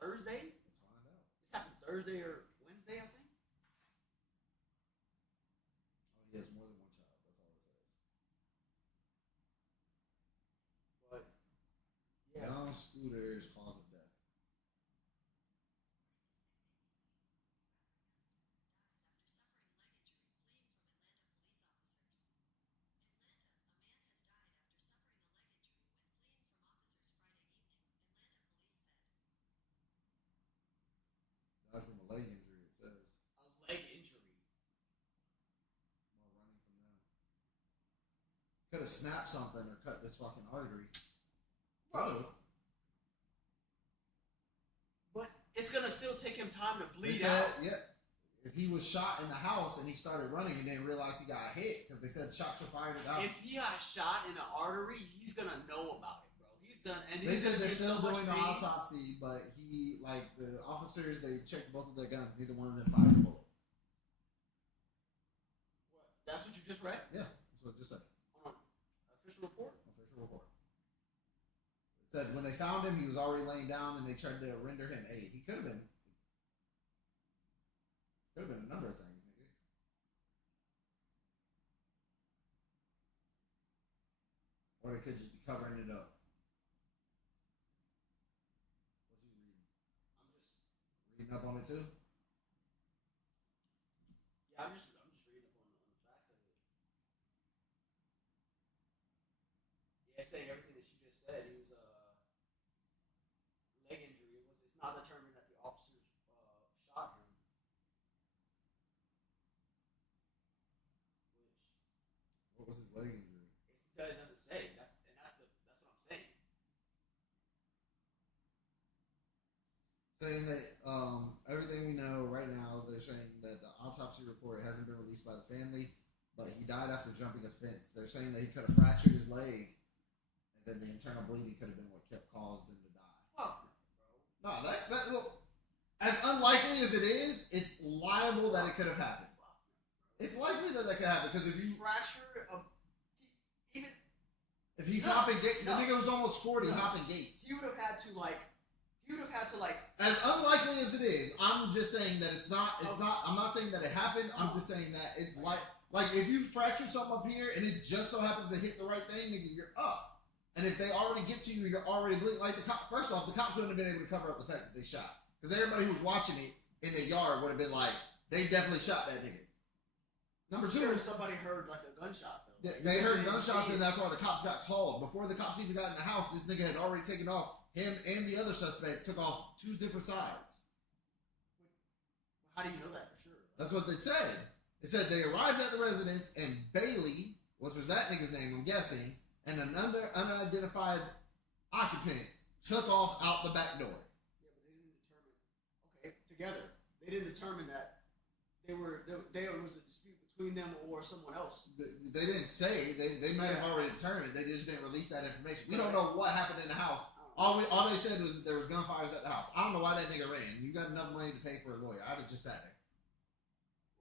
Thursday. Let's find out. This happened Thursday or Wednesday, I think. Oh, he has more than 1 child. That's all it says. But yeah. Young scooters cause of death. Died from a leg injury. It says A leg injury. while running from them. have snapped something or cut this fucking artery. Bro. But it's gonna still take him time to They bleed said, out. yeah. If he was shot in the house and he started running and didn't realize he got hit because they said shots were fired at the If he got shot in an artery, he's gonna know about it, bro. He's done, and They he's said gonna they're get still so much doing the pain. autopsy, but the officers, they checked both of their guns. Neither one of them fired a bullet. What? That's what you just read Yeah, that's what I just said. on official report. Official report. It said when they found him, he was already laying down, and they tried to render him aid. He could have been a number of things, nigga. Or they could just be covering it up. What you reading? I'm just, Reading up on it too? yeah, I'm just reading up on the facts of it. Yeah, saying everything that she just said. He was leg injury. It's not determined that the officers shot him. What was his leg injury? It doesn't say. That's what I'm saying. Saying that everything we know right now, they're saying that the autopsy report hasn't been released by the family, but he died after jumping a fence. They're saying that he could have fractured his leg, and then the internal bleeding could have been what caused him to die. Fuck no, bro. No, that look, as unlikely as it is, it's liable that it could have happened. It's likely that could happen because if you Fractured even if he's No, hopping gates, no. the nigga was almost 40 No. hopping gates. he would have had to like As unlikely as it is, I'm just saying that it's not. I'm not saying that it happened. I'm just saying that it's like if you fracture something up here and it just so happens to hit the right thing, nigga, you're up. And if they already get to you, you're already bleeding. Like first off, the cops wouldn't have been able to cover up the fact that they shot, because everybody who was watching it in the yard would have been like, they definitely shot that nigga. Number two, sure somebody heard like a gunshot though. they heard gunshots and that's why the cops got called. Before the cops even got in the house, this nigga had already taken off. Him and the other suspect took off two different sides. How do you know that for sure? That's what they said. It said they arrived at the residence and Bailey, which was that nigga's name, I'm guessing, and an unidentified occupant took off out the back door. Yeah, but they didn't determine. Okay, together they didn't determine that there was a dispute between them or someone else. They didn't say. They might have already determined. They just didn't release that information. We don't know what happened in the house. All they said was that there was gunfires at the house. I don't know why that nigga ran. You got enough money to pay for a lawyer. I'd have just sat there.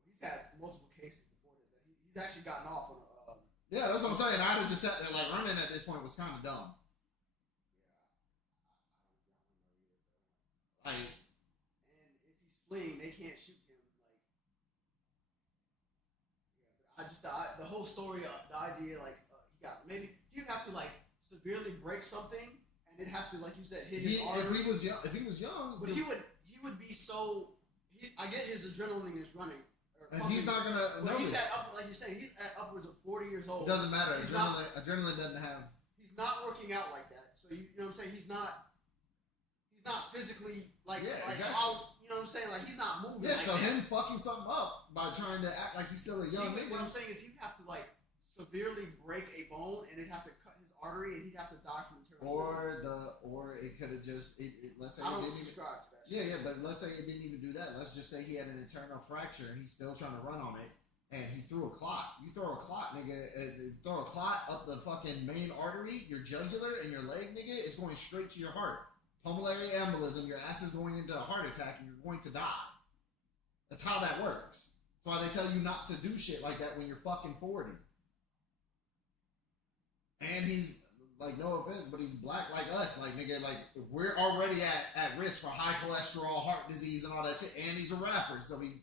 Well, he's had multiple cases before this. He's actually gotten off on a. Yeah, that's what I'm saying. I'd have just sat there. Like, running at this point was kind of dumb. Yeah, I don't know either. Like, And if he's fleeing, they can't shoot him. Like, yeah, but I just the whole story, the idea, like he got maybe he'd have to like severely break something, and it'd have to, like you said, hit his artery. if he was young, But he would be so. I get his adrenaline is running. and he's not gonna. But he's notice. like you say, he's at upwards of 40 years old. It doesn't matter. He's Adrenaline doesn't have. He's not working out like that. So you know what I'm saying? He's not physically like Exactly. how, you know what I'm saying? Like he's not moving. Yeah, like so that. him fucking something up by trying to act like he's still a young nigga. What I'm saying is he'd have to like severely break a bone, and it'd have to cut his artery, and he'd have to die from internal. Or it could have just let's say I don't it didn't even, subscribe to that. yeah, but let's say it didn't even do that. Let's just say he had an internal fracture and he's still trying to run on it, and he threw a clot. You throw a clot, nigga. Throw a clot up the fucking main artery, your jugular and your leg, nigga. It's going straight to your heart. Pulmonary embolism. Your ass is going into a heart attack, and you're going to die. That's how that works. That's why they tell you not to do shit like that when you're fucking 40. And he's, like, no offense, but he's black like us. Like, nigga, like, we're already at risk for high cholesterol, heart disease, and all that shit. And he's a rapper, so he's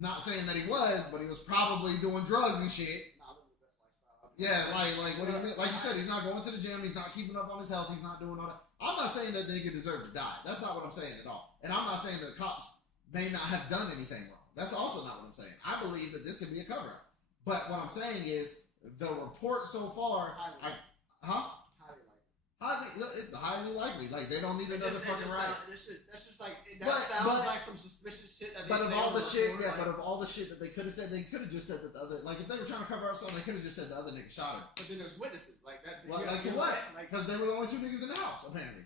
not saying that he was, but he was probably doing drugs and shit. Nah, living the best lifestyle. Yeah, like what do you mean? Like you said, he's not going to the gym. He's not keeping up on his health. He's not doing all that. I'm not saying that the nigga deserved to die. That's not what I'm saying at all. And I'm not saying that the cops may not have done anything wrong. That's also not what I'm saying. I believe that this could be a cover-up. But what I'm saying is the report so far, Highly likely. huh? Highly likely. It's highly likely. Like, they don't need another fucking riot. That's just like, that sounds like some suspicious shit that they But of say all the shit, like, but of all the shit that they could have said, they could have just said that the other, like, if they were trying to cover up something, they could have just said the other nigga shot him. But then there's witnesses like that. Like to what? Because there were only 2 niggas in the house, apparently.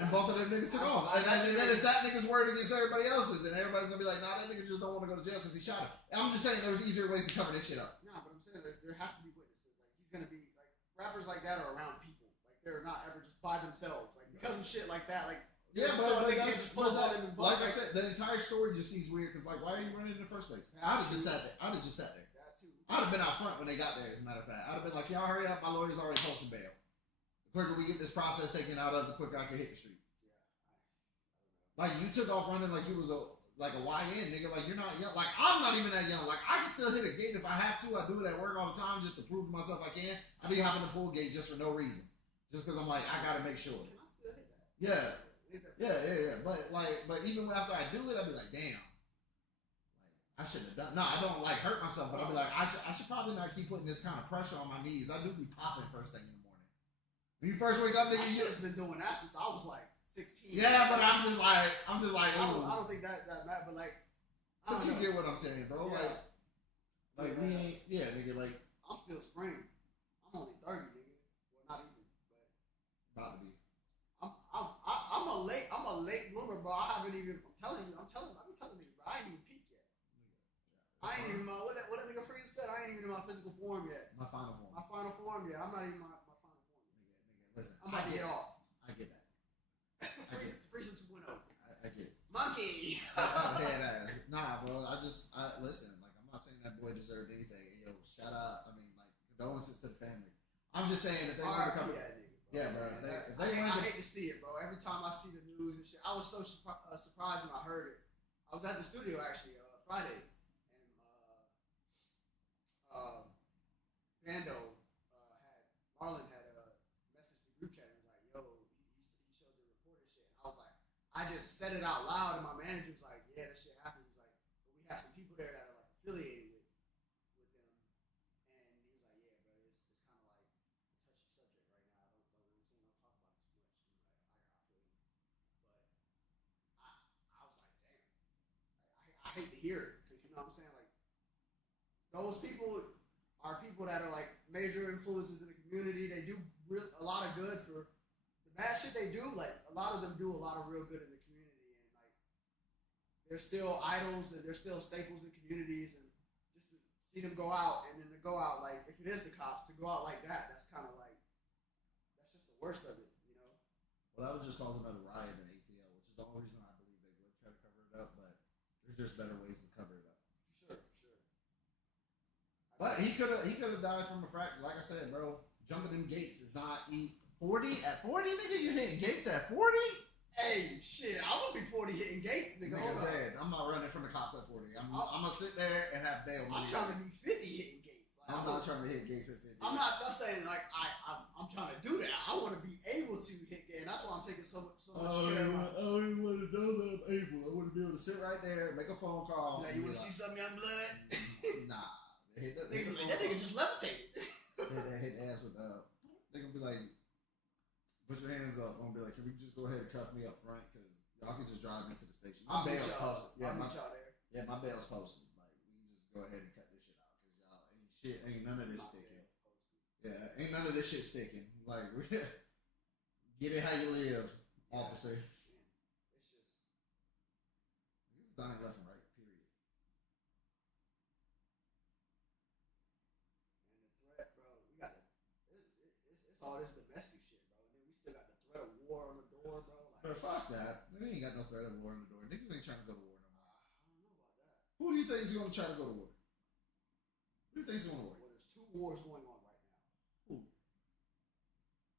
And both of them niggas took off. And then it's that nigga's word against everybody else's, and everybody's gonna be like, nah, that nigga just don't want to go to jail because he shot him. I'm just saying there's easier ways to cover this shit up. Nah, but I'm saying there has to be witnesses. Like, he's gonna be like, rappers like that are around people. Like, they're not ever just by themselves. Like, because of shit like that. Like, yeah, but like I said, the entire story just seems weird because, like, why are you running in the first place? I'd have just sat there. That too. I'd have been out front when they got there. As a matter of fact, I'd have been like, y'all hurry up. My lawyer's already posting bail. The quicker we get this process taken out of, the quicker I can hit the street. Like, you took off running like you was a YN, nigga. Like, you're not young. Like, I'm not even that young. Like, I can still hit a gate if I have to. I do it at work all the time just to prove to myself I can. I be hopping the pool gate just for no reason. Just because I'm like, I gotta make sure. Can I still hit that? Yeah. But even after I do it, I'll be like, damn. Like, I shouldn't have done. No, I don't like hurt myself, but I'll be like, I should probably not keep putting this kind of pressure on my knees. I do be popping first thing in the morning. When you first wake up, nigga, you just been doing that since I was like 16. Yeah, but I'm just like, I don't think that matters, but like, but you get what I'm saying, bro. Yeah. Like we ain't, nigga. Like, I'm still spring. I'm only 30, nigga. Well, not even, but about to be. I'm a late bloomer, bro. I haven't even. I be telling niggas, bro. I ain't even peaked yet. I ain't even what that nigga Freeze said. I ain't even in my physical form yet. My final form. Yeah. I'm not even my final form. Nigga, listen. I'm about to get off. I get that. Freeze 2.0. I get it. Monkey. Nah, bro. I listen. Like, I'm not saying that boy deserved anything. Yo, shout out. I mean, like, condolences to the family. I'm just saying if they want to cover. Yeah, bro. I hate to see it, bro. Every time I see the news and shit, I was so surprised when I heard it. I was at the studio actually Friday, and Bando Marlon had messaged the group chat and was like, "Yo, he showed the reporter shit." And I was like, I just said it out loud, and my manager was like, "Yeah, that shit happened." He was like, "But we have some people there that are like affiliated with them," and he was like, "Yeah, bro, it's kind of like a touchy subject right now. Don't talk about it too much." And like, I feel you, but I was like, damn, I hate to hear it because you know what I'm saying. Like, those people are people that are like major influences in the community. They do a lot of good for the bad shit they do. Like, a lot of them do a lot of real good in the community, and like, they're still idols and they're still staples in communities. And just to see them go out and then to go out, like, if it is the cops, to go out like that, that's kind of like, that's just the worst of it, you know? Well, that would just cause another riot in ATL, which is the only reason I believe they would try to cover it up, but there's just better ways to cover it up. For sure. But he could have died from a fracture. Like I said, bro, jumping them gates is not 40 at 40, nigga. You hitting gates at 40? Hey, shit, I would be 40 hitting gates, nigga. Hold on. I'm not running from the cops at 40. I'm gonna sit there and have bail. I'm trying to be 50 hitting gates. Like, I'm not trying to hit gates at 50. I'm not saying like I'm trying to do that. I want to be able to hit gates, and that's why I'm taking so much care of my. I don't even want to know that I'm able. I want to be able to sit right there, make a phone call. Now, you want to see some young blood? Nah. That nigga just levitated. hit ass with they gonna be like, put your hands up. I'm gonna be like, can we just go ahead and cuff me up front? Because y'all can just drive me to the station. My bail's posted. Yeah, y'all there. Yeah, my bail's posted. Like, we can just go ahead and cut this shit out because y'all ain't none of this sticking. Yeah, ain't none of this shit sticking. Like, get it how you live, officer. It's just this is Donnie left and right. Period. And the threat, bro. We got it's all this domestic shit, bro. And then we still got the threat of war on the door, bro. Like, fuck that. They ain't got no threat of war on the door. Niggas ain't trying to go to war no more. I don't know about that. Who do you think is going to try to go to war? Who do you think is going to war? Well, there's 2 wars going on right now. Who?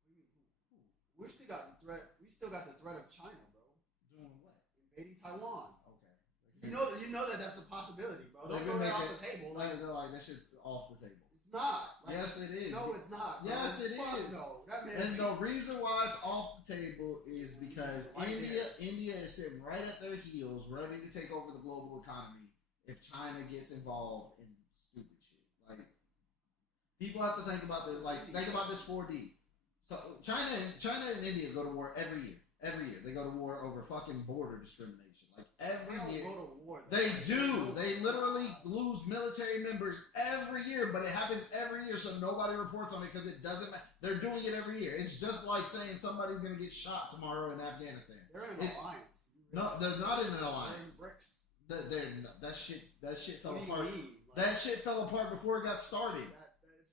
What do you mean, who? We still got the threat. We still got the threat of China, bro. Doing what? Invading Taiwan. Okay. You know that that's a possibility, bro. Don't throw that off the table. Like that shit's off the table. It's not. Like, yes, it is. No, it's not. Bro. Yes, it is. No, that man. And the reason why it's off the table is because India is sitting right at their heels, ready to take over the global economy if China gets involved in stupid shit. Like, People have to think about this. Like, think about this 4D. So China and India go to war every year. Every year they go to war over fucking border discrimination. Like every year. They don't go to war. They do. They literally lose military members every year, but it happens every year, so nobody reports on it because it doesn't matter. They're doing it every year. It's just like saying somebody's gonna get shot tomorrow in Afghanistan. They're in an alliance. No, they're not in an alliance. They're in BRICS. That shit fell What do you apart. mean? That shit fell apart before it got started.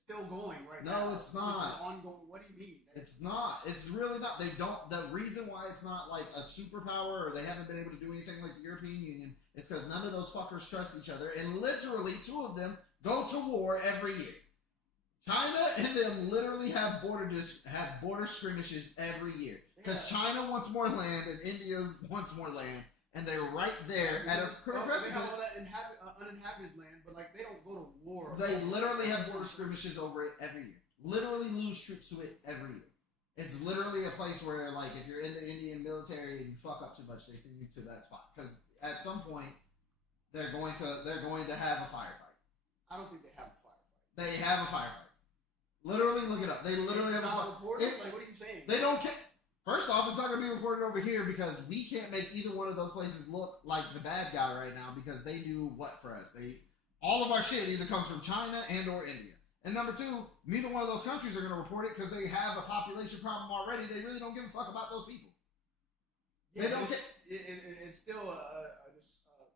It's still going right No, now. it's not. It's ongoing. What do you mean? It's not. It's really not. They don't. The reason why it's not like a superpower or they haven't been able to do anything like the European Union is because none of those fuckers trust each other. And literally, two of them go to war every year. China and them literally have border skirmishes every year because China wants more land and India wants more land, and they're right there at a precipice. They have all that uninhabited land, but like they don't go to war. They literally have border skirmishes over it every year. Literally lose troops to it every year. It's literally a place where, like, if you're in the Indian military and you fuck up too much, they send you to that spot because at some point they're going to have a firefight. I don't think they have a firefight. They have a firefight. Literally look it up. They literally have a firefight. Like, what are you saying? They don't care. First off, it's not going to be reported over here because we can't make either one of those places look like the bad guy right now because they do what for us? All of our shit either comes from China and or India. And number two, neither one of those countries are going to report it because they have a population problem already. They really don't give a fuck about those people. Yeah, they don't care. It's still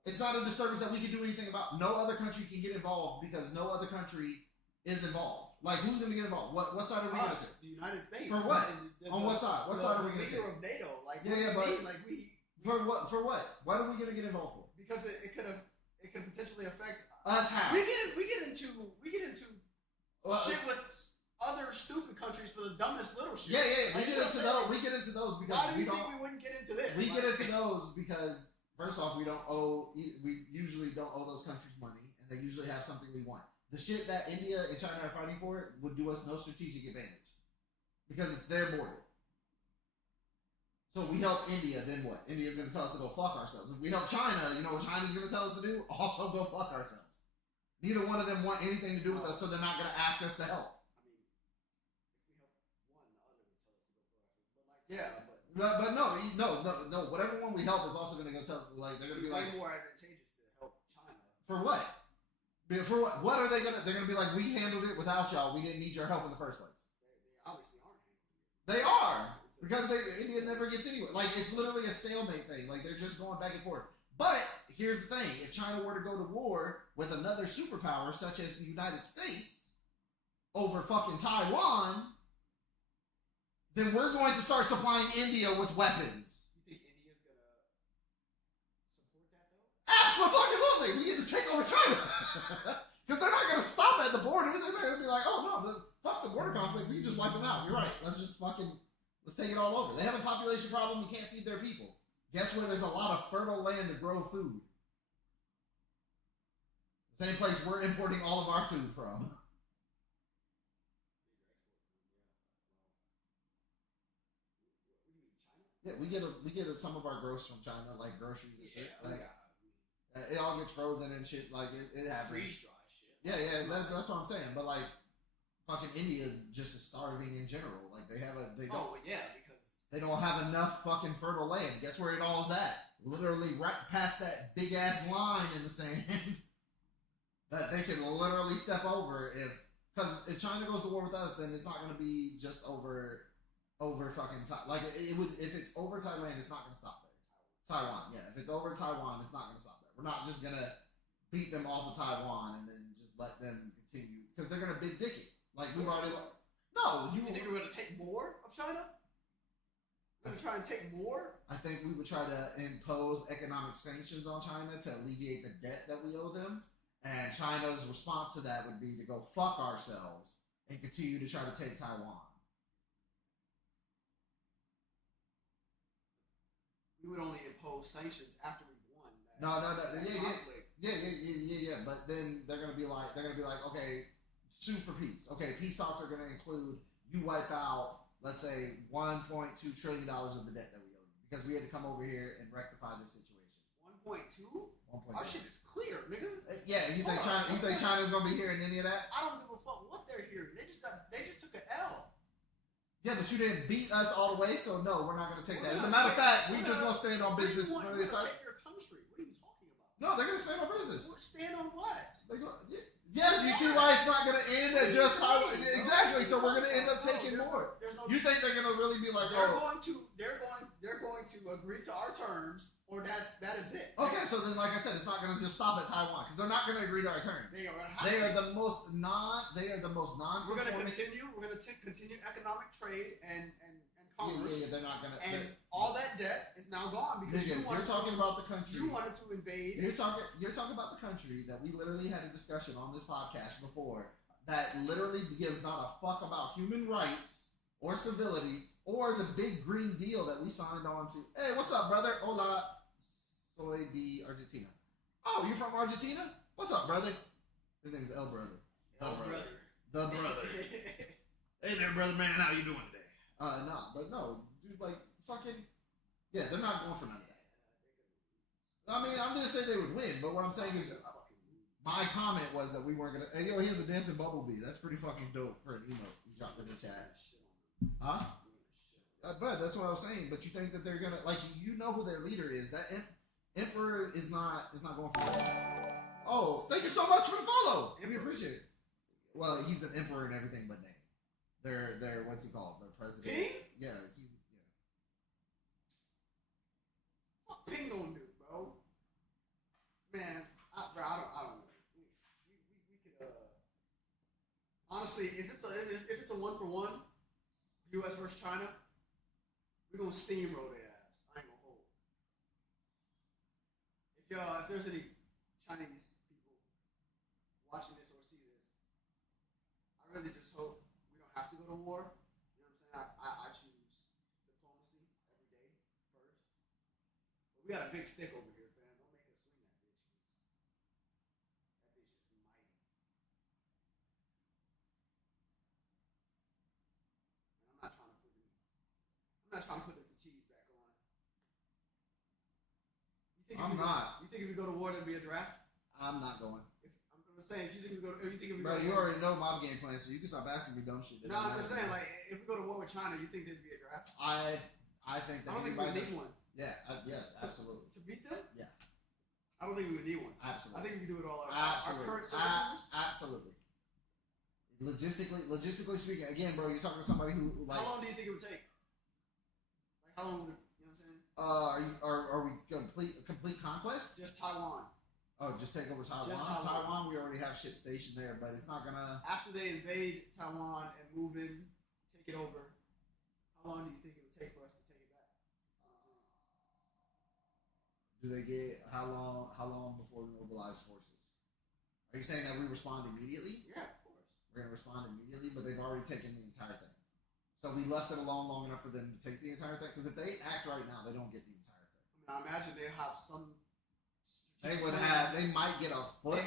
it's not a disturbance that we can do anything about. No other country can get involved because no other country is involved. Like, who's going to get involved? What side are we going to? The United States. For what? On what side? What side are we going to leader of NATO. Like, for what? For what? What are we going to get involved for? Because it could potentially affect us. How? We get into shit with other stupid countries for the dumbest little shit. Yeah. We get into those. We get into those because why do you think we wouldn't get into this? We get into those because first off, we usually don't owe those countries money, and they usually have something we want. The shit that India and China are fighting for would do us no strategic advantage because it's their border. So we help India, then what? India's going to tell us to go fuck ourselves. If we help China, you know what China's going to tell us to do? Also go fuck ourselves. Neither one of them want anything to do with us, so they're not going to ask us to help. I mean, if we help one, the other would tell us to go for us. But no. Whatever one we help is also going to go tell us, like, they're going to be like, way more advantageous to help China. For what? For what? What are they going to? They're going to be like, we handled it without y'all. We didn't need your help in the first place. They obviously aren't handling it. They are. Because India never gets anywhere. Like, it's literally a stalemate thing. Like, they're just going back and forth. But here's the thing. If China were to go to war with another superpower, such as the United States, over fucking Taiwan, then we're going to start supplying India with weapons. You think India's going to support that, though? Absolutely. We need to take over China. Because they're not going to stop at the border. They're not going to be like, oh, no, fuck the border conflict. We can just wipe them out. You're right. Let's take it all over. They have a population problem. We can't feed their people. Guess where there's a lot of fertile land to grow food? The same place we're importing all of our food from. Yeah, we get some of our groceries from China, like groceries and shit. Like, it all gets frozen and shit. Like it happens. Freeze dry shit. Yeah, that's what I'm saying. But like, fucking India just is starving in general. Like they don't. Oh yeah, because they don't have enough fucking fertile land. Guess where it all's at? Literally right past that big ass line in the sand that they can literally step over because if China goes to war with us, then it's not going to be just over fucking like it would if it's over Thailand, it's not going to stop there. Taiwan, yeah. If it's over Taiwan, it's not going to stop there. We're not just going to beat them off of Taiwan and then just let them continue because they're going to big dick it. Like we've already. No, you think we're going to take more of China? We're going to try and take more? I think we would try to impose economic sanctions on China to alleviate the debt that we owe them. And China's response to that would be to go fuck ourselves and continue to try to take Taiwan. We would only impose sanctions after we've won that conflict. Yeah. Yeah. But then they're gonna be like, okay, sue for peace. Okay, peace talks are gonna include you wipe out, let's say, $1.2 trillion of the debt that we owe you because we had to come over here and rectify this situation. 1.2? 1.2. Our shit is clear, nigga. Yeah, you think China's gonna be hearing any of that? I don't give a fuck what they're military here. They just took an L. Yeah, but you didn't beat us all the way, so no, we're not going to take that. As a matter of fact, we just going to stand on business for the entire. Take your country. What are you talking about? No, they're going to stand on business. Stand on what? Yeah, you see why it's not going to end at just how exactly. So we're going to end up taking more. You think they're going to really be like, they're going to agree to our terms, or that is it. Okay, so then, like I said, it's not going to just stop at Taiwan because they're not going to agree to our terms. They are the most non. We're going to continue. We're going to continue economic trade and commerce. Yeah, they're not going to. And all that debt is now gone because you're talking about the country. You wanted to invade. You're talking about the country that we literally had a discussion on this podcast before that literally gives not a fuck about human rights or civility or the big green deal that we signed on to. Hey, what's up, brother? Hola, soy de Argentina. Oh, you're from Argentina? What's up, brother? His name's El Brother. The brother. Hey there, brother man. How you doing today? No, dude, like, fucking, yeah, they're not going for none of that. I mean, I'm gonna say they would win, but what I'm saying is, my comment was that we weren't gonna. Hey, yo, here's a dancing bumblebee. That's pretty fucking dope for an emote. You dropped in the chat, huh? But that's what I was saying. But you think that they're gonna, like, you know who their leader is? That emperor is not going for that. Oh, thank you so much for the follow. We appreciate it. Well, he's an emperor and everything but name. They're what's he called? The president. Ping? Yeah, What Ping gonna do, bro? Man, I don't know. We could honestly, if it's a 1-for-1, U.S. versus China, we're gonna steamroll their ass. I ain't gonna hold. If there's any Chinese people watching this or see this, I really just hope we don't have to go to war. You know what I'm saying? I choose diplomacy every day first. But we got a big stick over here, fam. Don't make us swing that bitch. That bitch is mighty. And I'm not trying to put the fatigues back on. You think if we go to war, there'll be a draft? I'm not going. I'm gonna say, if you think we go to Bro, you already know my game plan, so you can stop asking me dumb shit. No, I'm just saying, like, if we go to war with China, you think there'd be a draft? I think that. I don't think we would need one. Yeah, absolutely. To beat them? Yeah. I don't think we would need one. Absolutely. I think we can do it all. Our current service absolutely. Logistically speaking, again, bro, you're talking to somebody who like. How long do you think it would take? Like, how long would it, you know what I'm saying? Are we complete conquest? Just Taiwan. Oh, just take over Taiwan. Taiwan, we already have shit stationed there, but it's not gonna. After they invade Taiwan and move in, take it over, how long do you think it would take for us to take it back? Do they get how long before we mobilize forces? Are you saying that we respond immediately? Yeah, of course. We're gonna respond immediately, but they've already taken the entire thing. So we left it alone long enough for them to take the entire thing. Because if they act right now, they don't get the entire thing. I imagine they have some. They might get a foothold.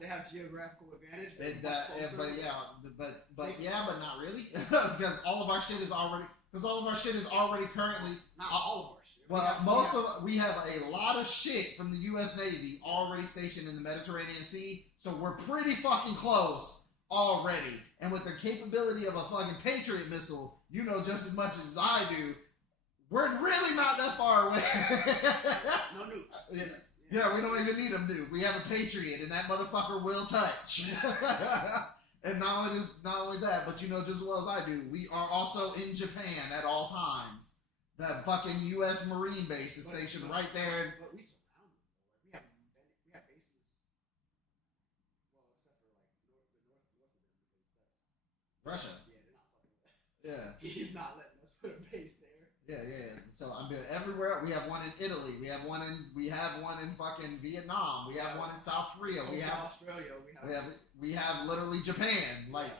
They have geographical advantage. But not really, because all of our shit is already currently. Not all of our shit. Well, we have a lot of shit from the U.S. Navy already stationed in the Mediterranean Sea, so we're pretty fucking close already. And with the capability of a fucking Patriot missile, you know just as much as I do, we're really not that far away. No nukes. Yeah, we don't even need them, dude. We have a Patriot, and that motherfucker will touch. And not only that, but you know just as well as I do, we are also in Japan at all times. That fucking U.S. Marine base is stationed right there. But we surround them. We have bases. Well, except for like the north of them, because that's Russia. Yeah, they're not fucking with that. Yeah. He's not letting us put a base there. Yeah. So I'm doing everywhere. We have one in Italy. We have one in fucking Vietnam. We have one in South Korea. We have Australia. We have literally Japan. Like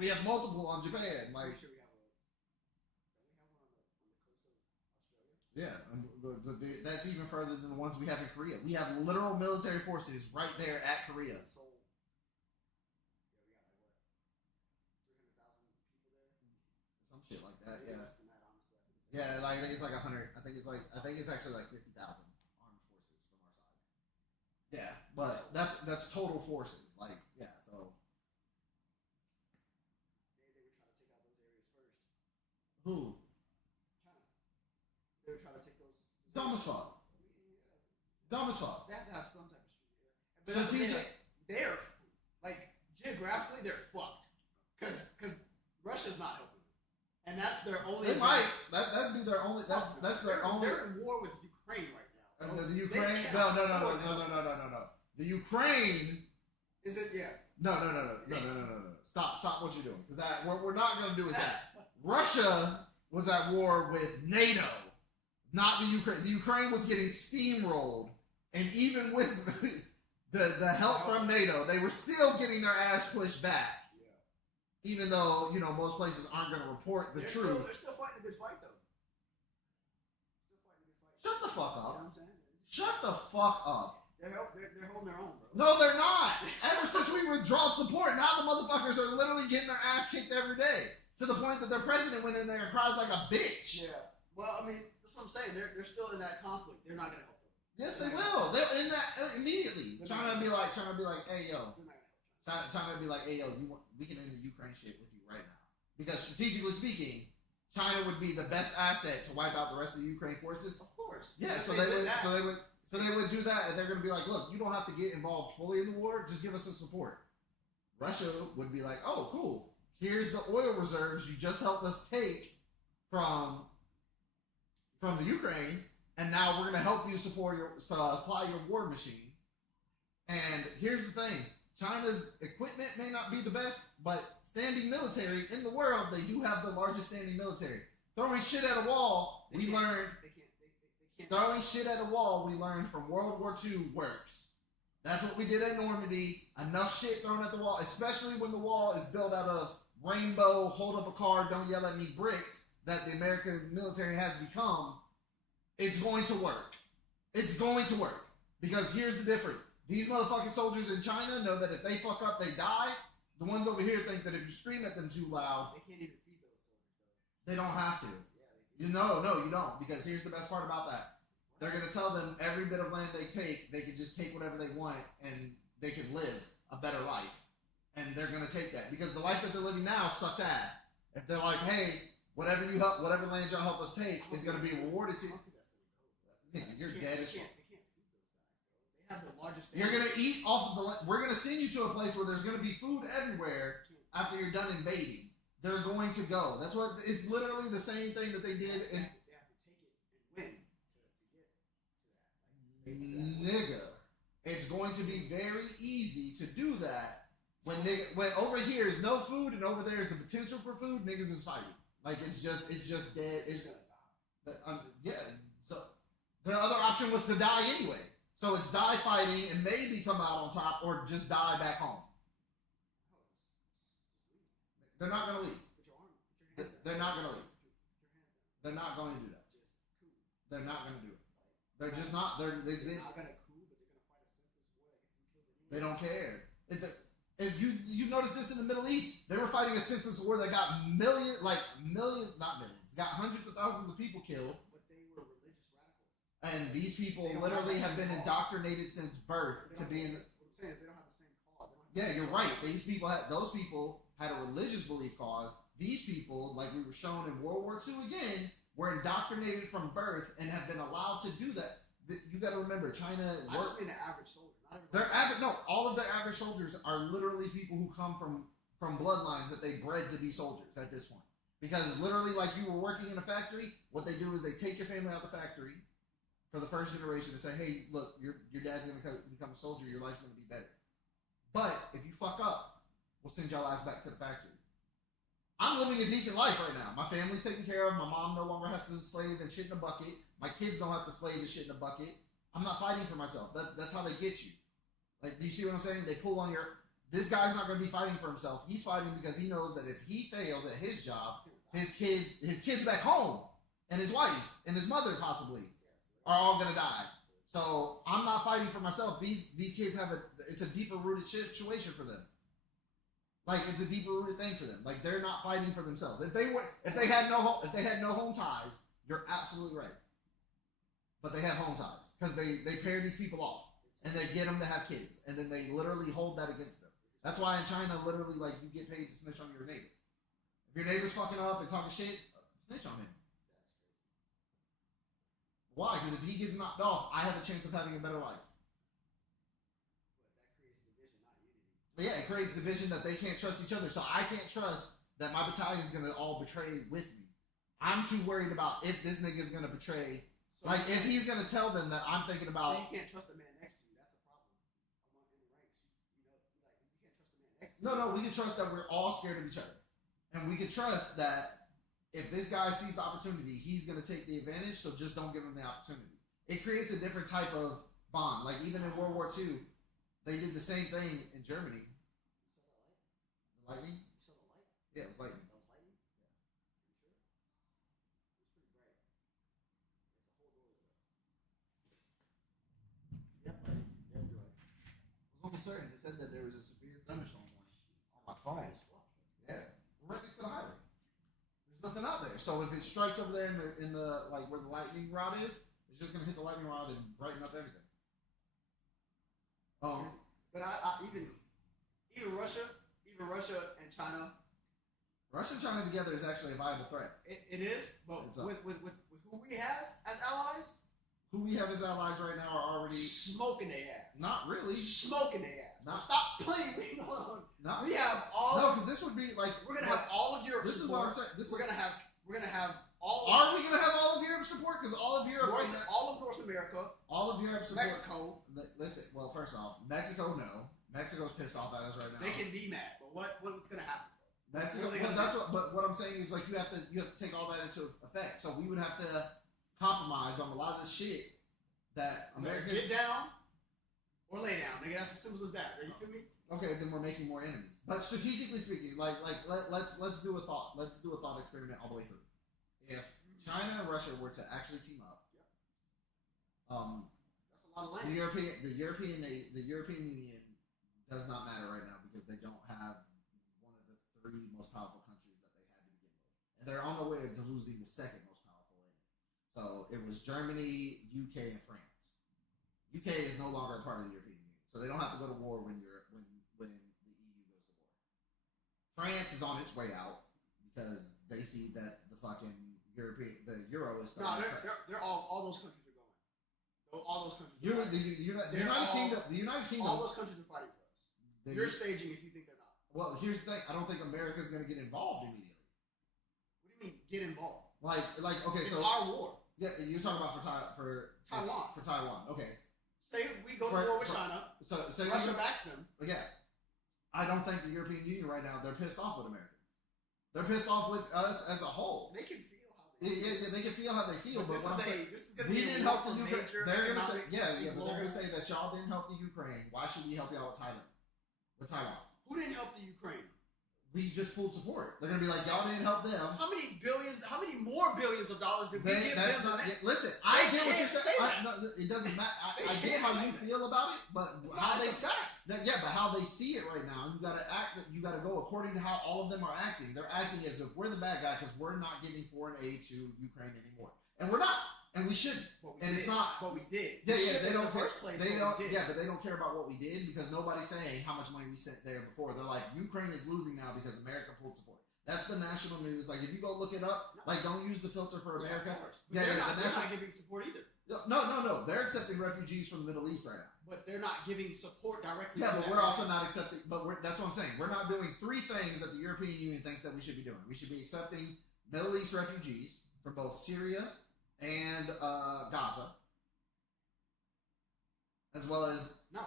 we have multiple on Japan. Like sure we have one on the coast of Australia. Yeah, but that's even further than the ones we have in Korea. We have literal military forces right there at Korea. So some shit like that. Yeah. Less than that, honestly. Yeah, like I think it's like 100. I think it's actually like 50,000 armed forces from our side. Yeah, but that's total forces. Like, yeah, so Who? China. They were trying to take those. Dumb as fuck. Dumb as fuck. They have to have some type of street. But that's the thing, like, they're like geographically they're fucked because Russia's not helping them, and that's their only. They might. That'd be their only. That's their only. They're in war with Ukraine right now. The Ukraine? No. The Ukraine. Is it? Yeah. No. Stop what you're doing. Because what we're not going to do is that. Russia was at war with NATO, not the Ukraine. The Ukraine was getting steamrolled, and even with the help from NATO, they were still getting their ass pushed back. Yeah. Even though, most places aren't going to report the truth. They're still fighting a good fight, though. Shut the fuck up. You know what I'm saying? Shut the fuck up. They're holding their own, bro. No, they're not. Ever since we withdrawn support, now the motherfuckers are literally getting their ass kicked every day. To the point that their president went in there and cried like a bitch. Yeah. Well, I mean, that's what I'm saying. They're still in that conflict. They're not gonna help them. Yes, they will. They'll in that immediately. China be like, hey yo. China be like, hey yo, we can end the Ukraine shit with you right now. Because strategically speaking, China would be the best asset to wipe out the rest of the Ukraine forces. Of course. Yeah. So they would do that, and they're gonna be like, look, you don't have to get involved fully in the war. Just give us some support. Russia would be like, oh, cool. Here's the oil reserves you just helped us take from the Ukraine, and now we're gonna help you supply your war machine. And here's the thing: China's equipment may not be the best, but standing military in the world, they do have the largest standing military. Throwing shit at a wall, we learned. Throwing shit at a wall, we learned from World War II works. That's what we did at Normandy. Enough shit thrown at the wall, especially when the wall is built out of rainbow, hold up a car, don't yell at me bricks that the American military has become. It's going to work. It's going to work. Because here's the difference. These motherfucking soldiers in China know that if they fuck up, they die. The ones over here think that if you scream at them too loud, they can't even feed those soldiers, though. They don't have to. No, you don't. Because here's the best part about that. They're going to tell them every bit of land they take, they can just take whatever they want and they can live a better life. And they're going to take that. Because the life that they're living now sucks ass. If they're like, hey, whatever land y'all help us take is going to be rewarded to you. You're dead as fuck. They have the largest. You're going to eat off of the land. We're going to send you to a place where there's going to be food everywhere after you're done invading. They're going to go. That's what, it's literally the same thing that they did in. They have to take it and win to get to that. Nigga, it's going to be very easy to do that when over here is no food and over there is the potential for food. Niggas is fighting. Like it's just dead. Yeah. So their other option was to die anyway. So it's die fighting and maybe come out on top or just die back home. They're not going to leave. They're not going to leave. They're not going to do that. They're not going to do it. They're just not. They're not going to coup, but they're going to fight a senseless war. They don't care. You notice this in the Middle East. They were fighting a senseless war that got not millions, got hundreds of thousands of people killed. But they were religious radicals. And these people literally have been indoctrinated since birth to be in. What I'm saying is they don't have the same cause. Yeah, you're right. Those people had a religious belief cause. These people, like we were shown in World War II again, were indoctrinated from birth and have been allowed to do that. You got to remember, China. I just mean the average soldier. All of their average soldiers are literally people who come from bloodlines that they bred to be soldiers at this point. Because literally, like you were working in a factory, what they do is they take your family out the factory for the first generation and say, hey, look, your dad's going to become a soldier, your life's going to be better. But if you fuck up, we'll send y'all ass back to the factory. I'm living a decent life right now. My family's taken care of. My mom no longer has to slave and shit in a bucket. My kids don't have to slave and shit in a bucket. I'm not fighting for myself. That's how they get you. Like, do you see what I'm saying? They pull on your... This guy's not going to be fighting for himself. He's fighting because he knows that if he fails at his job, his kids back home, and his wife, and his mother possibly, are all going to die. So I'm not fighting for myself. These kids it's a deeper rooted situation for them. Like it's a deeper rooted thing for them. Like they're not fighting for themselves. If they had no home ties, you're absolutely right. But they have home ties because they pair these people off and they get them to have kids, and then they literally hold that against them. That's why in China, literally, like you get paid to snitch on your neighbor. If your neighbor's fucking up and talking shit, snitch on him. That's crazy. Why? Because if he gets knocked off, I have a chance of having a better life. But that creates division, not unity. But yeah, it creates division that they can't trust each other. So I can't trust that my battalion's gonna all betray with me. I'm too worried about if this nigga's gonna betray. So Like if he's gonna tell them that I'm thinking so about. you can't trust the man next to you. That's a problem. Among in the ranks, you know, like you can't trust the man next to you. No, we can trust that we're all scared of each other, and we can trust that if this guy sees the opportunity, he's gonna take the advantage. So just don't give him the opportunity. It creates a different type of bond. Like even in World War II, they did the same thing in Germany. You saw that light? The lightning? You saw the light? Yeah, it was lightning. That was lightning? Yeah. You sure? It was pretty bright. Like the whole door lit up. Yep, you're right. I was almost certain. It said that there was a severe thunderstorm on my phone. Bright as fuck. Yeah, we're right next to the highway. There's nothing out there. So if it strikes over there in the like where the lightning rod is, it's just gonna hit the lightning rod and brighten up everything. But I even Russia and China. Russia and China together is actually a viable threat. It is, but It's with who we have as allies, Who we have as allies right now are already smoking their ass. not really. Smoking their ass. Not- Stop playing with me. Hold on. Not We have all. no, because this would be like We're gonna have all of Europe This is support. what I'm saying. This We're is, gonna have all. are we gonna have all of Europe support? Because all of Europe, all of North America, all of Europe support. Mexico. Listen, well, first off, Mexico, no. Mexico's pissed off at us right now. They can be mad, but what's gonna happen? Mexico, What are they but gonna that's do? what. But what I'm saying is like you have to take all that into effect. So we would have to compromise on a lot of the shit that Americans. Get down or lay down. Nigga, that's as simple as that. You feel me? Okay, then we're making more enemies. But strategically speaking, let's do a thought experiment all the way through. If China and Russia were to actually team up, That's a lot of the land. European Union does not matter right now because they don't have one of the three most powerful countries that they had to begin with, and they're on the way to losing the second most powerful in it. So it was Germany, UK, and France. UK is no longer a part of the European Union, so they don't have to go to war when the EU goes to war. France is on its way out because they see that the euro is No, starting. they're all those countries are going. All those countries. The Are fighting. United Kingdom. All those countries are fighting for us. the- You're staging if you think they're not. well, here's the thing. I don't think America's going to get involved immediately. What do you mean get involved? Like okay, It's so our war. yeah, you're talking about for Taiwan. For Taiwan, okay. Say we go to war with China. So say Russia backs them. yeah. I don't think the European Union right now. They're pissed off with Americans. They're pissed off with us as a whole. They can feel how they Yeah, they can feel how they feel, but this what I'm saying, is going to we be didn't help the Ukraine. Ukraine. They're gonna say, but they're gonna say that y'all didn't help the Ukraine. Why should we help y'all with Thailand? With Taiwan, Who didn't help the Ukraine? we just pulled support. They're gonna be like, y'all didn't help them. How many more billions of dollars did we give That's them? not. Listen, I They get what you're can't saying. say No, it doesn't matter. They I get can't how say you that. feel about it, but It's how not they the facts. yeah, but how they see it right now, you gotta act. You gotta go according to how all of them are acting. They're acting as if we're the bad guy because we're not giving foreign aid to Ukraine anymore, and we're not, and we shouldn't. But we And did. it's not. But we did. Yeah, We yeah, should they in don't the care. first place. They but don't. we did. Yeah, but they don't care about what we did because nobody's saying how much money we sent there before. They're like, Ukraine is losing now because America pulled support. That's the national news. Like, if you go look it up, like, don't use the filter for America. Of course. But Yeah, they're, yeah, not, the they're national- not giving support either. No. They're accepting refugees from the Middle East right now. But they're not giving support directly. Yeah, to but that we're also country. not accepting. But that's what I'm saying. We're not doing three things that the European Union thinks that we should be doing. We should be accepting Middle East refugees from both Syria and Gaza, as well as No.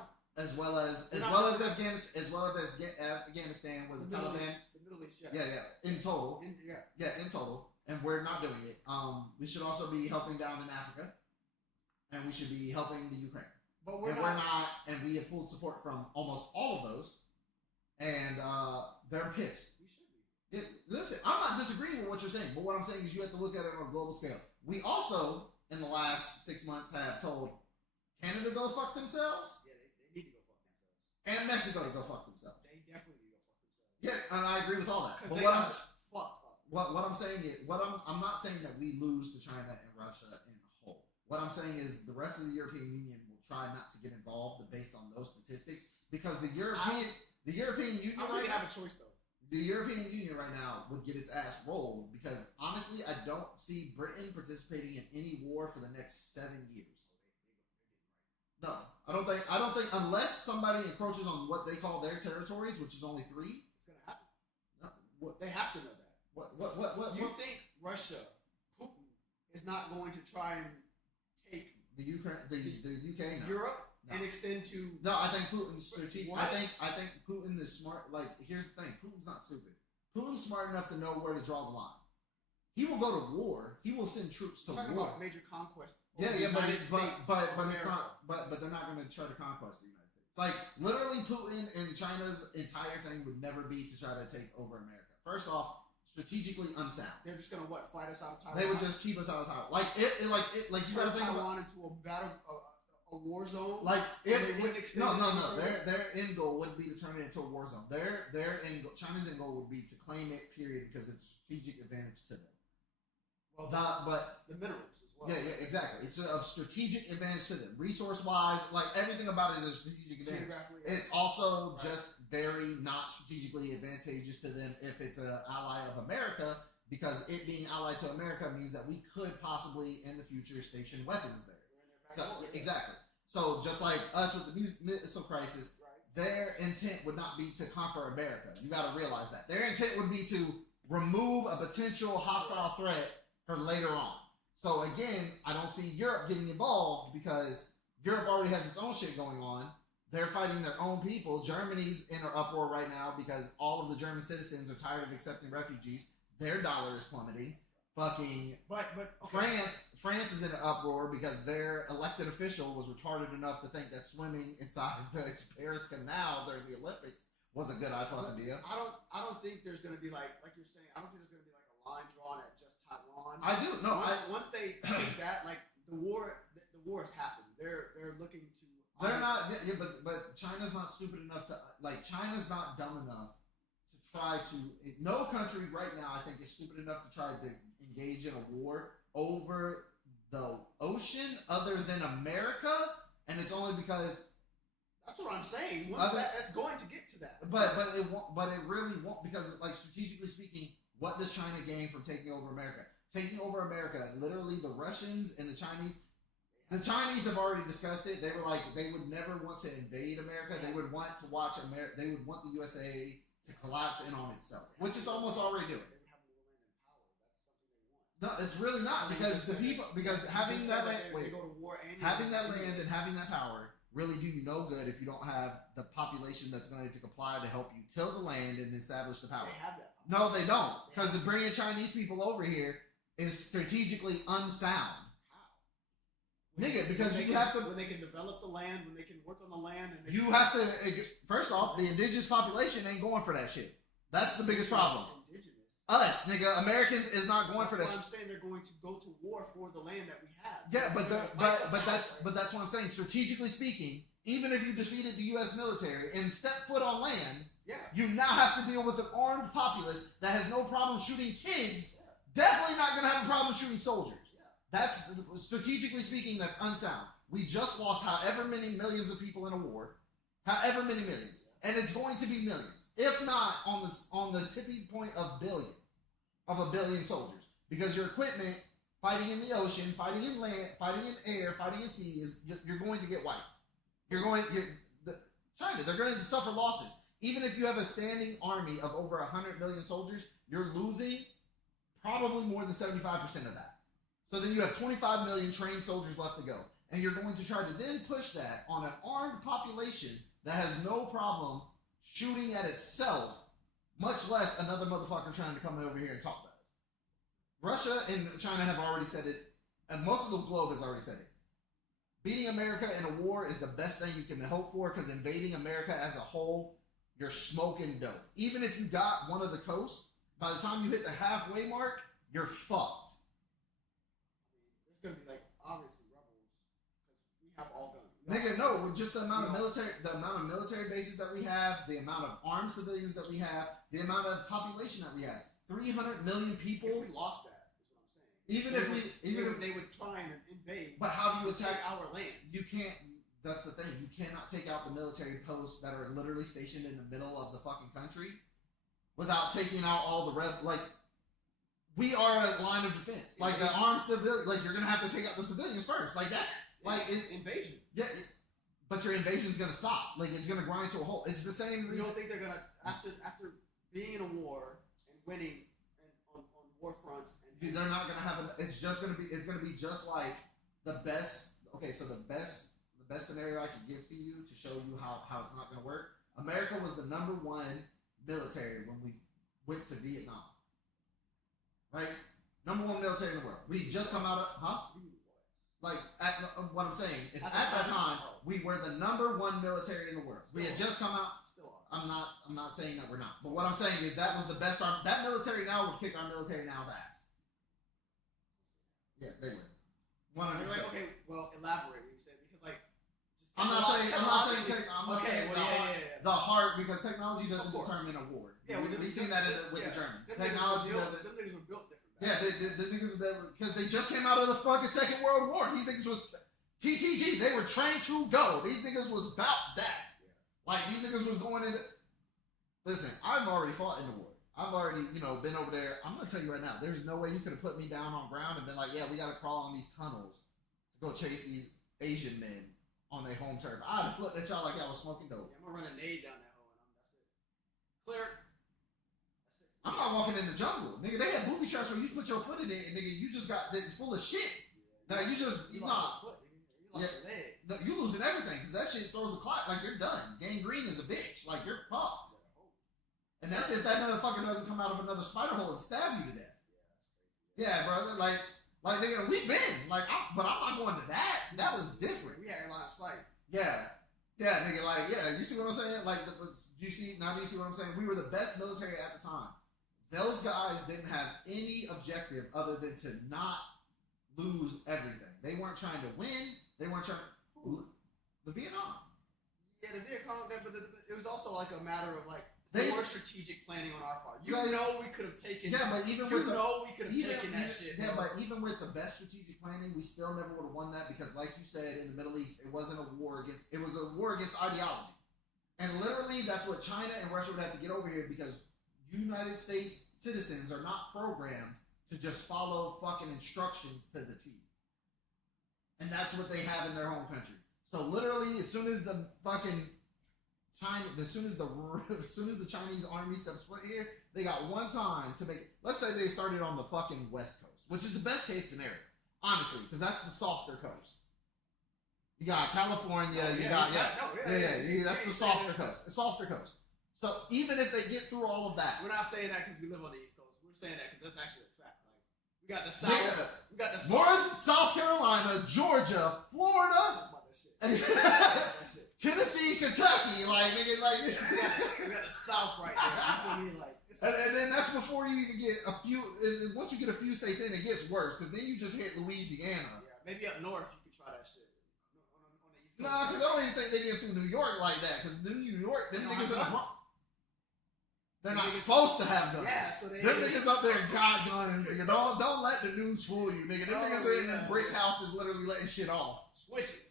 Afghanistan, where the Middle Taliban. East, the Middle East, Yeah. In total, yeah. in total, and we're not doing it. We should also be helping down in Africa, and we should be helping the Ukraine. But we're and not. and we have pulled support from almost all of those, and they're pissed. We should be. Listen, I'm not disagreeing with what you're saying, but what I'm saying is you have to look at it on a global scale. We also, in the last 6 months, have told Canada go fuck themselves Yeah, they need to go fuck themselves. and Mexico to go fuck themselves. They definitely need to go fuck themselves. Yeah, and I agree with all that. Because But they what are I'm fucked up. what I'm saying is I'm not saying that we lose to China and Russia in whole. What I'm saying is the rest of the European Union will try not to get involved based on those statistics because the European Union I don't right really now, have a choice though. the European Union right now would get its ass rolled because honestly, I don't see Britain participating in any war for the next 7 years. No, I don't think unless somebody encroaches on what they call their territories, which is only 3. It's gonna happen. No, what? They have to know that. What? You think Russia, Putin, is not going to try and take The Ukraine, the UK, no. Europe No. and extend to? No, I think Putin's strategic. What? I think Putin is smart. Like, here's the thing: Putin's not stupid. Putin's smart enough to know where to draw the line. He will go to war. He will send troops to Talking war. about major conquest. Yeah, over the but United it's States but of it's America. not. But they're not going to try to conquest the United States. Like, literally, Putin and China's entire thing would never be to try to take over America. First off, strategically unsound. They're just gonna fight us out of Taiwan. They would just keep us out of Taiwan. Like you got to think about. Taiwan into a battle, a war zone. Like And they wouldn't extend no. it any further? Their end goal wouldn't be to turn it into a war zone. China's end goal would be to claim it. Period, because it's a strategic advantage to them. Well, But the minerals as well. yeah, exactly. It's a strategic advantage to them, resource wise. Like everything about it is a strategic advantage. Geographically, It's also Right. just very not strategically advantageous to them if it's an ally of America, because it being allied to America means that we could possibly in the future station weapons there. We're in their back So door, yeah. exactly. So just like us with the missile crisis, Right. their intent would not be to conquer America. You got to realize that their intent would be to remove a potential hostile threat for later on. So again, I don't see Europe getting involved because Europe already has its own shit going on. They're fighting their own people. Germany's in an uproar right now because all of the German citizens are tired of accepting refugees. Their dollar is plummeting. Fucking But okay. France is in an uproar because their elected official was retarded enough to think that swimming inside the Paris Canal during the Olympics was a good idea. I don't think there's gonna be like you're saying. I don't think there's gonna be like a line drawn at just Taiwan. I do. No, Once they take that, like the war has happened. They're looking to. they're not. Yeah, but China's not stupid enough to China's not dumb enough to try to. No country right now, I think, is stupid enough to try to engage in a war over the ocean other than America, and it's only because. That's what I'm saying. That's going to get to that. But it won't. But it really won't, because like strategically speaking, what does China gain from taking over America? Taking over America, literally, the Russians and the Chinese. The Chinese have already discussed it. They were like, they would never want to invade America. They would want to watch America. They would want the USA to collapse in on itself, which it's almost already doing. They would have more land and power. That's something they want. No, it's really not, because the people, because having that land, they go to war and having that land and having that power really do you no good if you don't have the population that's going to comply to help you till the land and establish the power. They have that. No, they don't, because bringing Chinese people over here is strategically unsound. Nigga, because you have to. When they can develop the land, when they can work on the land, and You have to. First off, the indigenous population ain't going for that shit. That's the biggest problem. Indigenous. Us, nigga, Americans is not going for that. That's why I'm saying they're going to go to war for the land that we have. Yeah, but They're gonna wipe us out, right? that's what I'm saying. Strategically speaking, even if you defeated the U.S. military and stepped foot on land, Yeah. you now have to deal with an armed populace that has no problem shooting kids. Definitely not going to have a problem shooting soldiers. That's, strategically speaking, that's unsound. We just lost however many millions of people in a war, however many millions, and it's going to be millions, if not on the tipping point of a billion soldiers, because your equipment, fighting in the ocean, fighting in land, fighting in air, fighting in sea, you're going to get wiped. China, they're going to suffer losses. Even if you have a standing army of over 100 million soldiers, you're losing probably more than 75% of that. So then you have 25 million trained soldiers left to go. And you're going to try to then push that on an armed population that has no problem shooting at itself, much less another motherfucker trying to come over here and talk to us. Russia and China have already said it, and most of the globe has already said it. Beating America in a war is the best thing you can hope for, because invading America as a whole, you're smoking dope. Even if you got one of the coasts, by the time you hit the halfway mark, you're fucked. There's gonna be like obviously rebels because we have all guns. Nigga, no, with just the amount of military bases that we have, the amount of armed civilians that we have, the amount of population that we have, 300 million people. If we lost that, is what I'm saying. Even if they would try and invade. But how do you attack our land? You can't. That's the thing. You cannot take out the military posts that are literally stationed in the middle of the fucking country without taking out all the like. We are a line of defense. Like the armed civilian, like you're gonna have to take out the civilians first. Like that's like invasion. Yeah, but your invasion's gonna stop. Like it's gonna grind to a halt. It's the same reason. You don't think they're gonna after being in a war and winning on war fronts? And they're not gonna have. It's gonna be just like the best. Okay, so the best scenario I can give to you to show you how it's not gonna work. America was the #1 military when we went to Vietnam. Right? #1 military in the world. We just come out of, Like, what I'm saying is at that time, we were the #1 military in the world. We had just come out. Still are. I'm not saying that we're not. But what I'm saying is that was the best. That military now would kick our military now's ass. Yeah, they would. 100%. Okay, well, elaborate what you said because like. I'm not saying the heart because technology doesn't Of course. determine a war. Yeah, we've seen that with the Germans. Them Technology niggas doesn't. Them niggas were built different. Yeah, the niggas because they just came out of the fucking Second World War. These niggas was TTG. They were trained to go. These niggas was about that. Like these niggas was going in. Listen, I've already fought in the war. I've already, been over there. I'm gonna tell you right now. There's no way you could have put me down on ground and been like, yeah, we gotta crawl on these tunnels to go chase these Asian men on their home turf. I'd have looked at y'all like y'all was smoking dope. Yeah, I'm gonna run a nade down that hole and that's it. Clear. I'm not walking in the jungle, nigga. They had booby traps where you put your foot in it, and nigga, you just got it's full of shit. Now you just you lost your foot, nigga. You lost your leg. No, you losing everything because that shit throws a clot. Like you're done. Gangrene is a bitch. Like you're fucked. And that's if that motherfucker doesn't come out of another spider hole and stab you to death. Yeah, brother. Like nigga, we've been but I'm not going to that. That was different. We had airline flight. Yeah, nigga. Like, yeah. You see what I'm saying? Like, do you see what I'm saying? We were the best military at the time. Those guys didn't have any objective other than to not lose everything. They weren't trying to win. They weren't trying. The Vietnam. Yeah, the Vietnam, but it was also like a matter of like more strategic planning on our part. We could have taken. Yeah, but even we could have taken that shit. Yeah, but even with the best strategic planning, we still never would have won that because, like you said, in the Middle East, it wasn't a war against. It was a war against ideology, and literally, that's what China and Russia would have to get over here because United States citizens are not programmed to just follow fucking instructions to the T, and that's what they have in their home country. So literally, as soon as the fucking as soon as the Chinese army steps foot here, they got one time to make. Let's say they started on the fucking West Coast, which is the best case scenario, honestly, because that's the softer coast. You got California, that's the softer coast. The softer coast. So even if they get through all of that, we're not saying that because we live on the East Coast. We're saying that because that's actually a fact. Like we got the South, we got the North, South Carolina, Georgia, Florida. Tennessee, Kentucky, nigga, we got the South right there. You feel me? And then that's before you even get a few. And once you get a few states in, it gets worse because then you just hit Louisiana. Yeah, maybe up north you could try that shit. On the East Coast. Nah, because I don't even think they get through New York like that. Because New York, them niggas in the Bronx, they're not supposed to have guns. Yeah, so them niggas up there got guns, nigga. Don't let the news fool you, nigga. Them niggas in them brick houses literally letting shit off. Switches.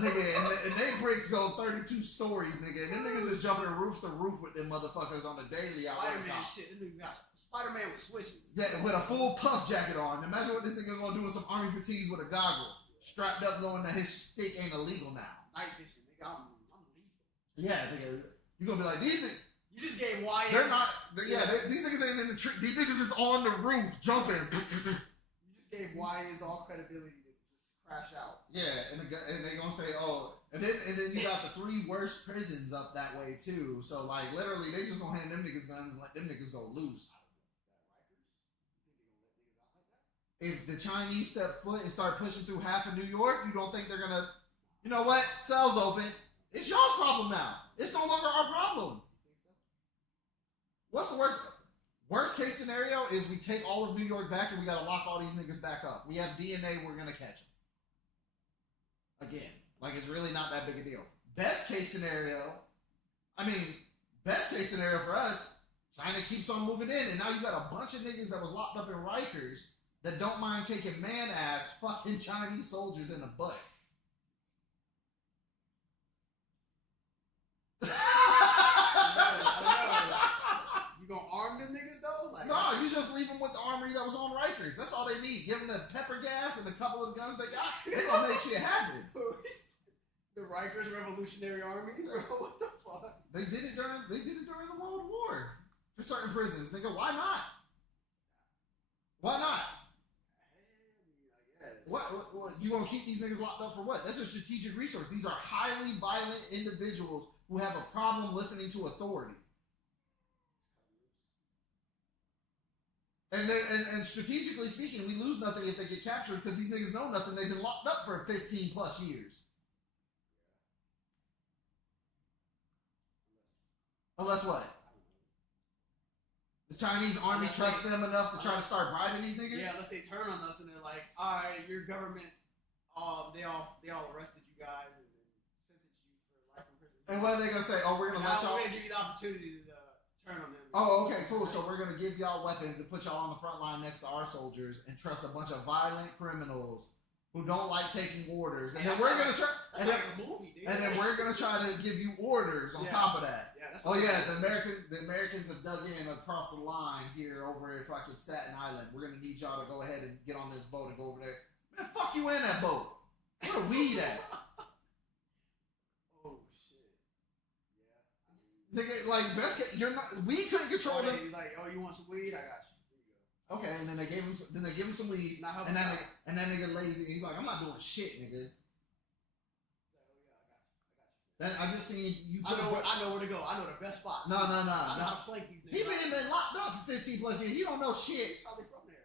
Nigga, and they bricks go 32 stories, nigga. And them niggas is jumping roof to roof with them motherfuckers on the daily. Spider-Man shit. Them niggas got Spider-Man with switches. Yeah, with a full puff jacket on. Imagine what this nigga's gonna do with some army fatigues with a goggle. Strapped up knowing that his stick ain't illegal now. Night vision, nigga. I'm lethal. Yeah, nigga. You gonna be like, these niggas. You just gave YNs. They're not. These niggas ain't in the tree. These niggas is on the roof jumping. You just gave YNs all credibility. Crash out. Yeah, and they gonna say, oh, and then you got the 3 worst prisons up that way too. So literally, they just gonna hand them niggas guns and let them niggas go loose. If the Chinese step foot and start pushing through half of New York, you don't think they're gonna? You know what? Cells open. It's y'all's problem now. It's no longer our problem. What's the worst? Worst case scenario is we take all of New York back and we gotta lock all these niggas back up. We have DNA. We're gonna catch them. Again, it's really not that big a deal. Best case scenario for us, China keeps on moving in, and now you got a bunch of niggas that was locked up in Rikers that don't mind taking man-ass fucking Chinese soldiers in the butt. You gonna arm give them the pepper gas and a couple of guns they got, they gonna make shit happen. The Rikers Revolutionary Army, bro. What the fuck? They did it during the World War for certain prisons. They go, why not? Why not? What you gonna keep these niggas locked up for what? That's a strategic resource. These are highly violent individuals who have a problem listening to authority. And strategically speaking, we lose nothing if they get captured because these niggas know nothing. They've been locked up for 15 plus years. Unless what? The Chinese army trusts them enough to try to start bribing these niggas? Yeah, unless they turn on us and they're like, all right, your government, they all arrested you guys and sentenced you for life in prison. And what are they going to say? Oh, we're going to let y'all... We're going to give you the opportunity to turn on them. Oh, okay, cool. So we're going to give y'all weapons and put y'all on the front line next to our soldiers and trust a bunch of violent criminals who don't like taking orders. And then we're going to try... That's like a movie, dude. And then we're going to try to give you orders on top of that. Yeah, that's the Americans have dug in across the line here over at fucking Staten Island. We're going to need y'all to go ahead and get on this boat and go over there. Man, fuck you in that boat. Where the weed at? Oh, shit. Yeah. Nigga, like, best case, you're not... We couldn't control them. He's like, oh, you want some weed? I got you. Okay, and then they give him some weed, and that nigga lazy. He's like, I'm not doing shit, nigga. Then I just seen you. I know where to go. I know the best spot. No. I know how to flank these niggas. He been locked up for 15 plus years. He don't know shit. He's probably from there.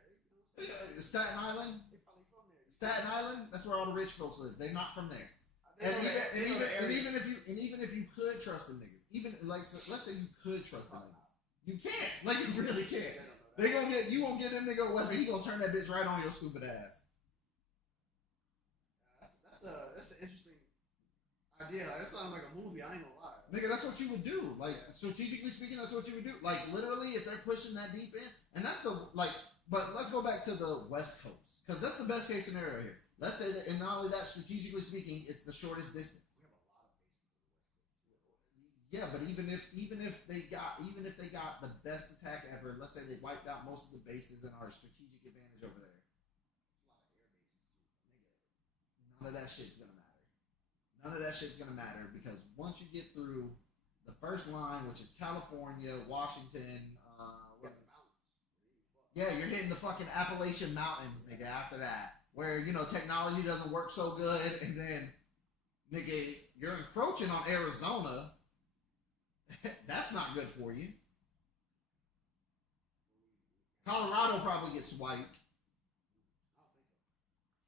Staten Island. They're probably from there. Staten Island. That's where all the rich folks live. They're not from there. Even if you could trust them niggas, let's say you could trust them niggas, you can't. Like you really can't. You gonna get them nigga a weapon. He gonna turn that bitch right on your stupid ass. That's an interesting idea. That sounds like a movie. I ain't gonna lie. Nigga, that's what you would do. Like strategically speaking, that's what you would do. Like literally, if they're pushing that deep in, and that's the like. But let's go back to the West Coast because that's the best case scenario here. Let's say that, and not only that, strategically speaking, it's the shortest distance. Yeah, but even if they got the best attack ever, let's say they wiped out most of the bases and are a strategic advantage over there. None of that shit's gonna matter. None of that shit's gonna matter because once you get through the first line, which is California, Washington, yeah, you're hitting the fucking Appalachian Mountains, nigga. After that, where technology doesn't work so good, and then nigga, you're encroaching on Arizona. That's not good for you. Colorado probably gets wiped.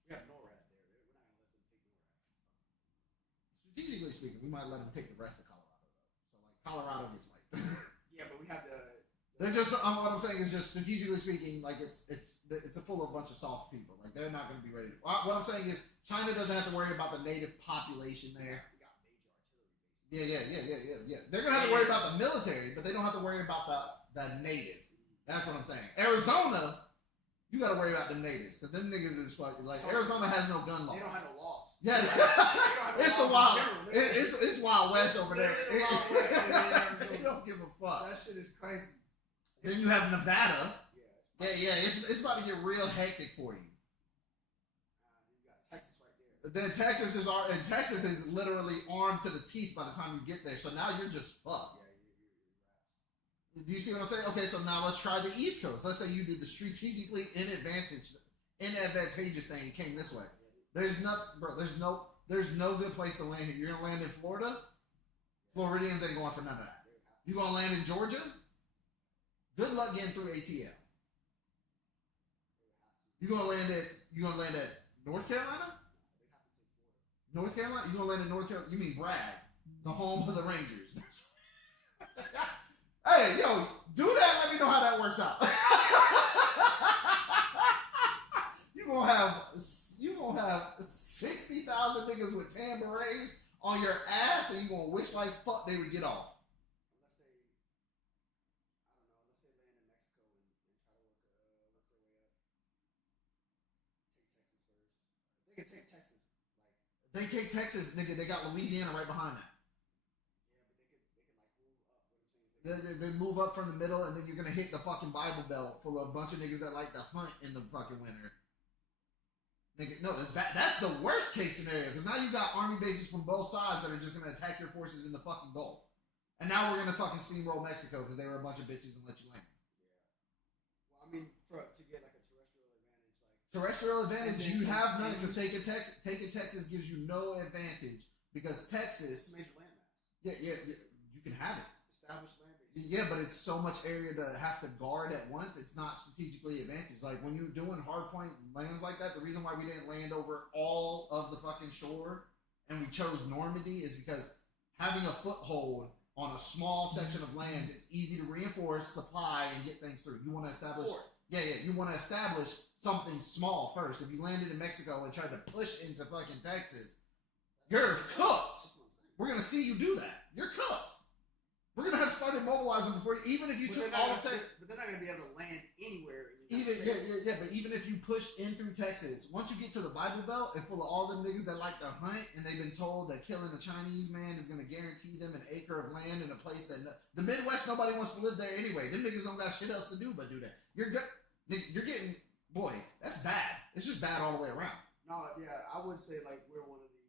We got NORAD there. We're not gonna let them take NORAD. Strategically speaking, we might let them take the rest of Colorado. So like Colorado gets wiped. Yeah, but we have the. They're just. What I'm saying is just strategically speaking, like it's a full of a bunch of soft people. Like they're not going to be ready. What I'm saying is China doesn't have to worry about the native population there. Yeah. They're gonna have to worry about the military, but they don't have to worry about the native. That's what I'm saying. Arizona, you gotta worry about the natives because them niggas is fucking like Arizona has no gun laws. They don't have no laws. Yeah, it's the wild. It's Wild West over there. They don't give a fuck. That shit is crazy. Then you have Nevada. Yeah. It's about to get real hectic for you. Then Texas is literally armed to the teeth by the time you get there. So now you're just fucked. Do you see what I'm saying? Okay, so now let's try the East Coast. Let's say you did the strategically inadvantageous thing and came this way. There's no good place to land here. You're gonna land in Florida. Floridians ain't going for none of that. You gonna land in Georgia? Good luck getting through ATL. You gonna land at North Carolina? North Carolina? You gonna land in North Carolina? You mean Bragg, the home of the Rangers. Hey, yo, do that. Let me know how that works out. You gonna have 60,000 niggas with tambourines on your ass, and you gonna wish like fuck they would get off. They take Texas, nigga. They got Louisiana right behind that. They move up from the middle, and then you're gonna hit the fucking Bible Belt full of a bunch of niggas that like to hunt in the fucking winter. Nigga, no, that's bad. That's the worst case scenario because now you got army bases from both sides that are just gonna attack your forces in the fucking Gulf, and now we're gonna fucking steamroll Mexico because they were a bunch of bitches and let you land. Yeah. Well, I mean, to get like a terrestrial advantage, like terrestrial advantage, then you have none and because you- taking Texas gives you no advantage because it's Texas, a major landmass, yeah, you can have it. established land base. Yeah, but it's so much area to have to guard at once. It's not strategically advantaged. Like when you're doing hardpoint lands like that, the reason why we didn't land over all of the fucking shore and we chose Normandy is because having a foothold on a small section of land, it's easy to reinforce, supply, and get things through. You want to establish, yeah, you want to establish something small first. If you landed in Mexico and tried to push into fucking Texas, you're cooked. That's what I'm saying. We're gonna see you do that. You're cooked. We're gonna have started mobilizing before you, even if you But took they're not all of gonna- Texas. But they're not going to be able to land anywhere. In the Even United States. yeah, but even if you push in through Texas, once you get to the Bible Belt, it's full of all them niggas that like to hunt, and they've been told that killing a Chinese man is gonna guarantee them an acre of land in a place that the Midwest nobody wants to live there anyway. Them niggas don't got shit else to do but do that. You're getting boy, that's bad. It's just bad all the way around. No, yeah, I would say like we're one of the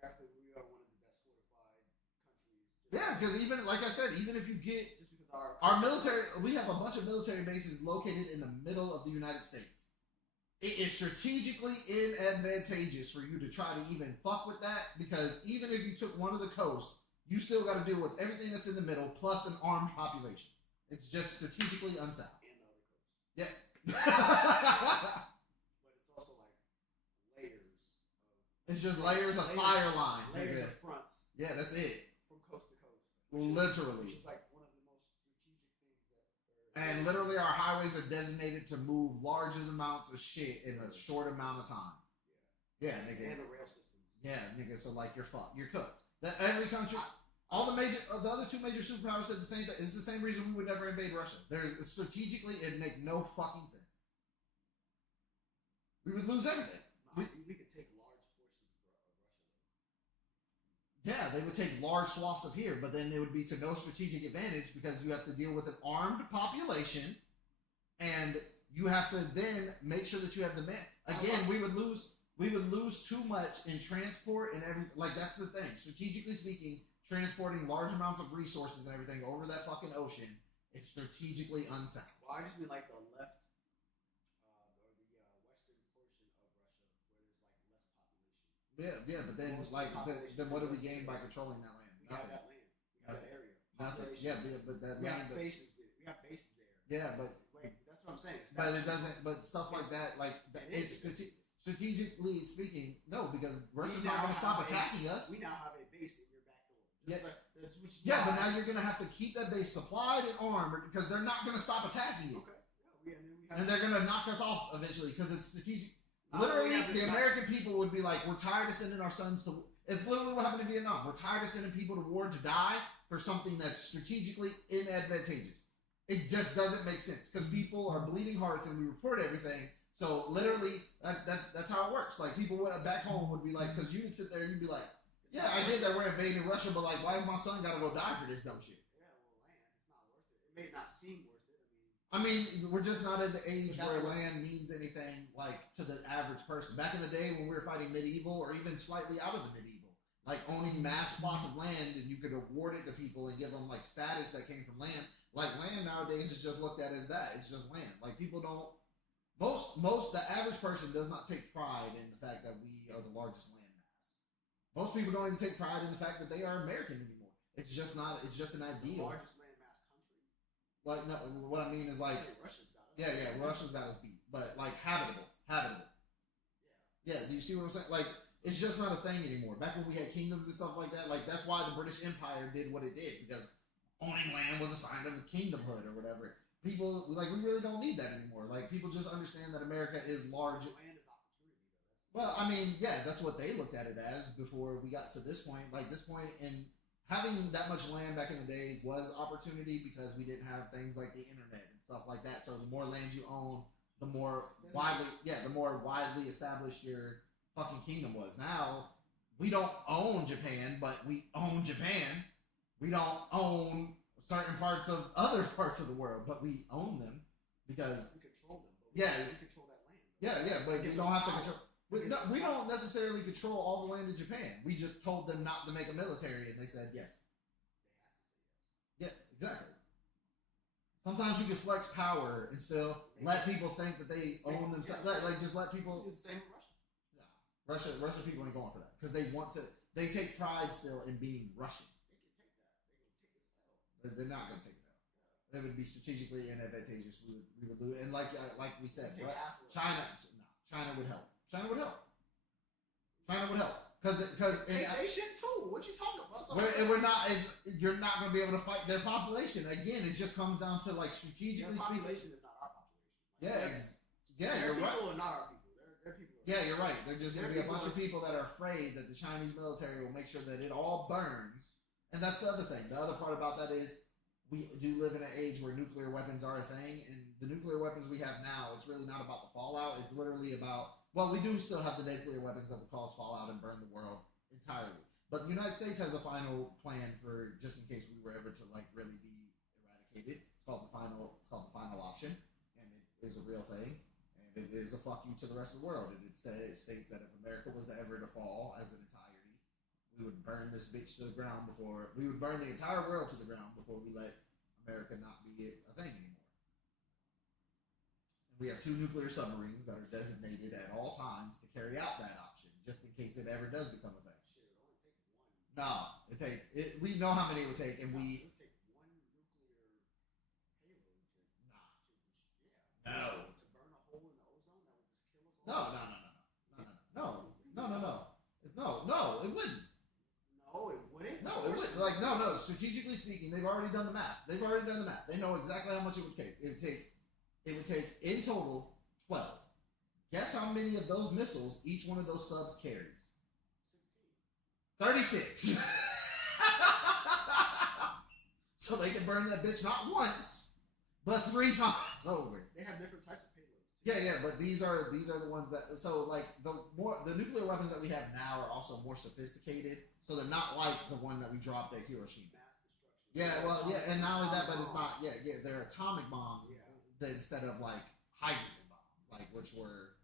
geographically we are one of the best fortified countries. Yeah, because even like I said, even if you get Just because our military, we have a bunch of military bases located in the middle of the United States. It is strategically inadvantageous for you to try to even fuck with that because even if you took one of the coasts, you still got to deal with everything that's in the middle plus an armed population. It's just strategically unsound. and the other coast. Yeah. But it's also like layers of It's just layers of fire lines. layers nigga. of fronts Yeah, that's it. from coast to coast. Which Literally. is like one of the most strategic things that. And literally, our highways are designated to move large amounts of shit in a short amount of time. Yeah, nigga. And the rail systems. Yeah, nigga. So like, you're fucked. You're cooked. That every country, all the other two major superpowers said the same thing. It's the same reason we would never invade Russia. There's strategically, it make no fucking sense. We would lose everything. We could take large portions of Russia. Yeah, they would take large swaths of here, but then it would be to no strategic advantage because you have to deal with an armed population, and you have to then make sure that you have the men. Again, we would lose too much in transport and everything. Like that's the thing. Strategically speaking, transporting large amounts of resources and everything over that fucking ocean, it's strategically unsound. Well, I just mean like the left, or the western portion of Russia, where there's like less population. Yeah, but then Most like population then what do we goes gain to by there. controlling that land? We have that land. We have that area. Nothing. Population. Yeah, but that We land. have bases. We have bases there. Yeah, but Wait, that's what I'm saying. but it doesn't. But stuff like that, like It it's is. strategically speaking, no, because Russia's We not now going to stop have attacking us. We now have a base in your back door. Yeah. Just like, that's what you Yeah, but buy. now you're going to have to keep that base supplied and armed because they're not going to stop attacking you. Okay. Yeah, and then we have And they're going to knock us off eventually because it's strategic. Not Literally, only have the to- American people would be like, we're tired of sending our sons to. It's literally what happened in Vietnam. We're tired of sending people to war to die for something that's strategically inadvantageous. It just doesn't make sense because people are bleeding hearts and we report everything. So literally, that's how it works. Like people back home would be like, because you would sit there and you'd be like, yeah, I get that we're invading Russia, but like, why is my son got to go die for this dumb shit? Yeah, well, land, it's not worth it. It may not seem worth it. I mean, we're just not at the age That's where what- land means anything like to the average person. Back in the day when we were fighting medieval or even slightly out of the medieval, like owning mass plots of land and you could award it to people and give them like status that came from land. Like land nowadays is just looked at as that. It's just land. Like people don't, the average person does not take pride in the fact that we are the largest land mass. Most people don't even take pride in the fact that they are American anymore. It's just not, it's just an The ideal. largest landmass country. Like, no, what I mean is like, Say Russia's got us. yeah, Russia's got us beat, but like habitable. Yeah, do you see what I'm saying? Like, it's just not a thing anymore. Back when we had kingdoms and stuff like that, like that's why the British Empire did what it did because owning land was a sign of kingdomhood or whatever. People like we really don't need that anymore. Like people just understand that America is large. Land is opportunity, though. Well, I mean, yeah, that's what they looked at it as before we got to this point. Like this point, and having that much land back in the day was opportunity because we didn't have things like the internet and stuff like that. So the more land you own, the more widely established your fucking kingdom was. Now we don't own Japan, but we own Japan. We don't own certain parts of other parts of the world, but we own them because We control them. But Yeah. we control that land. Yeah, but we Gives don't us have to power. control. It gives us We power. don't necessarily control all the land in Japan. We just told them not to make a military, and they said yes. Yeah, exactly. Sometimes you can flex power and still let people think that they own themselves. Like just let You people. do the same with Russia. Russian people ain't going for that because they want to. They take pride still in being Russian. They can take that. They can take this L. They're not going to take it out. That would be strategically inadvantageous. We would do it, and like we said, Take right? half of it. China would help. China would help. China would help because They should too. What you talking about? we're not. You're not going to be able to fight their population again. It just comes down to like strategically Their speaking. population is not our population. Yeah, their you're right. people are not our people. Their people. Yeah, you're right. There's just going to be a bunch of people people that are afraid that the Chinese military will make sure that it all burns. And that's the other thing. The other part about that is we do live in an age where nuclear weapons are a thing. And the nuclear weapons we have now, it's really not about the fallout. It's literally about, well, we do still have the nuclear weapons that will cause fallout and burn the world entirely. But the United States has a final plan for just in case we were ever to like really be eradicated. It's called the final option. And it is a real thing. And it is a fuck you to the rest of the world. It states that if America was to ever to fall as an entirety, we would burn this bitch to the ground before we would burn the entire world to the ground before we let America not be a thing anymore. And we have 2 nuclear submarines that are designated at all times to carry out that option, just in case it ever does become a thing. Shit, it only take one. No, we know how many it would take, and It we would take one nuclear payload to No. to burn a hole in the ozone that would just kill us No, all. no, it wouldn't. No, it wouldn't. No, it wouldn't. Like, no. Strategically speaking, they've already done the math. They know exactly how much it would take. It would take in total 12. Guess how many of those missiles each one of those subs carries? 36. So they can burn that bitch not once, but 3 times over. They have different types of payloads. Yeah, but these are the ones that like the nuclear weapons that we have now are also more sophisticated, so they're not like the one that we dropped at Hiroshima. Mass destruction. And not only that, but it's not. They're atomic bombs instead of like hydrogen bombs, like which were.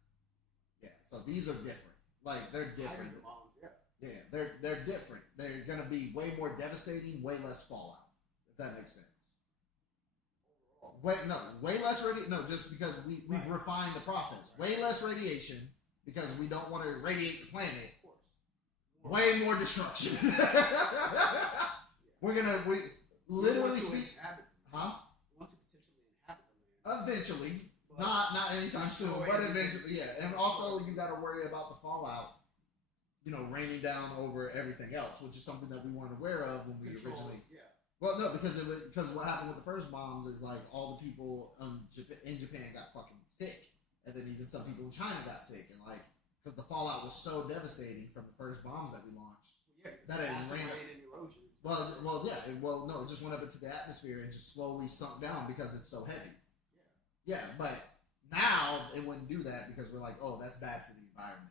So these are different. Like they're different. Hydrogen bombs, they're different. They're gonna be way more devastating, way less fallout. If that makes sense. Way less radiation. No, just because we've refined the process. Way less radiation because we don't want to irradiate the planet. Of course. Way more destruction. We literally speak. Huh? We want to potentially inhabit the land. Eventually, not anytime soon, but eventually, yeah. And also, you got to worry about the fallout. Raining down over everything else, which is something that we weren't aware of when we originally. Yeah. Well, no, because what happened with the first bombs is like all the people in Japan got fucking sick, and then even some people in China got sick, and like because the fallout was so devastating from the first bombs that we launched. That it rain and erosion. No, it just went up into the atmosphere and just slowly sunk down because it's so heavy. Yeah, but now it wouldn't do that because we're like, oh, that's bad for the environment,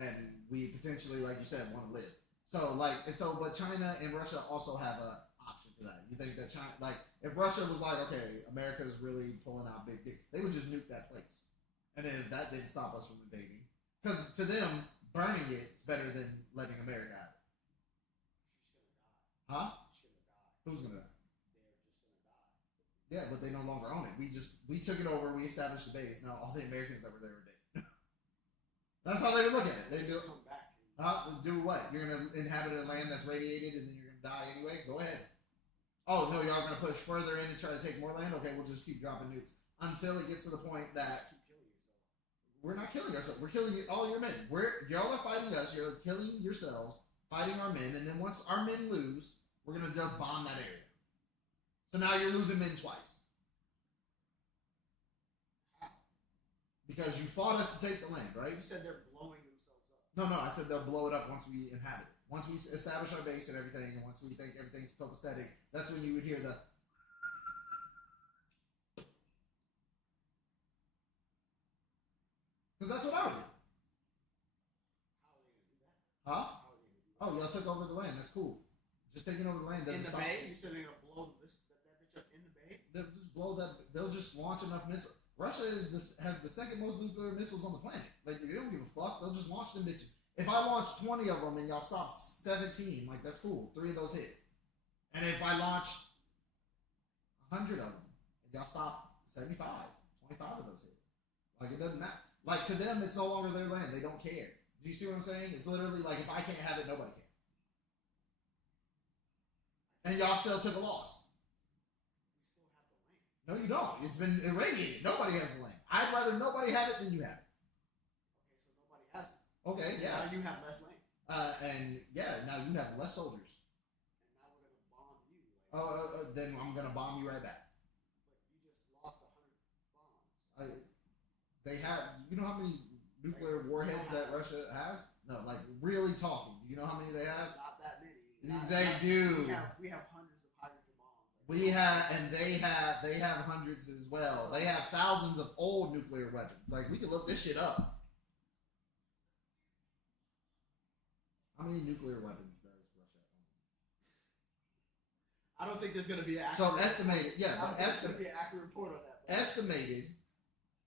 and we potentially, like you said, want to live. But China and Russia also have a option for that. You think that China, like, if Russia was like, okay, America's really pulling out big dick, they would just nuke that place, and then that didn't stop us from invading. Because to them, burning it is better than letting America have it. Huh? Who's gonna die? They're just gonna die. Yeah, but they no longer own it. We took it over. We established the base. Now all the Americans that were there are dead. That's how they would look at it. They do. Come back. Do what? You're gonna inhabit a land that's radiated, and then you're gonna die anyway. Go ahead. Oh no, y'all gonna push further in and try to take more land? Okay, we'll just keep dropping nukes until it gets to the point that Keep killing yourself. we're not killing ourselves. We're killing all your men. Y'all are fighting us. You're killing yourselves, fighting our men, and then once our men lose, we're gonna bomb that area. So now you're losing men twice. How? Because you fought us to take the land, right? You said they're blowing themselves up. No, I said they'll blow it up once we inhabit it. Once we establish our base and everything, and once we think everything's copacetic, that's when you would hear the. Because that's what I would do. How are they gonna do that? Huh? How are they gonna do that? Oh, y'all took over the land. That's cool. Just taking over the land doesn't In the stop. bay? You said they're gonna blow that bitch up in the bay? They'll just blow that. They'll just launch enough missiles. Russia has the second most nuclear missiles on the planet. Like, they don't give a fuck. They'll just launch them bitches. If I launch 20 of them and y'all stop 17, like, that's cool. 3 of those hit. And if I launch 100 of them and y'all stop 75, 25 of those hit. Like, it doesn't matter. Like, to them, it's no longer their land. They don't care. Do you see what I'm saying? It's literally like, if I can't have it, nobody can. And y'all still took a loss. We still have the land. No, you don't. It's been irradiated. Nobody has the land. I'd rather nobody have it than you have it. Okay, so nobody has it. Okay, yeah. Now you have less land. And yeah, now you have less soldiers. And now we're gonna bomb you. Like, Then I'm gonna bomb you right back. but you just lost 100 bombs. They have. You know how many nuclear warheads that Russia has? No, like really talking. Do you know how many they have? Not that many. They do. We have hundreds of hydrogen bombs. Like, We have, and they have hundreds as well. They have thousands of old nuclear weapons. Like, we can look this shit up. How many nuclear weapons does Russia own? I don't think there's gonna be an So accurate. estimated, yeah, I don't but think there's gonna be an accurate report on that. But estimated,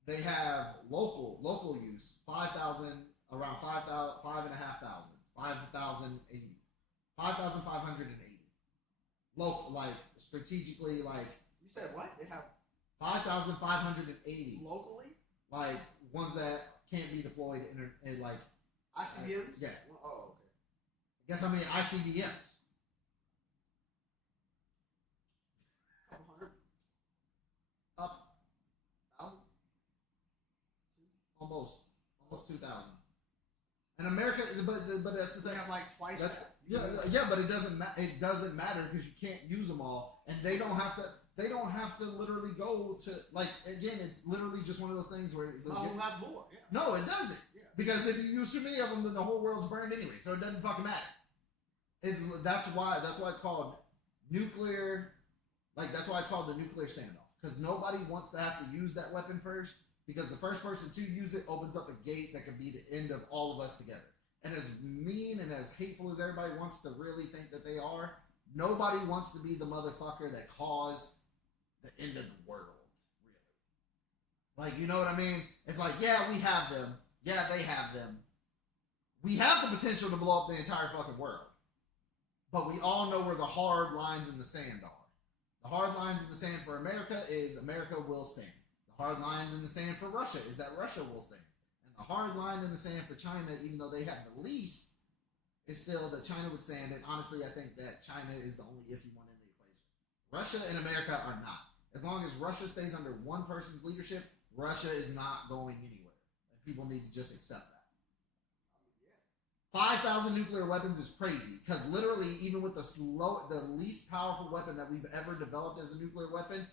they have local use 5,000, around 5,000, 5,500, 5,080, 5,580. Local, like strategically, like you said what? They have 5,580, locally like ones that can't be deployed in like. ICBMs. Yeah. Oh, okay. Guess how many ICBMs? Couple hundred Up thousand. almost 2,000. And America, but that's the They thing. have like twice. That's that. yeah, but it doesn't matter because you can't use them all, and they don't have to. They don't have to literally go to like again. It's literally just one of those things where It's not who has more. Yeah. no, it doesn't. Yeah. Because if you use too many of them, then the whole world's burned anyway. So it doesn't fucking matter. That's why it's called nuclear. Like that's why it's called the nuclear standoff. Because nobody wants to have to use that weapon first. Because the first person to use it opens up a gate that could be the end of all of us together. And as mean and as hateful as everybody wants to really think that they are, nobody wants to be the motherfucker that caused the end of the world. Really. Like, you know what I mean? It's like, yeah, we have them. Yeah, they have them. We have the potential to blow up the entire fucking world. But we all know where the hard lines in the sand are. The hard lines in the sand for America is America will stand. The hard lines in the sand for Russia is that Russia will stand. And the hard line in the sand for China, even though they have the least, is still that China would stand. And honestly, I think that China is the only iffy one in the equation. Russia and America are not. As long as Russia stays under one person's leadership, Russia is not going anywhere. And people need to just accept that. 5,000 nuclear weapons is crazy because literally, even with the least powerful weapon that we've ever developed as a nuclear weapon,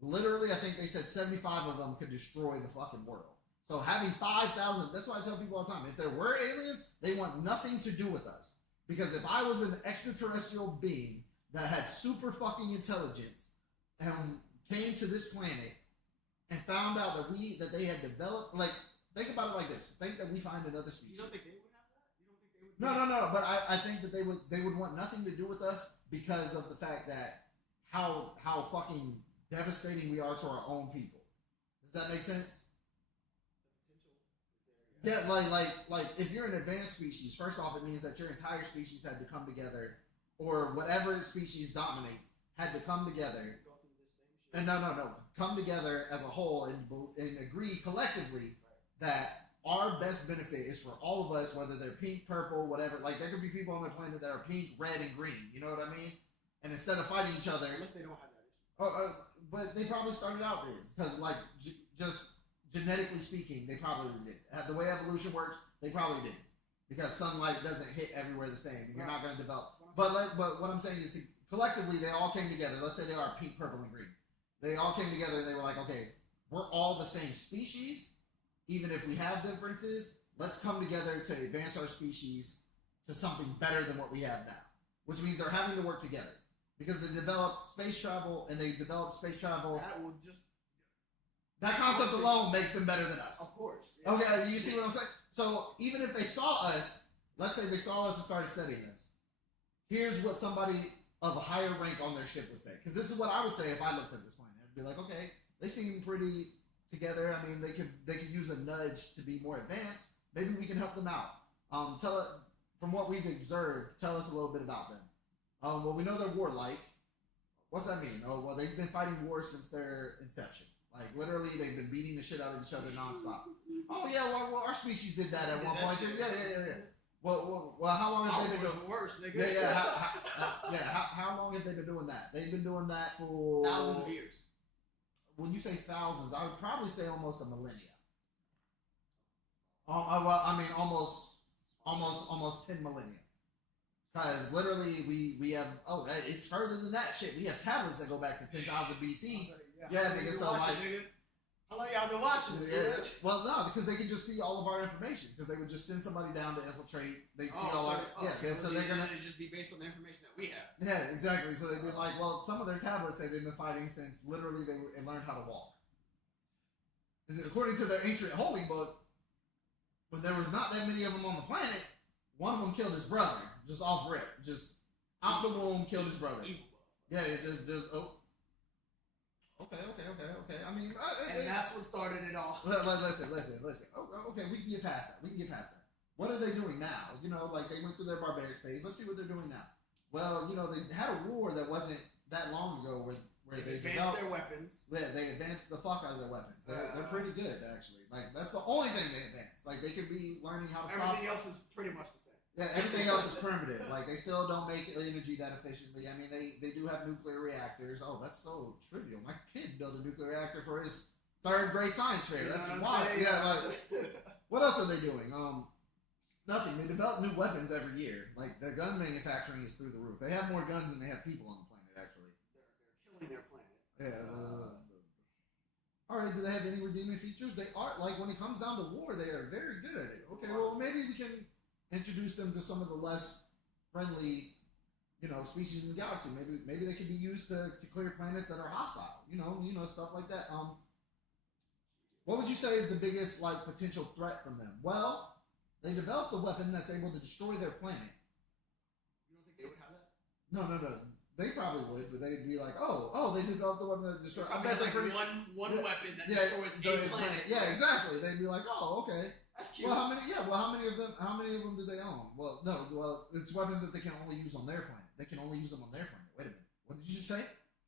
literally, I think they said 75 of them could destroy the fucking world. So having 5,000, that's why I tell people all the time, if there were aliens, they want nothing to do with us. Because if I was an extraterrestrial being that had super fucking intelligence and came to this planet and found out that they had developed, like, think about it like this. Think that we find another species. You don't think they would have that? You don't think they would? No. But I think that they would want nothing to do with us because of the fact that how fucking devastating we are to our own people. Does that make sense? The potential is there. Yeah, like if you're an advanced species, first off, it means that your entire species had to come together, or whatever species dominates had to come together. Go through this same shit. And no, come together as a whole and agree collectively that our best benefit is for all of us, whether they're pink, purple, whatever. Like there could be people on the planet that are pink, red, and green. You know what I mean? And instead of fighting each other, Unless they don't have that issue. but they probably started out this because, like, just genetically speaking, they probably did. The way evolution works, they probably did because sunlight doesn't hit everywhere the same. You're not going to develop. But what I'm saying is, collectively, they all came together. Let's say they are pink, purple, and green. They all came together and they were like, okay, we're all the same species, even if we have differences. Let's come together to advance our species to something better than what we have now, which means they're having to work together. Because they developed space travel, and they developed space travel. That will just. That concept alone makes them better than us. Of course. Yeah. Okay, you see what I'm saying? So even if they saw us, let's say they saw us and started studying us, here's what somebody of a higher rank on their ship would say. Because this is what I would say if I looked at this planet. I'd be like, okay, they seem pretty together. I mean, they could use a nudge to be more advanced. Maybe we can help them out. From what we've observed, tell us a little bit about them. Well, we know they're warlike. What's that mean? Oh, well, they've been fighting wars since their inception. Like, literally, they've been beating the shit out of each other nonstop. Oh, yeah, well our species did that at one point. Yeah. Well, how long have they been doing? Worse, nigga. Yeah. How long have they been doing that? They've been doing that for thousands of years. When you say thousands, I would probably say almost a millennia. Well, I mean almost 10 millennia. Because literally we have it's further than that shit. We have tablets that go back to 10,000 BC. Yeah, because so like. How long y'all been watching this? Yeah. Well, no, because they could just see all of our information. Because they would just send somebody down to infiltrate. They'd see all our so they're gonna just be based on the information that we have. Yeah, exactly. So they'd be like, well, some of their tablets say they've been fighting since literally they learned how to walk. And according to their ancient holy book, when there was not that many of them on the planet, one of them killed his brother just off rip, just out the womb, killed his brother. Yeah, it just Okay. I mean, and that's what started it all. Listen. Okay, we can get past that. What are they doing now? You know, like they went through their barbaric phase. Let's see what they're doing now. Well, you know, they had a war that wasn't that long ago where they advanced their weapons. Yeah, they advanced the fuck out of their weapons. They're pretty good, actually. Like that's the only thing they advanced. Like they could be learning how to stop. Everything else is pretty much the same. Yeah, everything else is primitive. Like they still don't make energy that efficiently. I mean, they do have nuclear reactors. Oh, that's so trivial. My kid built a nuclear reactor for his 3rd grade science fair. That's wild. Yeah, like what else are they doing? Nothing. They develop new weapons every year. Like their gun manufacturing is through the roof. They have more guns than they have people on the planet. Actually, they're killing their planet. Yeah. All right. Do they have any redeeming features? They are like when it comes down to war, they are very good at it. Okay. Well, maybe we can introduce them to some of the less friendly, species in the galaxy. Maybe they could be used to clear planets that are hostile. You know, stuff like that. What would you say is the biggest potential threat from them? Well, they developed a weapon that's able to destroy their planet. You don't think they would have that? No. They probably would, but they'd be like, oh, they developed a weapon that destroys. I bet they're pretty one weapon that destroys a planet. Yeah, exactly. They'd be like, oh, okay. That's cute. Well, how many of them do they own? Well, no. Well, it's weapons that they can only use on their planet. They can only use them on their planet. Wait a minute. What did you just say?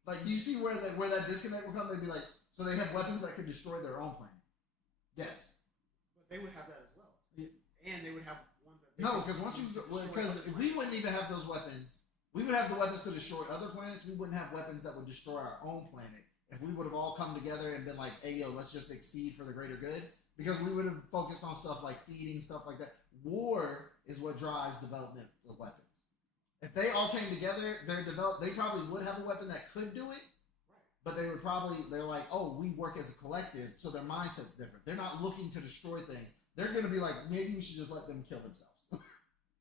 Like, do you see where that disconnect will come? They'd be like, so they have weapons that can destroy their own planet. Yes. But they would have that as well. Yeah. And they would have ones that. No, because if we wouldn't even have those weapons, we would have the weapons to destroy other planets. We wouldn't have weapons that would destroy our own planet. If we would have all come together and been like, hey, yo, let's just succeed for the greater good. Because we would have focused on stuff like feeding, stuff like that. War is what drives development of weapons. If they all came together, they probably would have a weapon that could do it. Right. But they're like, oh, we work as a collective, so their mindset's different. They're not looking to destroy things. They're going to be like, maybe we should just let them kill themselves.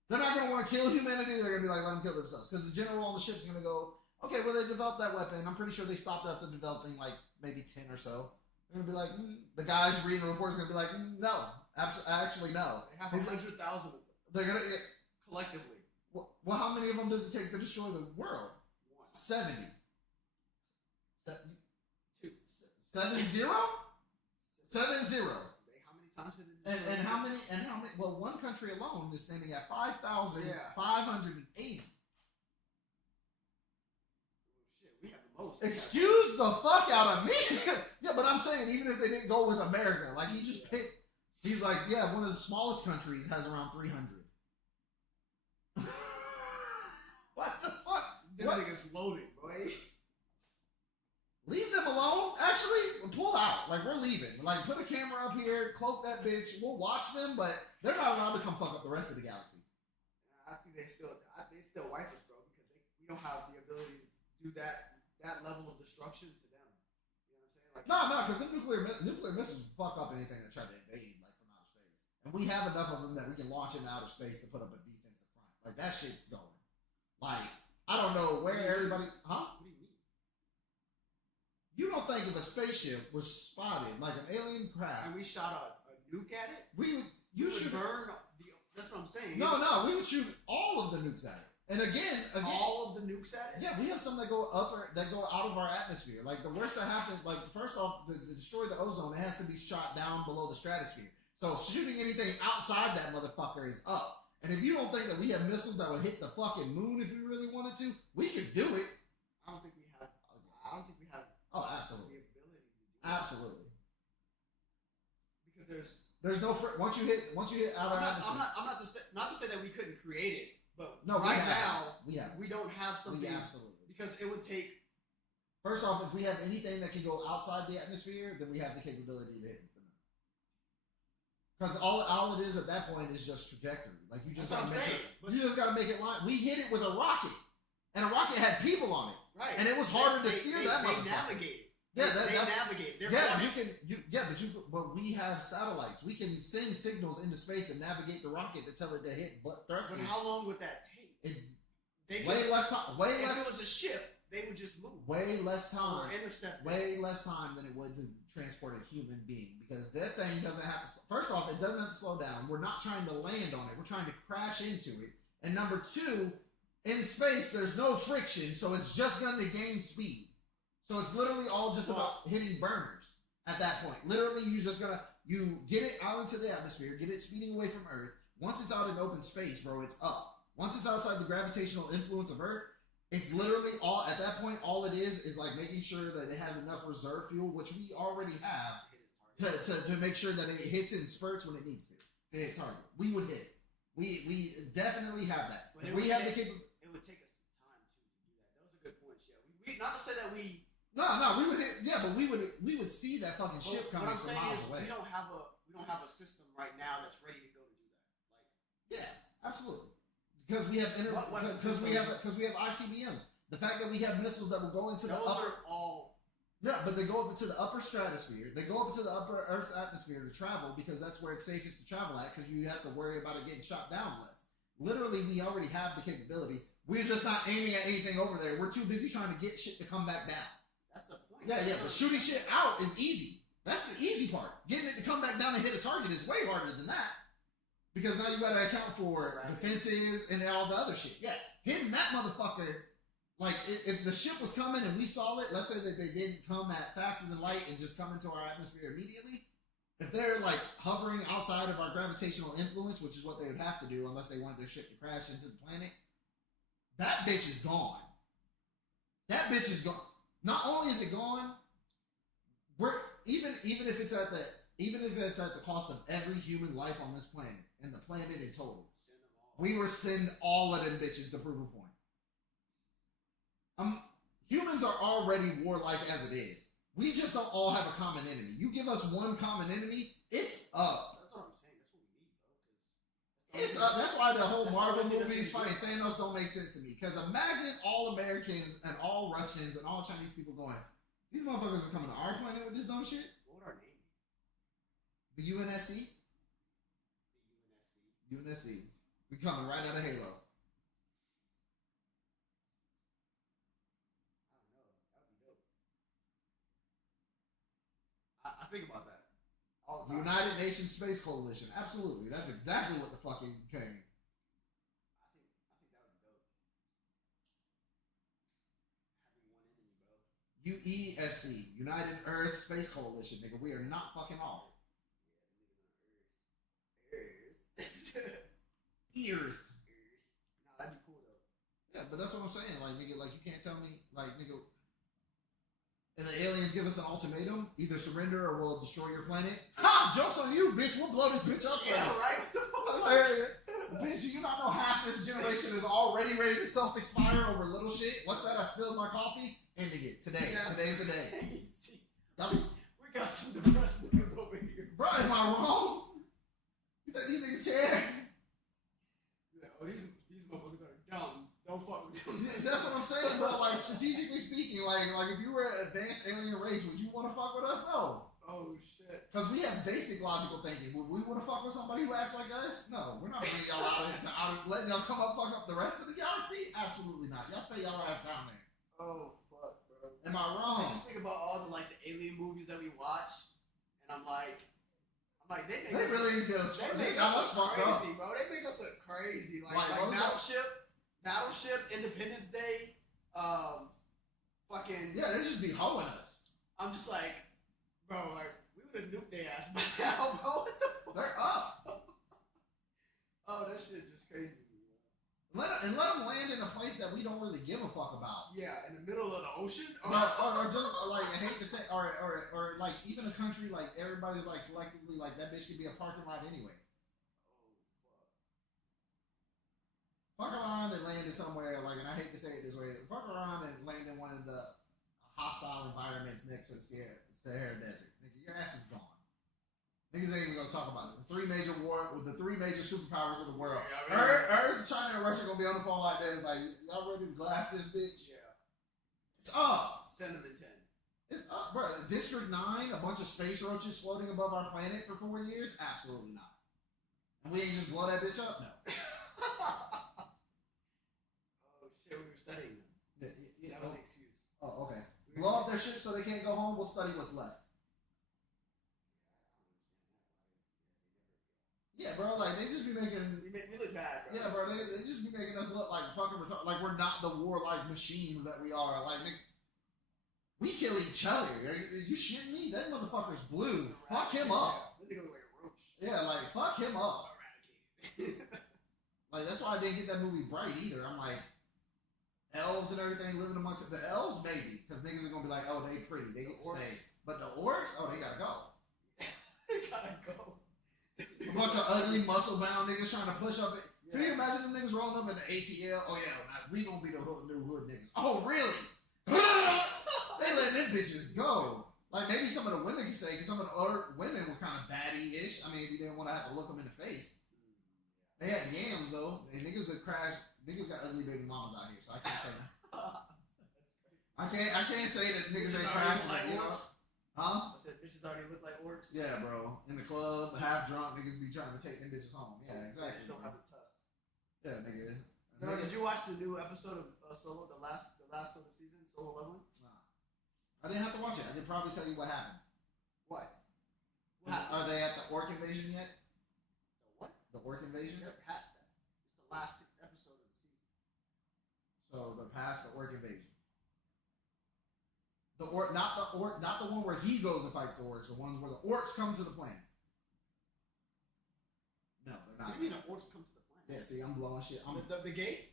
They're not going to want to kill humanity. They're going to be like, let them kill themselves. Because the general on the ship is going to go, okay, well, they developed that weapon. I'm pretty sure they stopped after developing maybe 10 or so. They're going to be like, the guys reading the report is going to be like, no, actually no. They have 100,000 of them. They're going to collectively. Well, how many of them does it take to destroy the world? 70. 70? 70? How many times did it destroy? And how many? Well, one country alone is standing at 5,580. Excuse the fuck out of me. Yeah, but I'm saying even if they didn't go with America, he just picked. He's like, yeah, one of the smallest countries has around 300. What the fuck? Them niggas loaded, boy. Leave them alone. Actually, pull out. We're leaving. Put a camera up here, cloak that bitch. We'll watch them, but they're not allowed to come fuck up the rest of the galaxy. I think they still wipe us, bro, because we don't have the ability to do that level of destruction to them. You know what I'm saying? No, because the nuclear missiles fuck up anything that tried to invade, from outer space. And we have enough of them that we can launch into outer space to put up a defensive front. That shit's going. I don't know where everybody. Huh? What do you mean? You don't think if a spaceship was spotted, an alien craft, and we shot a nuke at it, you should burn. That's what I'm saying. No, we would shoot all of the nukes at it. And again, all of the nukes at it. yeah, we have some that go out of our atmosphere. Like the worst that happens, like first off, to destroy the ozone, it has to be shot down below the stratosphere. So shooting anything outside that motherfucker is up. And if you don't think that we have missiles that would hit the fucking moon if we really wanted to, we could do it. I don't think we have. Oh, absolutely. The ability to do it. Absolutely. Because there's no once you hit out of our atmosphere. I'm not to say that we couldn't create it, but No, right now we don't have something. We absolutely. Because it would take. First off, if we have anything that can go outside the atmosphere, then we have the capability to hit. Because all it is at that point is just trajectory. Like you just gotta make it line. We hit it with a rocket, and a rocket had people on it, right? And it was harder to steer that motherfucker. They navigate. Yeah, they navigate. But we have satellites. We can send signals into space and navigate the rocket to tell it to hit thrusters. But how long would that take? Way less time. If it was a ship, they would just move. Way less time. Or intercept. Way less time than it would to transport a human being, because that thing doesn't have to. First off, it doesn't have to slow down. We're not trying to land on it. We're trying to crash into it. And number two, in space, there's no friction, so it's just going to gain speed. So it's literally all just about hitting burners at that point. Literally, you get it out into the atmosphere, get it speeding away from Earth. Once it's out in open space, bro, it's up. Once it's outside the gravitational influence of Earth, it's literally at that point, all it is like making sure that it has enough reserve fuel, which we already have, to make sure that it hits in spurts when it needs to hit target. We would hit it. We definitely have that. But it would take us some time to do that. Those are good points. Yeah, we not to say that we. No, we would hit. Yeah, but we would see that fucking ship coming from miles away. We don't have a system right now that's ready to go to do that. Yeah, absolutely. Because we have we have ICBMs. The fact that we have missiles that will go into those are all. Yeah, but they go up into the upper stratosphere. They go up into the upper Earth's atmosphere to travel because that's where it's safest to travel at, because you have to worry about it getting shot down less. Literally, we already have the capability. We're just not aiming at anything over there. We're too busy trying to get shit to come back down. That's the point. Yeah, but shooting shit out is easy. That's the easy part. Getting it to come back down and hit a target is way harder than that. Because now you gotta account for defenses and all the other shit. Yeah, hitting that motherfucker. Like, if the ship was coming and we saw it, let's say that they didn't come at faster than light and just come into our atmosphere immediately. If they're, like, hovering outside of our gravitational influence, which is what they would have to do unless they want their ship to crash into the planet, that bitch is gone. That bitch is gone. Not only is it gone, even if it's at the cost of every human life on this planet and the planet in total, we will send all of them bitches to prove a point. Humans are already warlike as it is. We just don't all have a common enemy. You give us one common enemy, it's up. That's what I'm saying. That's what we need, though. It's up. That's why the whole Marvel movies fighting Thanos don't make sense to me. Because imagine all Americans and all Russians and all Chinese people going, these motherfuckers are coming to our planet with this dumb shit? What would our name be? The UNSC? UNSC. We coming right out of Halo. I think about that all the The time. United Nations Space Coalition. Absolutely. That's exactly what the fucking came. I think that would be dope. Having one enemy, bro. UESC. United Earth Space Coalition, nigga. We are not fucking off. Earth. Nah, that'd be cool though. Yeah, but that's what I'm saying. Like, nigga, like, you can't tell me, like, nigga, and the aliens give us an ultimatum: either surrender or we'll destroy your planet. Ha! Joke's on you, bitch. We'll blow this bitch up. Yeah, right? What the fuck? Bitch, you not know half this generation is already ready to self-expire over little shit. What's that? I spilled my coffee. Ending it today. Yeah, Today's the day. Crazy. We got some depressed niggas over here. Bro, am I wrong? You think these niggas care? Yeah, oh, these motherfuckers are dumb. Don't fuck with them. That's what I'm saying, bro. Like, strategically speaking, like if you were an advanced alien race, would you want to fuck with us? No. Oh shit. Because we have basic logical thinking. Would we want to fuck with somebody who acts like us? No. We're not bringing y'all out letting y'all come up fuck up the rest of the galaxy? Absolutely not. Y'all stay y'all ass down there. Oh fuck, bro. Am I wrong? I just think about all the alien movies that we watch, and I'm like, they really get us. They got us fucked up. crazy, bro. They make us look crazy. Like Battleship. Battleship, Independence Day, fucking. Yeah, they just be hoeing us. I'm just like, bro, like we would have nuked their ass by now, bro. What the fuck? They're up. Oh, that shit just crazy to me. Let them land in a place that we don't really give a fuck about. Yeah, in the middle of the ocean. or just like I hate to say, or like even a country like everybody's like collectively like that bitch could be a parking lot anyway. Fuck around and land in somewhere like, and I hate to say it this way, fuck around and land in one of the hostile environments next to the Sahara Desert. Nigga, your ass is gone. Niggas ain't even gonna talk about it. The three major superpowers of the world. Yeah, Earth, China, and Russia gonna be on the phone like this. Like, y'all ready to glass this bitch? Yeah. It's up. Send them in 10. It's up, bro. District 9, a bunch of space roaches floating above our planet for 4 years? Absolutely not. And we ain't just blow that bitch up? No. Oh shit, we were studying them. Yeah, That was the excuse. oh, okay. Blow up their ship so they can't go home. We'll study what's left. Yeah, bro. Like they just be making. We look bad, bro. Yeah, bro. They just be making us look like fucking retarded. Like we're not the warlike machines that we are. Like we kill each other. Are you shitting me? That motherfucker's blue. Fuck him up. That nigga look like a roach. Yeah, like fuck him up. Eradicated. Like that's why I didn't get that movie Bright either. I'm like, elves and everything living amongst it. The elves maybe, because niggas are gonna be like, oh, they pretty, they get saved. But the orcs, oh, they gotta go. They gotta go. A bunch of ugly, muscle-bound niggas trying to push up it. Yeah. Can you imagine them niggas rolling up in the ATL? Oh yeah, we gonna be the new hood niggas. Oh really? They letting them bitches go. Like maybe some of the women can say, because some of the other women were kind of baddie-ish. I mean, if you didn't want to have to look them in the face. They had yams though, and niggas that crashed. Niggas got ugly baby mamas out here, so I can't say that. I can't say that niggas ain't crashing like, you know? Huh? I said bitches already look like orcs. Yeah, bro. In the club, half drunk, niggas be trying to take them bitches home. Yeah, They exactly. just don't have the tusks. Yeah, nigga. No, did you watch the new episode of Solo, the last of the season, Solo Leveling? Nah. I didn't have to watch it. I can probably tell you what happened. What? What happened? Are they at the orc invasion yet? The what? The orc invasion? They're past that. It's the last episode of the season. So they're past the orc invasion. The orc, not the one where he goes and fights the orcs. The ones where the orcs come to the planet. No, they're What not. do you mean the orcs come to the planet? Yeah, see, I'm blowing shit. The gate?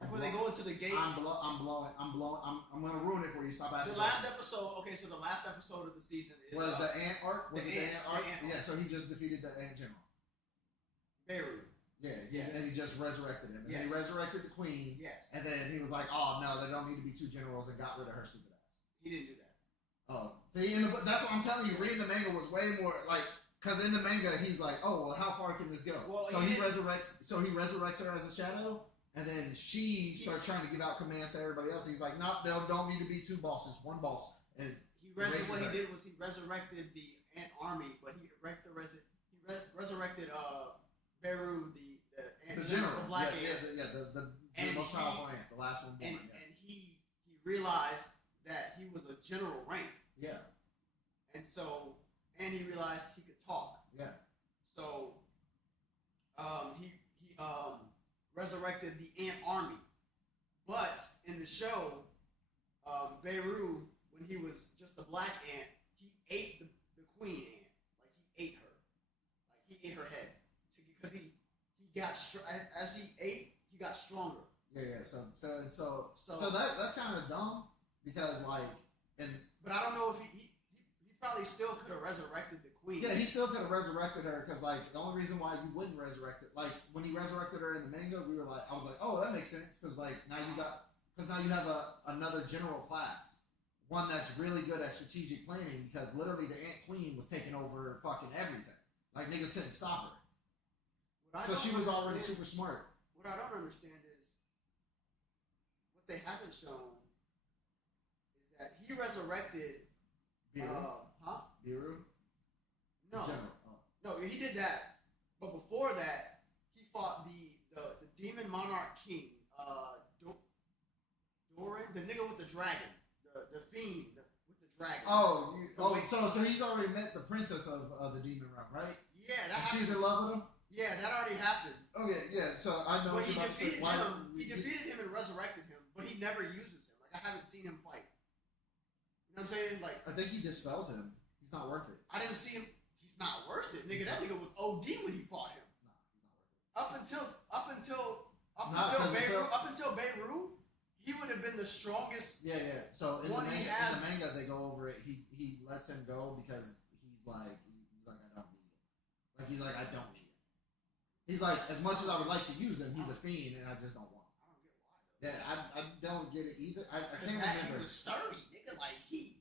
Like when they go into the gate. I'm blowing. I'm gonna ruin it for you. Stop asking. The last episode. Okay, so the last episode of the season is was the ant arc. Was the it the ant- ant arc? the ant arc. Yeah. So he just defeated the ant general. Beru. Yeah. Yes. And he just resurrected him. And Yes. he resurrected the queen. Yes. And then he was like, "Oh no, there don't need to be two generals," and got rid of her stupid ass. He didn't do that. Oh, see, that's what I'm telling you. Reading the manga was way more like, because in the manga he's like, "Oh well, how far can this go?" Well, so he he resurrects. So he resurrects her as a shadow, and then she starts trying to give out commands to everybody else. He's like, "No, there don't need to be two bosses, one boss." And What erases he her. did was he resurrected the ant army, but he resurrected Beru, the ant the general, the black yeah, ant. the And most he- powerful ant, the last one born. And he realized that he was a general rank, yeah, and so he realized he could talk. yeah, So he resurrected the ant army, but in the show, Beru, when he was just a black ant, he ate the queen ant. Like he ate her, like he ate her head, because he got as he ate, he got stronger. yeah. So that's kind of dumb because like, and But I don't know if he probably still could have resurrected the queen. yeah, he still could have resurrected her because like the only reason why you wouldn't resurrect it, like when he resurrected her in the manga, I was like, oh, that makes sense because like now you have another general class, one that's really good at strategic planning because literally the Ant Queen was taking over fucking everything. Like niggas couldn't stop her, so she was already super smart. What I don't understand is what they haven't shown is that he resurrected. Biru, No, the general. Oh. no, he did that. But before that, he fought the demon monarch king, Doran, the nigga with the dragon, the fiend with the dragon. So he's already met the princess of the demon realm, right? Yeah, And she's in love with him. Yeah, that already happened. Okay, yeah. So I know. But he what you're about to say. defeated Why him. don't we- He defeated him and resurrected him, but he never uses him. Like I haven't seen him fight. You know what I'm saying? Like I think he dispels him. He's not worth it. I didn't see him. He's not worth it, nigga. That nigga was OD when he fought him. Nah, he's not worth it. Up until Beirut, he would have been the strongest. Yeah. So in the One he has- manga, they go over it. He lets him go because he's like I don't need him. Like he's like I don't need him. He's like, as much as I would like to use him, he's a fiend, and I just don't want him. I don't get why. Yeah, I don't get it either. I can't He remember. was sturdy, nigga. Like he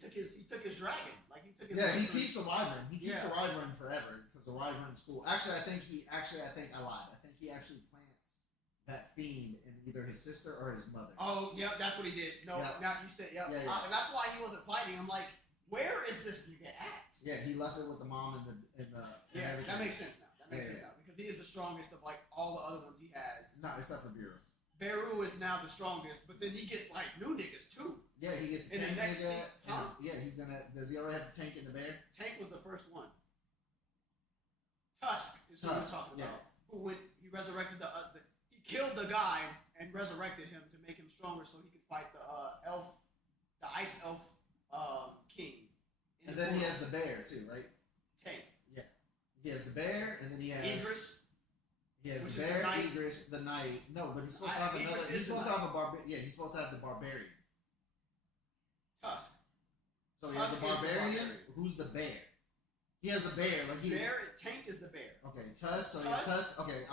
took his dragon. Like he took his. Yeah, he wyvern. keeps a wyvern. He keeps Yeah. a wyvern forever because the wyvern's cool. Actually, I think I lied. I think he actually plants that fiend in either his sister or his mother. Oh, yep, that's what he did. No, Yeah. now you said, yep. Yeah. That's why he wasn't fighting. I'm like, where is this nigga at? Yeah, he left it with the mom and Yeah, everything. that makes sense now. That makes Yeah, sense now because he is the strongest of like all the other ones he has. No, except for Bureau. Beru is now the strongest, but then he gets like new niggas too. Yeah, he gets In the tank next nigga. scene, huh? Yeah, he's gonna. Does he already have the tank in the bear? Tank was the first one. Tusk is what we're Tusk, talking yeah. about. Who when he resurrected he killed the guy and resurrected him to make him stronger so he could fight the ice elf king. in And the then he portal. has the bear too, right? Tank. Yeah. He has the bear, and then he has Idris. He has Which the is the bear, knight. Idris, the knight. No, but he's supposed to I- have Idris another. is He's the supposed to knight. have a barbarian. Yeah, he's supposed to have the barbarian. Tusk. So he has Tusk the is the barbarian. barbarian. Who's the bear? He has a bear. Like he. Tank is the bear. Okay, Tusk. So he has Tusk? Tusk. Okay,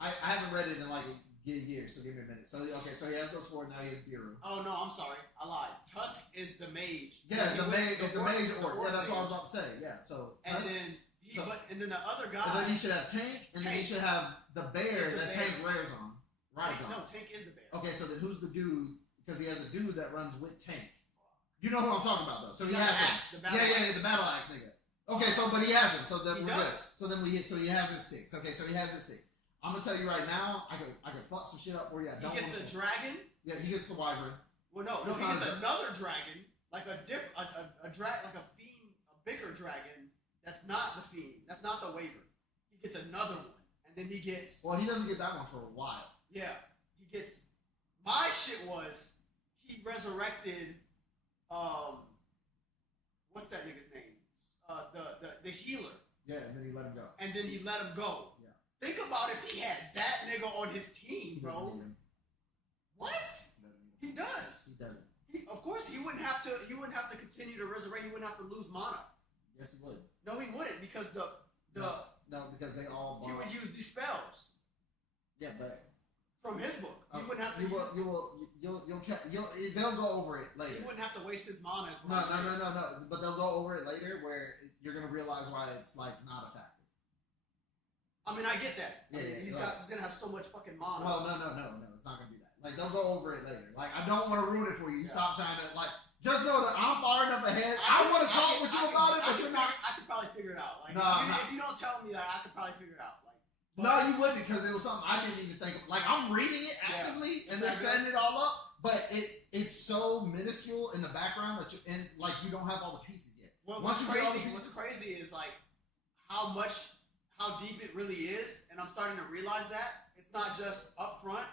I haven't read it in like a year, so give me a minute. So okay, so he has those four. Now he has Bureau. Oh no, I'm sorry, I lied. Tusk is the mage. Yeah, it's the mage. It's the mage orc. orc Yeah, that's what I was mage. about to say. Yeah, so And Tusk, then so- and then the other guy. and then he should have Tank, and then he Tank. should have the bear Is the that bear. Tank rides on. No, Tank is the bear. Okay, so then who's the dude? Because he has a dude that runs with Tank. You know who I'm talking about, though. So he Not has the him. axe, the battle Yeah, axe. the battle axe nigga. Okay, so but he has him. So then He we're good. does. So then so he has his 6. Okay, so he has his 6. I'm gonna tell you right now, I could fuck some shit up for you. I He don't gets wanna a say. dragon. Yeah, he gets the wyvern. Well, no, It's he not gets a- another dragon, like a like a fiend, a bigger dragon. That's not the fiend. That's not the waver. He gets another one, and then he gets. Well, he doesn't get that one for a while. Yeah, he gets. My shit was he resurrected. What's that nigga's name? The healer, Yeah, and then he let him go. and then he let him go. Yeah. Think about if he had that nigga on his team, He doesn't bro. need him. What? He doesn't need him. He does. He doesn't. Of course, he wouldn't have to. He wouldn't have to continue to resurrect. He wouldn't have to lose mana. Yes, he would. No, he wouldn't because No, because they all he borrow. would use these spells Yeah, but from his book. He wouldn't have to. they'll go over it He later. wouldn't have to waste his mana. Is No, what I'm saying. no. But they'll go over it later where you're gonna realize why it's like not a factor. I mean, I get that. I Yeah, mean, yeah, he's right. he's gonna have so much fucking mana. Well, no. It's not gonna be that. Like they'll go over it later. Like I don't want to ruin it for you. Yeah. Stop trying to like. Just know that I'm far enough ahead. I want to talk with you about it, but you're not. I could probably figure it out. Like, No, if you don't tell me that, I could probably figure it out. Like, No, you wouldn't because it was something I didn't even think of. Like I'm reading it Yeah. actively and they're setting it all up, but it's so minuscule in the background that you don't have all the pieces yet. Well, Once what's you get all the crazy? What's pieces- crazy is like how deep it really is, and I'm starting to realize that it's not just up front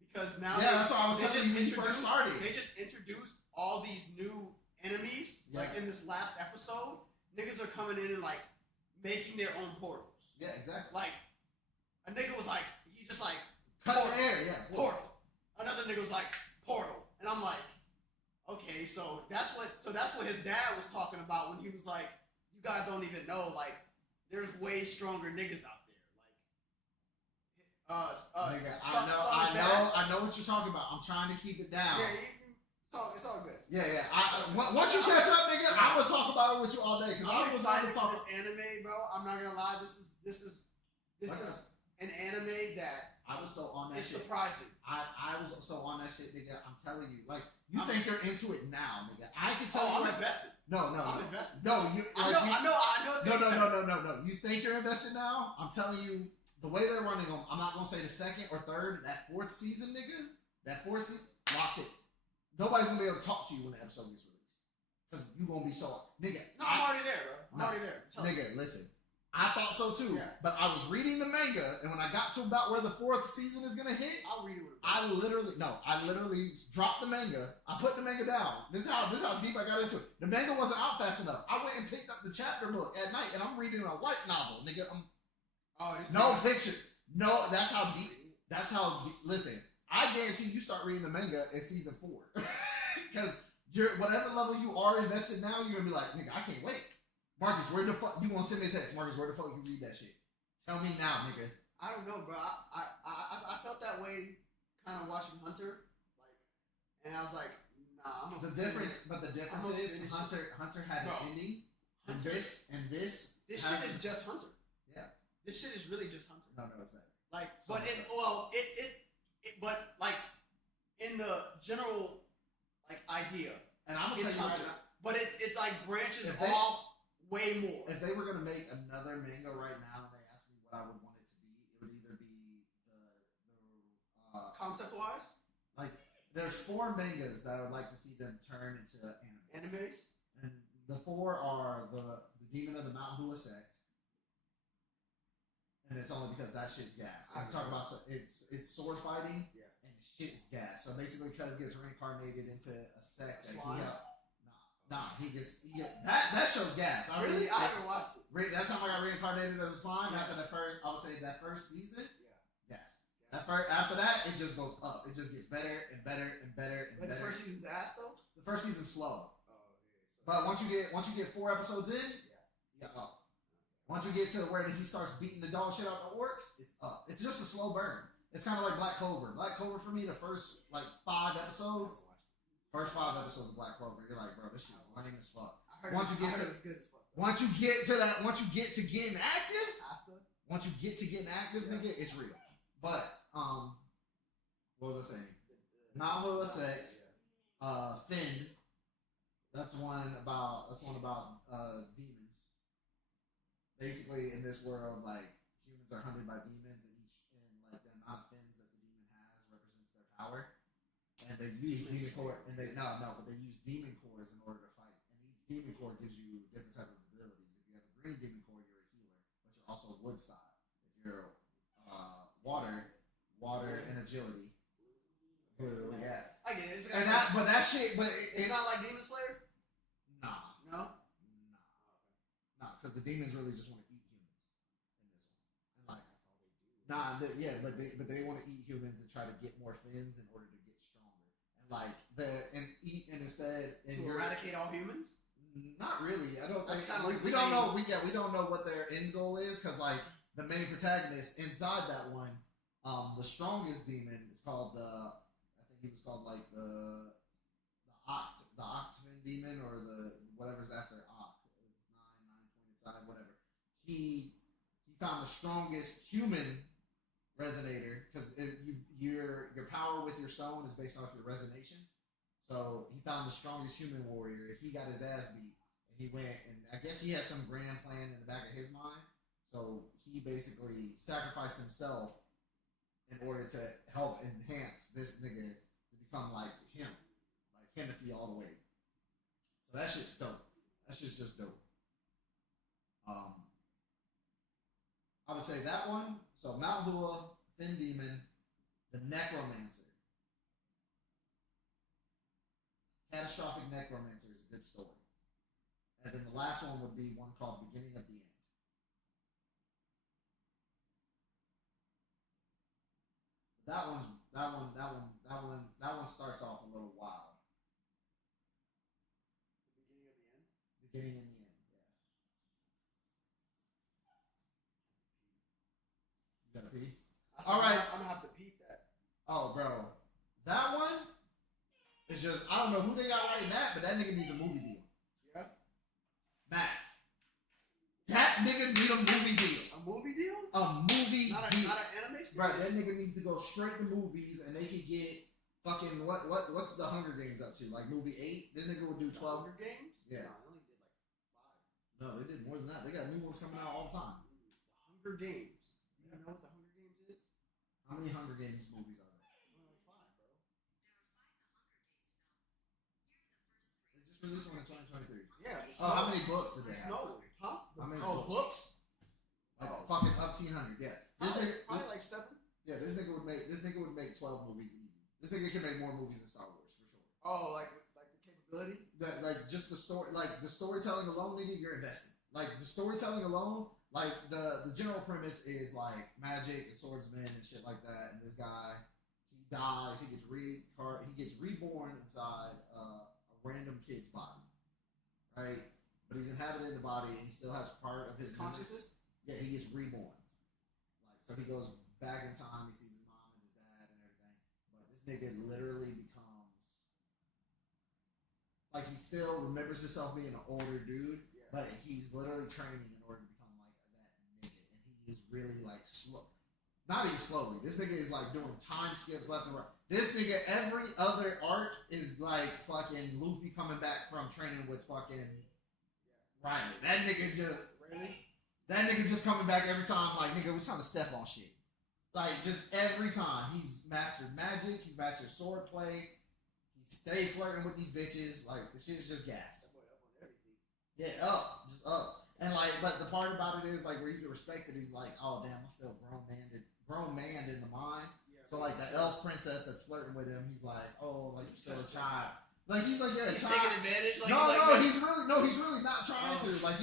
because now Yeah, that's what I was they telling just you when you first introduced- started. They just introduced all these new enemies like Yeah. in this last episode. Niggas are coming in and like making their own portals. Yeah, exactly. Like a nigga was like he just like Cut portal, the air, yeah. portal. Another nigga was like portal, and I'm like, okay, so that's what his dad was talking about when he was like, you guys don't even know, like, there's way stronger niggas out there, like, Nigga, Son's I know what you're talking about. I'm trying to keep it down. dad. Yeah, it's all good. Yeah. Once you catch up, nigga, I'm gonna talk about it with you all day because I'm I was excited about to for talk. this anime, bro. I'm not gonna lie, this is an anime that I was so on that is shit. surprising. I was so on that shit, nigga. I'm telling you, like you think you're into it now, nigga. I can tell Oh, you. I'm invested. No. I'm invested. No, you. I Like, know. It's gonna be better. No. You think you're invested now? I'm telling you, the way they're running them, I'm not gonna say the second or third, that fourth season, nigga. That fourth season, locked it. Nobody's gonna be able to talk to you when the episode gets released, cause you gonna be so, nigga. No, I'm already there, bro. I'm already there. Tell me. Nigga, listen. I thought so too. Yeah. But I was reading the manga, and when I got to about where the 4th season is gonna hit, I'll read it with I literally dropped the manga. I put the manga down. This is how deep I got into it. The manga wasn't out fast enough. I went and picked up the chapter book at night, and I'm reading a light novel, nigga. No picture. No, that's how deep. That's how deep. Listen, I guarantee you start reading the manga in season 4, because whatever level you are invested now, you're gonna be like, nigga, I can't wait. Marcus, where the fuck you gonna send me a text? Marcus, where the fuck you read that shit? Tell me now, nigga. I don't know, bro. I felt that way kind of watching Hunter, like, and I was like, nah, I'm gonna. The difference is Hunter had an ending, and this shit is just Hunter. Yeah, this shit is really just Hunter. No, it's better. Like, but but like in the general like idea, and I'm gonna tell you Hunter, right now, but it's like branches off way more. If they were gonna make another manga right now, and they asked me what I would want it to be, it would either be the concept wise, like there's 4 mangas that I would like to see them turn into animes, and the 4 are the Demon of the Mount Hua sect. And it's only because that shit's gas. I'm talking about it's sword fighting, and shit's gas. So basically, Cuz gets reincarnated into a sect that he gets that show's gas. I haven't watched it. That time I got reincarnated as a slime after the first. I would say that first season. Yeah. Gas. After that, it just goes up. It just gets better and better and better and better. The first season's ass though. The first season's slow. Oh, okay. But once you get 4 episodes in, yeah, up. Once you get to where he starts beating the dog shit out the orcs, it's up. It's just a slow burn. It's kind of like Black Clover. Black Clover for me, the first 5 episodes. First 5 episodes of Black Clover, you're like, bro, this shit is lame as fuck. Once you get to getting active, nigga, it's real. But what was I saying? Mount Hua sect, Finn. That's one about demons. Basically, in this world, like humans are hunted by demons, and like the amount of fins that the demon has represents their power. And they use demon core, but they use demon cores in order to fight. And each demon core gives you different type of abilities. If you have a green demon core, you're a healer, but you're also wood style. If you're water and agility. Blue, yeah. I get it. It's not like Demon Slayer. Nah, because the demons really just want to eat humans in this one. And but they want to eat humans and try to get more fins in order to get stronger. And instead eradicate all humans. Not really. I don't. That's think we don't know. We don't know what their end goal is, because like the main protagonist inside that one, the strongest demon is called I think he was called like the Octavin demon, or the whatever's after Oct. It's 9 pointed side, whatever. He found the strongest human resonator, because your power with your stone is based off your resonation. So he found the strongest human warrior. He got his ass beat, and he went, and I guess he had some grand plan in the back of his mind. So he basically sacrificed himself in order to help enhance this nigga to become like him, like Timothy all the way. So that shit's dope. That shit's just dope. I would say that one. So Mount Hua, Thin Demon, the Necromancer. Catastrophic Necromancer is a good story. And then the last one would be one called Beginning of the End. That one starts off a little wild. The beginning and the end, yeah. You gotta pee? All right. I'm gonna have to peep that. Oh, bro. That one is just, I don't know who they got writing that, but that nigga needs a movie deal. Yeah. Matt. That nigga need a movie deal. A movie deal? A movie deal. Not an anime series? Right, that nigga needs to go straight to movies, and they could get fucking, what's the Hunger Games up to? Like movie 8? This nigga would do 12. Hunger Games? Yeah. No, they only did like 5. No, they did more than that. They got new ones coming out all the time. The Hunger Games. You know what the Hunger Games is? How many Hunger Games movies are there? Only like 5, bro. They just released one in 2023. Yeah. Oh, how many books did they have? Snow. Huh? How many books? 1,500. Yeah. Probably like 7. Yeah, this nigga would make 12 movies easy. This nigga can make more movies than Star Wars for sure. Oh, like the capability? Like just the story, like the storytelling alone, nigga, you're invested. Like the storytelling alone, like the general premise is like magic and swordsmen and shit like that. And this guy, he dies, he gets reborn inside a random kid's body, right? But he's inhabited in the body, and he still has part of his consciousness. Yeah, he gets reborn. Like so, he goes back in time. He sees his mom and his dad and everything. But this nigga literally becomes like he still remembers himself being an older dude, but he's literally training in order to become like that nigga, and he is really like slow. Not even slowly. This nigga is like doing time skips left and right. This nigga, every other arc is like fucking Luffy coming back from training with fucking Riley. That nigga just coming back every time. Like nigga, we're trying to step on shit. Like just every time he's mastered magic, he's mastered swordplay. He stay flirting with these bitches. Like the shit's just gas. Yeah, just up. And like, but the part about it is like where you can respect it. He's like, oh damn, I'm still grown man in the mind. Yeah, so like the elf princess that's flirting with him, he's like, oh, like you're still a child. Like he's like, yeah, he's child. Taking advantage. Like, he's really not trying to. Like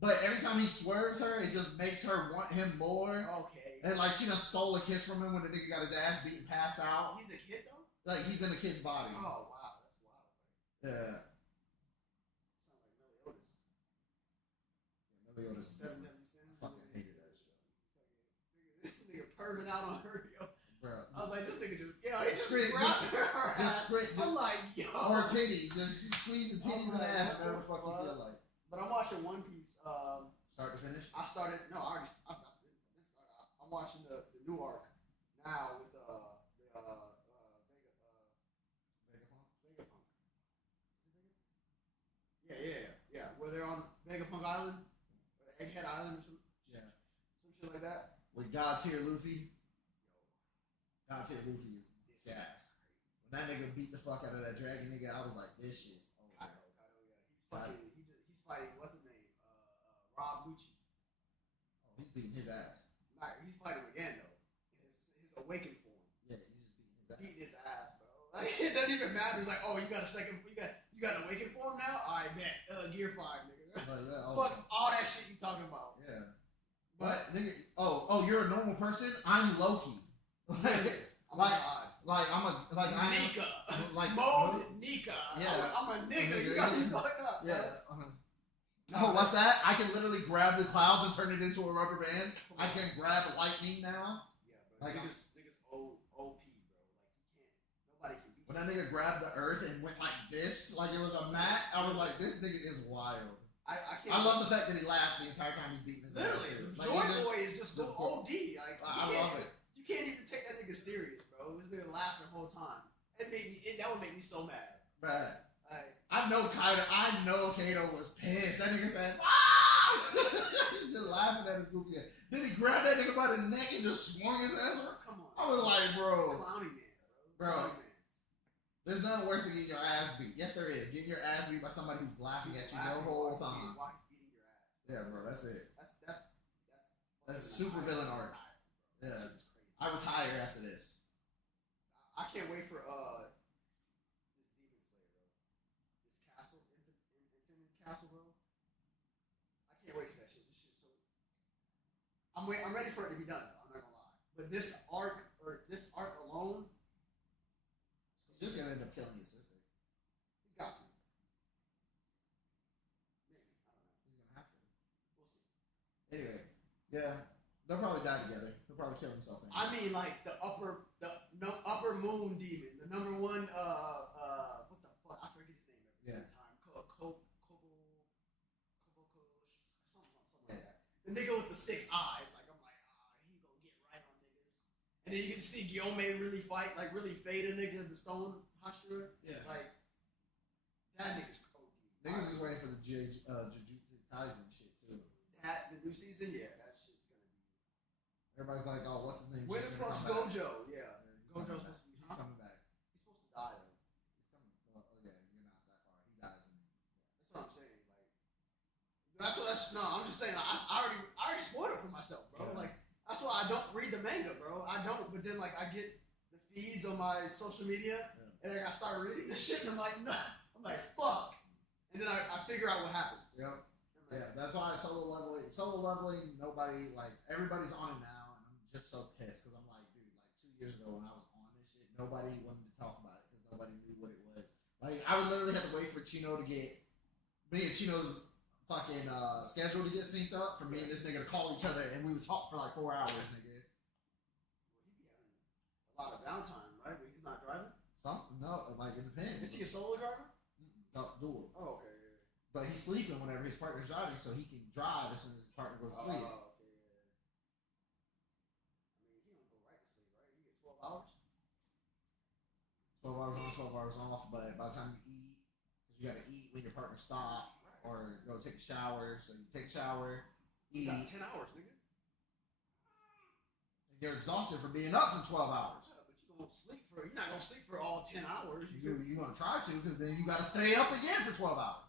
but every time he swerves her, it just makes her want him more. Okay. And like she done stole a kiss from him when the nigga got his ass beaten, passed out. He's a kid though. Like he's in the kid's body. Oh wow, that's wild. Yeah. Sounds like Meliodas. Meliodas. I fucking hated that show. This nigga perving out on her, yo. Bro. I was like, this nigga just grabbed her. I'm like, yo. Or titties. Just squeeze the titties and ass. Whatever the fuck you feel like. But I'm watching One Piece. Start to finish? I'm watching the new arc now with Vegapunk. Yeah. Where they're on Vegapunk Island, or Egghead Island, or some shit like that. With God tier Luffy. God tier Luffy is gas. When that nigga beat the fuck out of that dragon nigga, I was like, this shit's over. Kaido, yeah. He's fighting. What's his name? Rob Lucci. Oh, he's beating his ass. Nah, he's fighting again though. His awakened form. Yeah, he's just beating his ass. Bro. Like it doesn't even matter. It's like, oh, you got an awakened form now? I bet. Gear 5, nigga. Fuck all that shit you talking about. Yeah. But nigga, you're a normal person? I'm Loki. I'm Nika. Nika. Yeah. I'm a nigga. You got me fucked up. Yeah. Oh, what's that? I can literally grab the clouds and turn it into a rubber band. I can grab lightning now. Yeah, bro. Niggas OP, bro. Like, nobody can beat. When that nigga grabbed the earth and went like this, like it was a mat, I was like, this nigga is wild. I love the fact that he laughs the entire time he's beating his ass. Literally, Joy Boy is just so OD. Like, I love it. You can't even take that nigga serious, bro. This nigga laughing the whole time. That would make me so mad. Right. Like, I know Kaido was pissed. That nigga said, ah! He's just laughing at his goofy ass. Then he grabbed that nigga by the neck and just swung his ass around. Come on. I was like, bro. Clowning man, bro. There's nothing worse than getting your ass beat. Yes, there is. Getting your ass beat by somebody who's laughing at you the whole time. While he's beating your ass. Yeah, bro. That's it. That's super high, villain arc. Yeah. I retire after this. I can't wait for this Demon Slayer, bro. This castle, Infinite Castle, bro. I can't wait for that shit. This shit so. I'm ready for it to be done. Though. I'm not gonna lie. But this arc alone, he's just gonna end up killing his sister. He's got to. Maybe I don't know. He's gonna have to. We'll see. Anyway, yeah, they'll probably die together. He'll probably kill himself. Anyway. I mean, like the upper moon demon, the number one. What the fuck? I forget his name every time. Something like that. The nigga with the 6 eyes. Like I'm like, he gonna get right on niggas. And then you can see Guillaume really fight, like really fade a nigga the stone Hashira. Yeah. Like that nigga's cold. Niggas is waiting for the Jujutsu Kaisen shit too. The new season, yeah, that shit's gonna be. Everybody's like, oh, what's his name? Where the fuck's Gojo? Yeah. Gojo's supposed to be. He's coming back. He's supposed to die though. He's coming. Well, oh yeah, you're not that far. He dies in. That's what I'm saying. Like, I'm just saying. Like, I already spoiled it for myself, bro. Yeah. Like, That's why I don't read the manga, bro. I don't. But then like I get the feeds on my social media, and then I start reading the shit, and I'm like, nah. I'm like, fuck. And then I figure out what happens. Yep. Yeah, that's why solo leveling, nobody, like, everybody's on it now, and I'm just so pissed, because I'm like, dude, like, 2 years ago when I was on this shit, nobody wanted to talk about it, because nobody knew what it was. Like, I would literally have to wait for Chino to get, me and Chino's fucking schedule to get synced up, for me and this nigga to call each other, and we would talk for like 4 hours, nigga. Well, he be having a lot of downtime, right? When he's not driving? No, like, it depends. Is he a solo driver? No, dual. Oh, okay. Yeah. But he's sleeping whenever his partner's driving, so he can drive as soon as his partner goes to sleep. Oh, okay. Yeah. I mean, he don't go right to sleep, right? He gets 12 hours? 12 hours on, 12 hours off, but by the time you eat, because you gotta eat when your partner stop, or go take a shower, so you take a shower, eat. You got 10 hours, nigga. And you're exhausted from being up for 12 hours. Yeah, but you're not gonna sleep for all 10 hours. You're gonna try to, because then you gotta stay up again for 12 hours.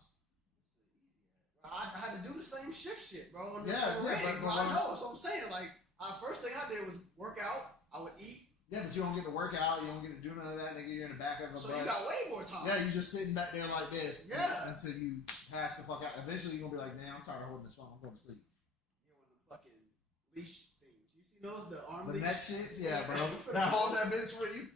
I had to do the same shift shit, bro. On the Yeah, rig, but I know. So I'm saying, like, first thing I did was work out. I would eat. Yeah, but you don't get to work out. You don't get to do none of that, nigga. You're in the back of a So bus. you got way more time. Yeah, you just sitting back there like this. Yeah. Until you pass the fuck out. Eventually, you're gonna be like, man, I'm tired of holding this phone. I'm going to sleep. Yeah, one of the fucking leash things. You see those? The arm The leash? neck shits? Yeah, bro. Now hold that bitch for you.